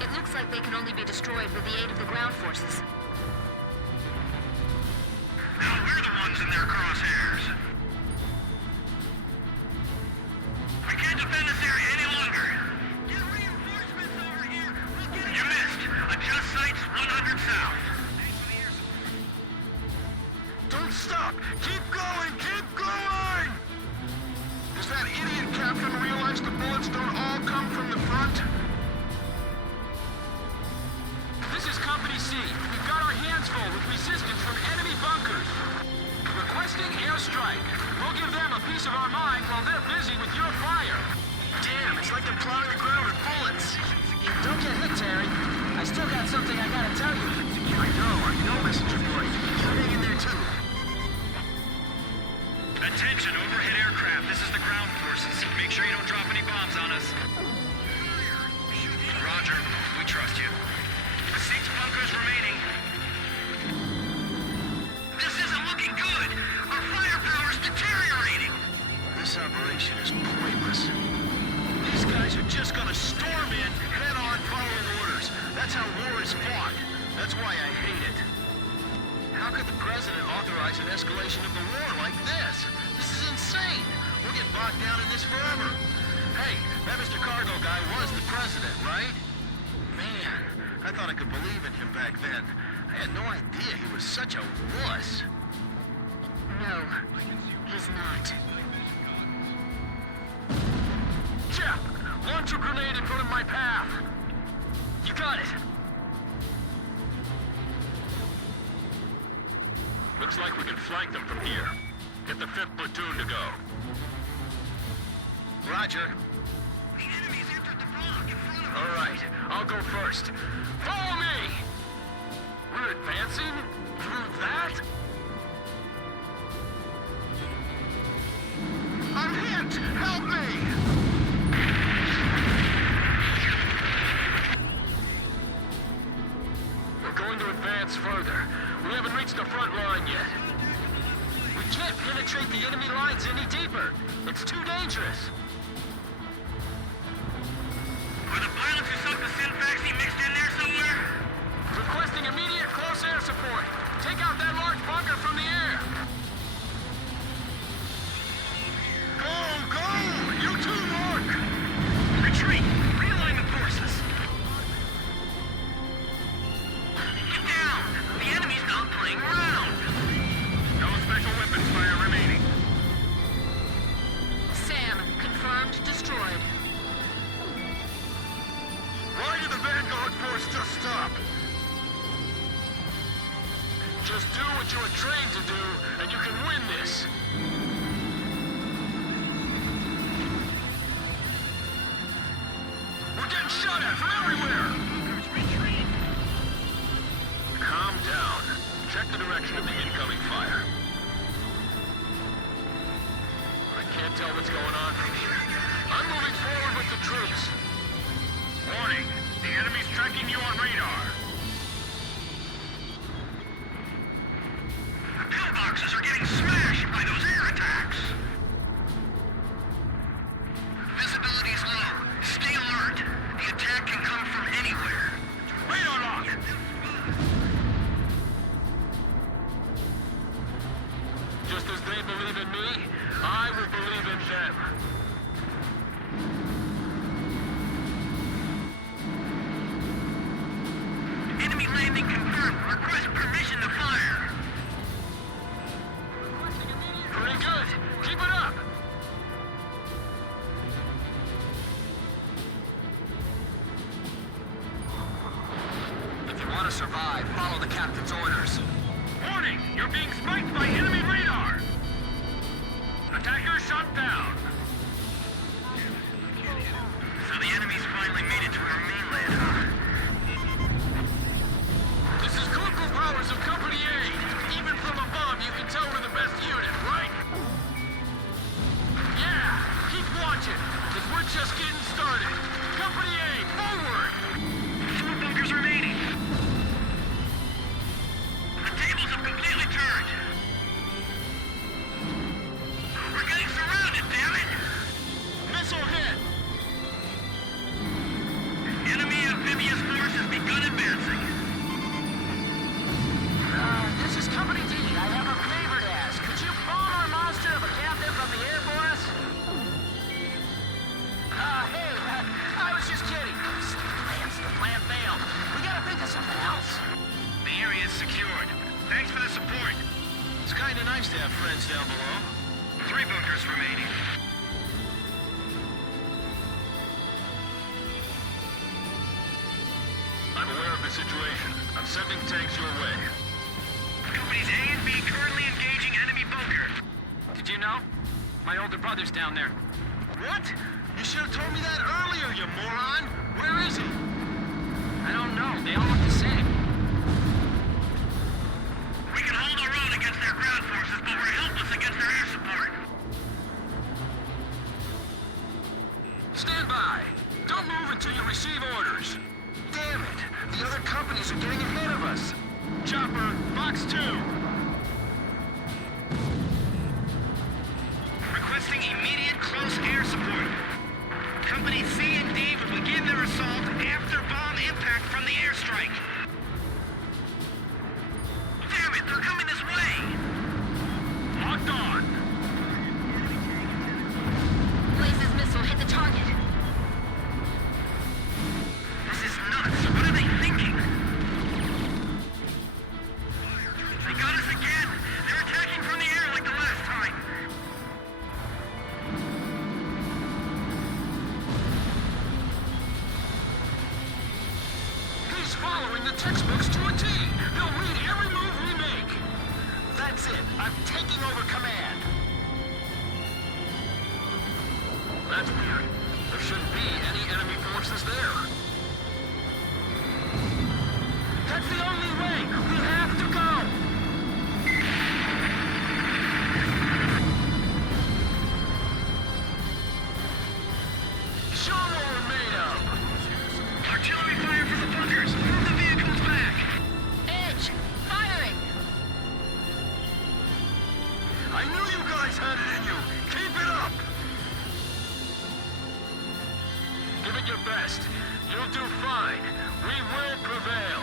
It looks like they can only be destroyed with the aid of the ground forces. Now we're the ones in their crosshairs. We can't defend this area any longer. Get reinforcements over here. You missed. Adjust sights 100 south. Don't stop! Keep going! Keep going! Does that idiot captain realize the bullets don't all come from the front? This is Company C. We've got our hands full with resistance from enemy bunkers. Requesting airstrike. We'll give them a piece of our mind while they're busy with your fire. Damn, it's like they're plowing the ground with bullets. Don't get hit, Terry. I still got something I gotta tell you. I know, messenger boy. You hang in there too. Attention, overhead aircraft. This is the ground forces. Make sure you don't drop any bombs on us. Roger. We trust you. 6 bunkers remaining. This isn't looking good. Our firepower's deteriorating. This operation is pointless. These guys are just gonna storm in, head on, following orders. That's how war is fought. That's why I hate it. How could the president authorize an escalation of the war like this? This is insane. We'll get bogged down in this forever. Hey, that Mr. Cargo guy was the president, right? Man, I thought I could believe in him back then. I had no idea he was such a wuss. No, he's not. Jeff, launch a grenade and put in my path. You got it. Looks like we can flank them from here. Get the 5th platoon to go. Roger. The enemy's entered the block in front of us. All right, I'll go first. Follow me! We're advancing? Through that? I'm hit! Help me! We're going to advance further. We haven't reached the front line yet. We can't penetrate the enemy lines any deeper. It's too dangerous. Are the pilots who sunk the Synfaxi mixed in there somewhere? Requesting immediate close air support. Take out that large bunker from the air. Go! Go! You too, Mark! Retreat! Realign the forces! Get down! The enemy's not playing around! No special weapons fire remaining. Sam, confirmed destroyed. Why did the Vanguard force just stop? Just do what you were trained to do, and you can win this. We're getting shot at from everywhere! Calm down. Check the direction of the incoming fire. I can't tell what's going on from here. I'm moving forward with the troops. Warning, the enemy's tracking you on radar. The pillboxes are getting smashed by those air attacks! Visibility's low. Stay alert. The attack can come from anywhere. Radar lock! Just as they believe in me, I will believe in them. Enemy landing confirmed. Request permission to fire. Pretty good. Keep it up. If you want to survive, follow the captain's orders. Warning, you're being spiked by enemy radar. Attacker shot down. So the enemy's finally made it to our mainland, huh? This is Corporal Powers of Company A. Even from above, you can tell we're the best unit, right? Yeah, keep watching, because we're just getting started. Company A, forward! 4 bunkers remaining. The tables have completely turned. Sending tanks your way. Companies A and B currently engaging enemy bunker. Did you know? My older brother's down there. What? You should have told me that earlier, you moron! Where is he? I don't know. They all look the same. We can hold our own against their ground forces, but we're helpless against their air support. Stand by! Don't move until you receive orders. Damn it! The other companies are getting ahead of us. Chopper, Fox 2! Requesting immediate close air support. Companies C and D will begin their assault after bomb impact from the airstrike. Damn it, they're coming this way! Locked on! Blaze's missile hit the target. This is nuts. What are they thinking? They got us again! They're attacking from the air like the last time! He's following the textbooks to a T! They'll read every move we make! That's it. I'm taking over command. That's weird. There shouldn't be any enemy forces there. That's the only way. We have to go. Show what we're made of! Artillery fire from the bunkers! Move the vehicles back! Edge! Firing! I knew you guys had it in you. Keep it up. Give it your best. You'll do fine. We will prevail.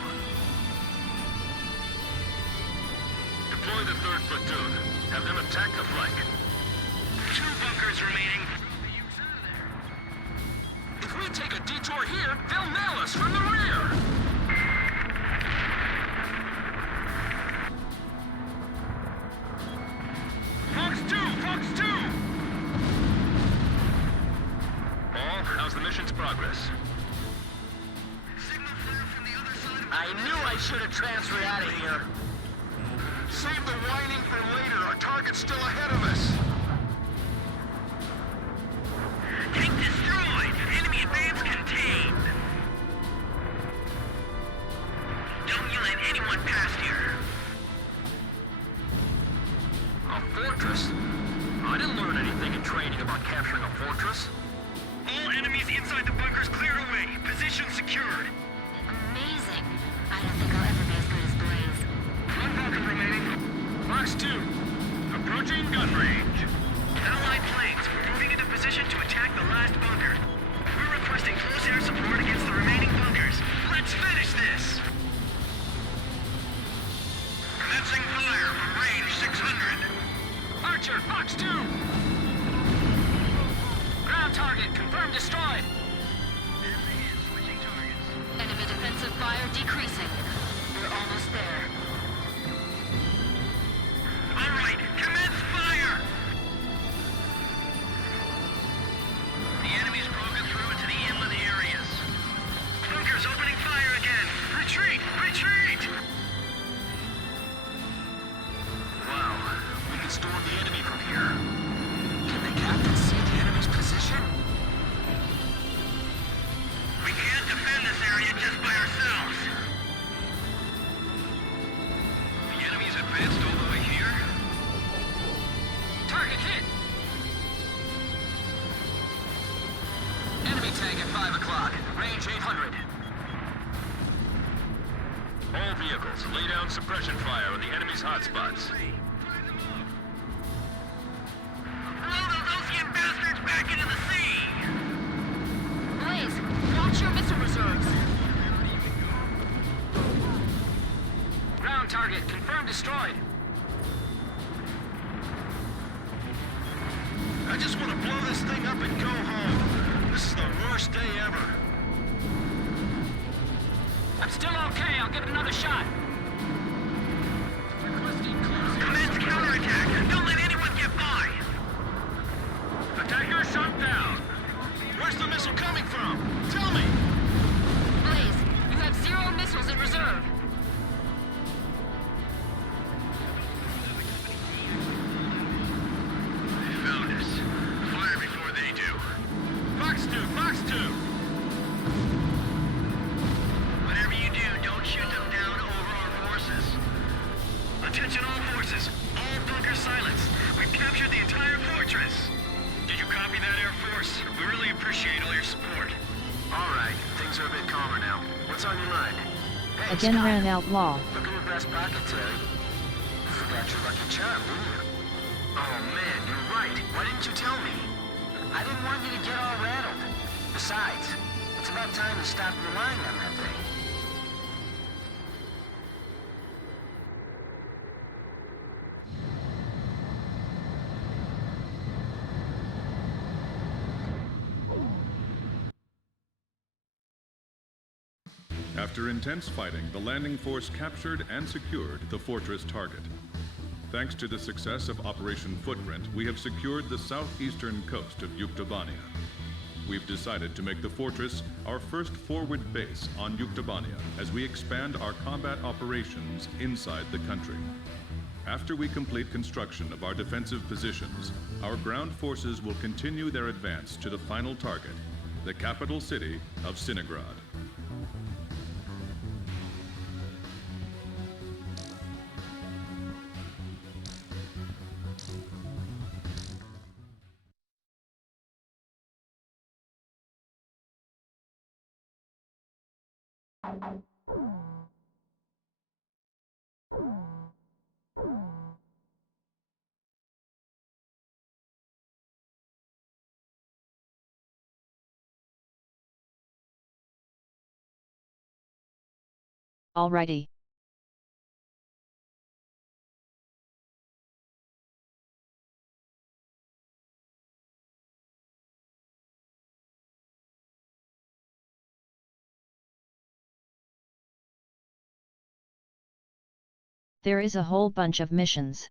Deploy the 3rd platoon. Have them attack the flank. 2 bunkers remaining. If we take a detour here, they'll nail us from the rear! Fox 2! Fox 2! Paul, how's the mission's progress? Signal flare from the other side of I knew I should have transferred out of here. Save the whining for later. Our target's still ahead of us. Tank destroyed! Enemy advance contained! Don't you let anyone past here! A fortress? I didn't learn anything in training about capturing a fortress. All enemies inside the bunkers cleared away. Position secured. Amazing. I don't think I'll ever be as good as Blaze. 1 bunker remaining. Fox 2, approaching gun range. Allied planes, we're moving into position to attack the last bunker. We're requesting close air support against the remaining bunkers. Let's finish this! Commencing fire from range 600. Archer, Fox 2! Ground target, confirmed destroyed. Switching targets. Enemy defensive fire decreasing. We're almost there. All right, commence fire! The enemy's broken through into the inland areas. Bunkers opening fire again! Retreat! Retreat! Wow, we can storm the enemy from here. Can the captain see the enemy's position? We can't defend this area just by ourselves. The enemy's advanced all the way here? Target hit! Enemy tank at 5 o'clock, range 800. All vehicles, lay down suppression fire on the enemy's hotspots. Blow those Ocean bastards back into the sea! Blaze, watch your missile reserves. Ground target, confirmed destroyed. I just want to blow this thing up and go home. This is the worst day ever. I'm still okay, I'll give it another shot. Commence counterattack! Don't let anyone get by! Attacker shot down! Where's the missile coming from? Tell me! Blaze, you have 0 missiles in reserve. appreciate all your support. All right, things are a bit calmer now. What's on your mind? Hey, Again Scott. ran outlaw. Look in your breast pocket, Terry. You forgot your lucky charm, didn't you? Oh man, you're right. Why didn't you tell me? I didn't want you to get all rattled. Besides, it's about time to stop relying on that thing. After intense fighting, the landing force captured and secured the fortress target. Thanks to the success of Operation Footprint, we have secured the southeastern coast of Yuktobania. We've decided to make the fortress our first forward base on Yuktobania as we expand our combat operations inside the country. After we complete construction of our defensive positions, our ground forces will continue their advance to the final target, the capital city of Sinigrad. Alrighty. There is a whole bunch of missions.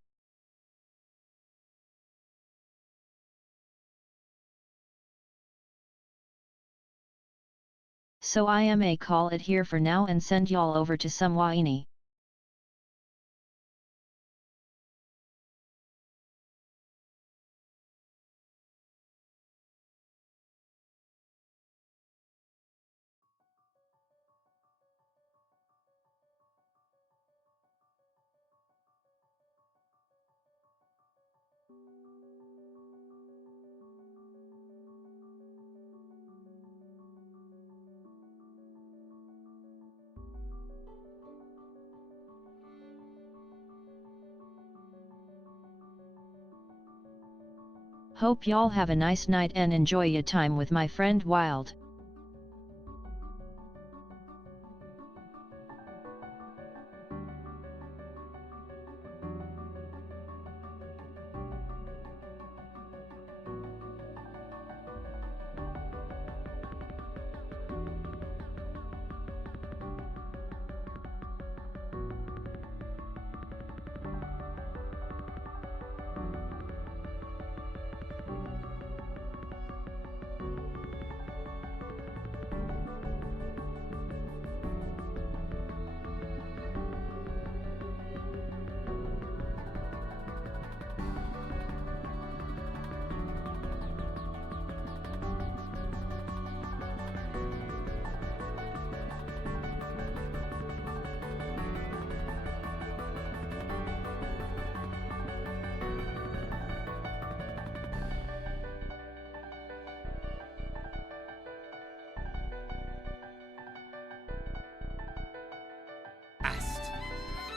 So I may call it here for now and send y'all over to some Waini. Hope y'all have a nice night and enjoy your time with my friend Wild.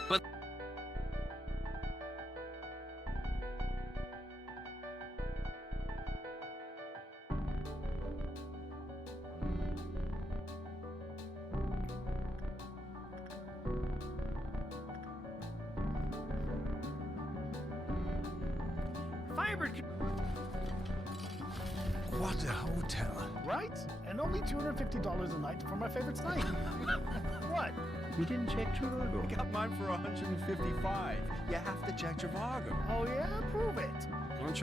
But Firebird. What a hotel. Right? And only $250 a night for my favorite night. What? You didn't check Trivago. I got mine for $155. You have to check Trivago. Oh yeah? Prove it. Don't